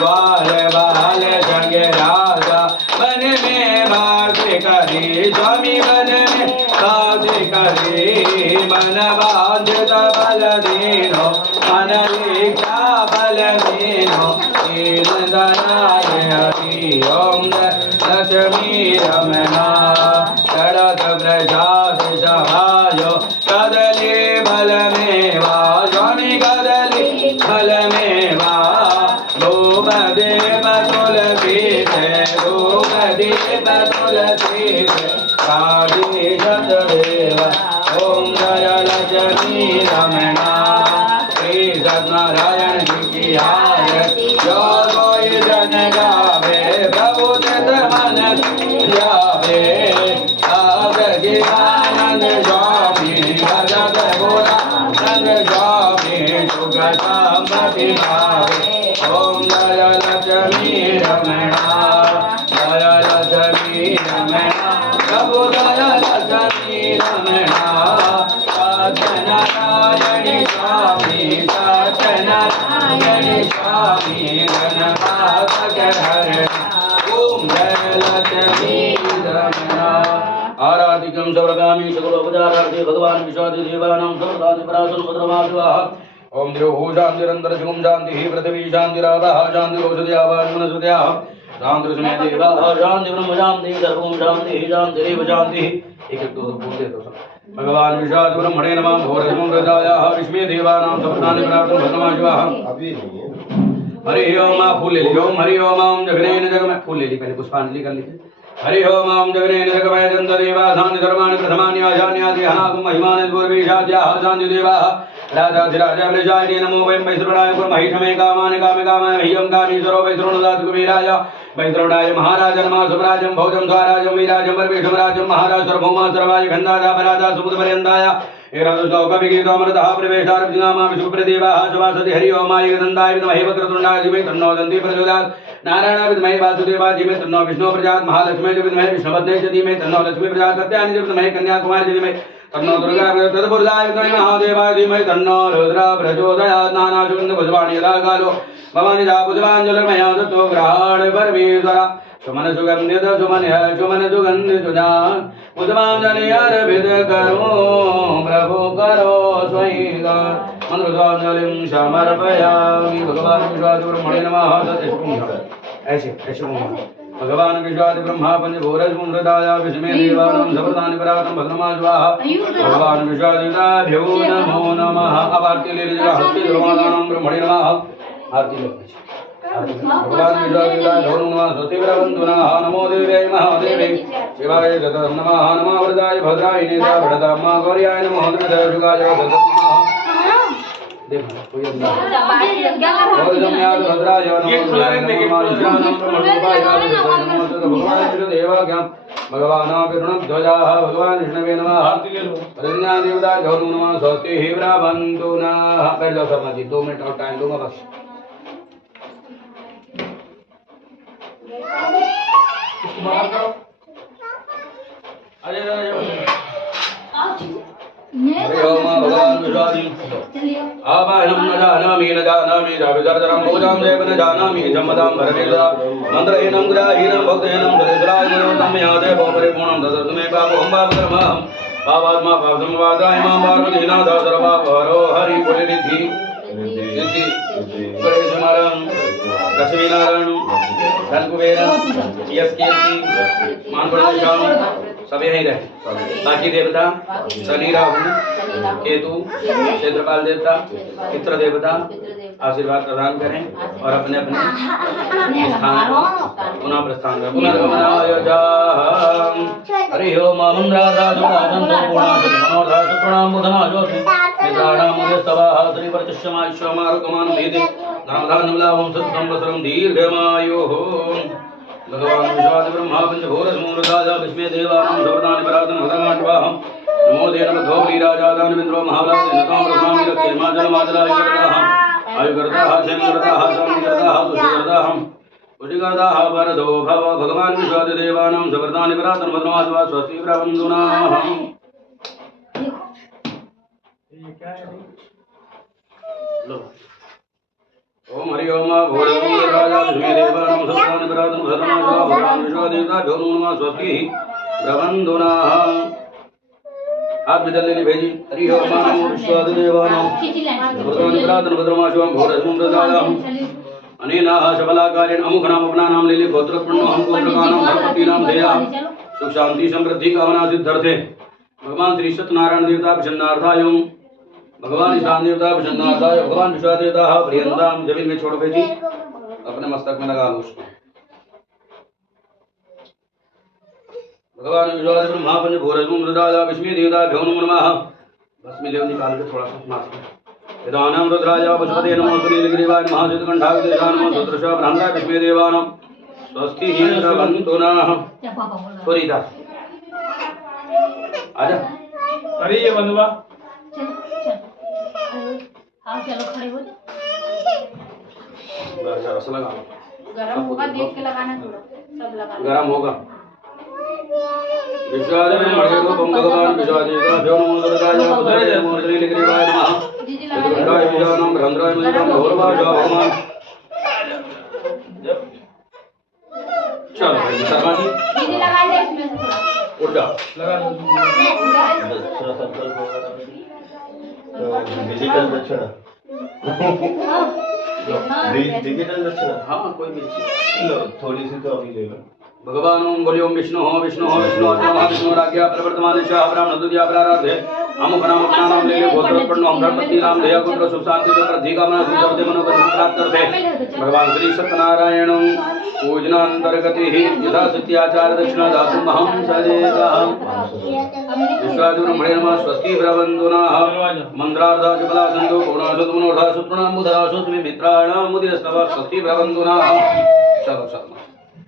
बाल बाल संग राजा मन में बात करी स्वामी मन में बात करी मन बांधित बल दीनो मन लिखा बल दीनो दीन दयाल हरि ओम लक्ष्मी रमणा शरद प्रसाद सहायो कदली बल में वा स्वामी कदली बल में वा भूप देव तुलसी से भूप देव तुलसी से काली सतदेव ओम जय लक्ष्मी रमणा श्री सत्यनारायण जी की आरती जो कोई जन गावे प्रभु चित मन जावे आगे आनंद स्वामी भजत गुणानंद स्वामी सुख संपत्ति पावे ओम जय लक्ष्मी रमणा जय लक्ष्मी रमणा प्रभु जय लक्ष्मी रमणा सत्यनारायण स्वामी सत्यनारायण स्वामी गणनाथ हरण ओम जय लक्ष्मी रमणा आराधिकं सर्वगामी सकलोपचारार्थी भगवान विश्वादि देवानां सर्वदानि पराशर भद्रमादिवाः ओम द्रोः शान्तिरन्तरं सुखं शान्तिः पृथिवी शान्तिरावः शान्तिरोषधयावः वनस्पतयः शान्तिर्षमे देवाः शान्ति ब्रह्म शान्ति सर्वं शान्तिः शान्तिरेव शान्तिः एक एक दो बोलते तो सब भगवान विश्वास ब्रह्मणे नमः भोरजमं प्रजायाः विष्मे देवानां सर्वदानि पराशर भद्रमादिवाः अभी नहीं है। हरि ओम फूल ले ली ओम हरि ओम जगनेन जगम फूल ले ली पहले पुष्पांजलि कर लीजिए हरि ओम ओम जगने निरगमय दंत देवाधानि धर्माणि प्रथमानि आचार्यादि हनागुं महिमानि पूर्वीशाद्याः शान्ति देवाः राजाधिराजा वृषाय नमो वयं वैश्रवणाय कुर्महिषमे कामानि कामे कामाय मह्यं कामीश्वरो वैश्रवणदातु कुबेराय वैश्रवणाय महाराज नमः सुभराजं भोजं स्वराजं वीराजं परमेश्वराजं महाराज सर्वभौमा सर्वाय खण्डादा परादा सुबुधपर्यन्ताय एरादुश्लोकविगीतोऽमृतः प्रवेशार्जुनामा विष्णुप्रदेवाः सवासति हरि ओमाय गन्धाय विद्महे वक्रतुण्डाय धीमहि तन्नो दन्ति प्रचोदयात् नारायणाय विद्महे वासुदेवाय धीमहि तन्नो विष्णुः प्रचोदयात् महालक्ष्मी च विद्महे विष्णुपत्न्यै च धीमहि तन्नो लक्ष्मी प्रचोदयात् कत्यानि च विद्महे कन्याकुमारी च धीमहि तन्नो दुर्गा तत्पुरुषाय विद्महे महादेवाय धीमहि तन्नो रुद्रः प्रचोदयात् नानासुगन्धपुष्पाणि यदा कालो भवानि दा पुष्पाञ्जलिर्मया दत्तो ग्रहाण परमेश्वर सुमन सुगन्धित सुमन सुगन्धित सुजान पुष्पाञ्जलि अर्पित करो प्रभु करो स्वयं मंत्रस्वाञ्जलिं समर्पयामि भगवान विश्वादिब्रह्मणे नमः ऐसे भगवान विश्वादि ब्रह्मा पंचभूरस्मृताया विस्मे देवानां सवर्तानि परातं भद्रमा स्वाहा भगवान विश्वादिभ्यो नमो नमः अब आरती ले लीजिए हस्ते दुर्वाणानां ब्रह्मणे नमः आरती लो भगवान विश्वादिभ्यो नमः स्वस्तिर्वन्दना नमो देव्यै महादेव्यै शिवाय सततं नमः नमः वरदाय भद्राय नेता भरतम्मा गौर्याय नमः नमः सततं देखो कोई अंदर और जमयाद भद्राय भगवान विष्णुध्वजाः भगवान विष्णवे नमः प्रज्ञा देवता गौरव नमः स्वस्ति ब्रह्मन्तु नः बैठ जाओ शर्मा जी 2 मिनट और टाइम दूंगा बस हरि ओम भगवान विश्वादि आवाहनं न जानामि जाविसर्जनं पूजां देव न जानामि जम्मदां भरवेदा मन्त्रहीनं ग्राहीनं भक्तहीनं सरेन्द्राय नमः यादे परिपूर्णं ददतु मे पापं पापकर्मं पापात्मा पापसंवादाय मां पार्वतीनाथ सर्वपापहरो हरि कुलनिधि सिद्धि गणेशमारं लक्ष्मीनारायण धनकुबेर यस्कीर्ति मानवदेशां सब यहीं रहे बाकी देवता शनि राहु केतु क्षेत्रपाल देवता पितृ देवता आशीर्वाद प्रदान करें और अपने अपने स्थान पुनः प्रस्थान करें पुनर्गमनाय हरि ओम भगवान विश्वादि ब्रह्मा पंचभूरस्मृताया विस्मे देवानां सवर्तानि परातं भद्रमाश्वाहं नमो देव गौरी राजादानवेन्द्रो महाबलाय नतां प्रथमामि रक्षे माजलमाजलाय करताः आयुकर्ताः क्षेमकर्ताः शान्तिकर्ताः तुष्टिकर्ताः पुष्टिकर्ताः वरदो भव भगवान विश्वादि देवानां सवर्तानि परातं भद्रमाश्वा स्वस्ति ब्रह्मन्दुनाः ओम हरि ओम भूरभूराजा विष्णु देवानां सवर्तानि परातं भद्रमाश्वा भगवान विश्वादेवताभ्यो नमः स्वस्ति ब्रह्मन्दुनाः हाथ में जल्दी भेजी हरि ओम नमो विश्वादेवानां सवर्तानि परातं भद्रमाश्वा भूरभूराजा अनेनाः सबलाकारेण अमुखनाम अपनानां लेले गोत्रपुण्यो हम गोत्रकानां धर्मपतीनां धेया सुख शांति समृद्धि कामना सिद्धर्थे भगवान श्री सत्यनारायण देवता प्रसन्नार्थाय भगवान ईशान देवता प्रसन्नार्थाय भगवान विश्वा देवता प्रियंतां जमीन में छोड़ भेजी अपने मस्तक में लगा लो उसको भगवान विश्वा ब्रह्मा पंच भूरस्मृताया विष्णु देवताभ्यो नमः बस में लेव निकाल के थोड़ा सा माथा वेदानां रुद्राय पशुपते नमो सुनीलगिरिवाय नमः सिद्धकंठाय देवाय नमः सुदृशा ब्रह्मणाय विष्णु देवानां स्वस्ति हिरवन्तु नः सुरीता आजा अरे ये बंधुआ हाँ चलो खड़े हो अच्छा रस लगा गरम होगा देख के लगाना थोड़ा सब लगाना गरम होगा विश्वादेव मणिरूपं भगवान विश्वादेवाभ्यो नमो दुर्गाय पुत्राय नमो श्रीलिग्रीवाय नमः दुर्गाय विजानं ब्रह्मराय मधुरं गौरवाय भगवान चलो शर्मा जी दीदी लगा ले इसमें से थोड़ा उठ जा डिजिटल दक्षिणा डिजिटल दक्षिणा हाँ कोई भी थोड़ी सी तो अभी ले लो भगवान बोलियो विष्णु हो विष्णु हो विष्णु विष्णु राज्ञा प्रवर्तमान शाह ब्राह्मण दुद्या प्राराधे अमुक नाम अपना नाम ले ले गोत्र उत्पन्न हम धर्मपति नाम दया पुत्र सुख शांति जो प्रति कामना सुंदर दे मनोगत प्राप्त करते भगवान श्री सत्यनारायण पूजना अंतर्गति ही यथा सत्याचार दक्षिणा दातुं महं सदेगा विश्वादि ब्रह्मणे नमः स्वस्ति प्रबंधुना मंत्रार्थ जपला संतो कोणासुत मनोर्थ सुत्रणा मुद्रा सुस्मि मित्राणाम मुदिरस्तव स्वस्ति प्रबंधुना चलो चलो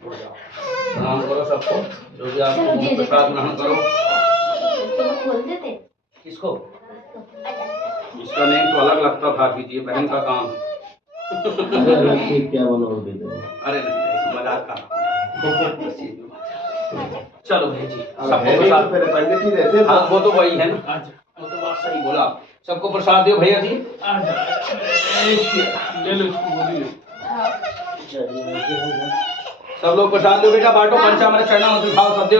प्रणाम करो सबको जो भी आपको प्रसाद ग्रहण करो खोल देते किसको इसका नेम तो अलग लगता था कीजिए बहन का काम अरे ठीक क्या बनाओ दे दे अरे नहीं मजाक का चलो भाई जी अब सबको है नहीं प्रसाद तो फिर पंडित ही रहते हाँ वो तो वही है ना वो तो बात सही बोला सबको प्रसाद दो भैया जी ले लो इसको बोलिए सब लोग प्रसाद दो बेटा बांटो पंचामृत चढ़ना मत उठाओ सब देव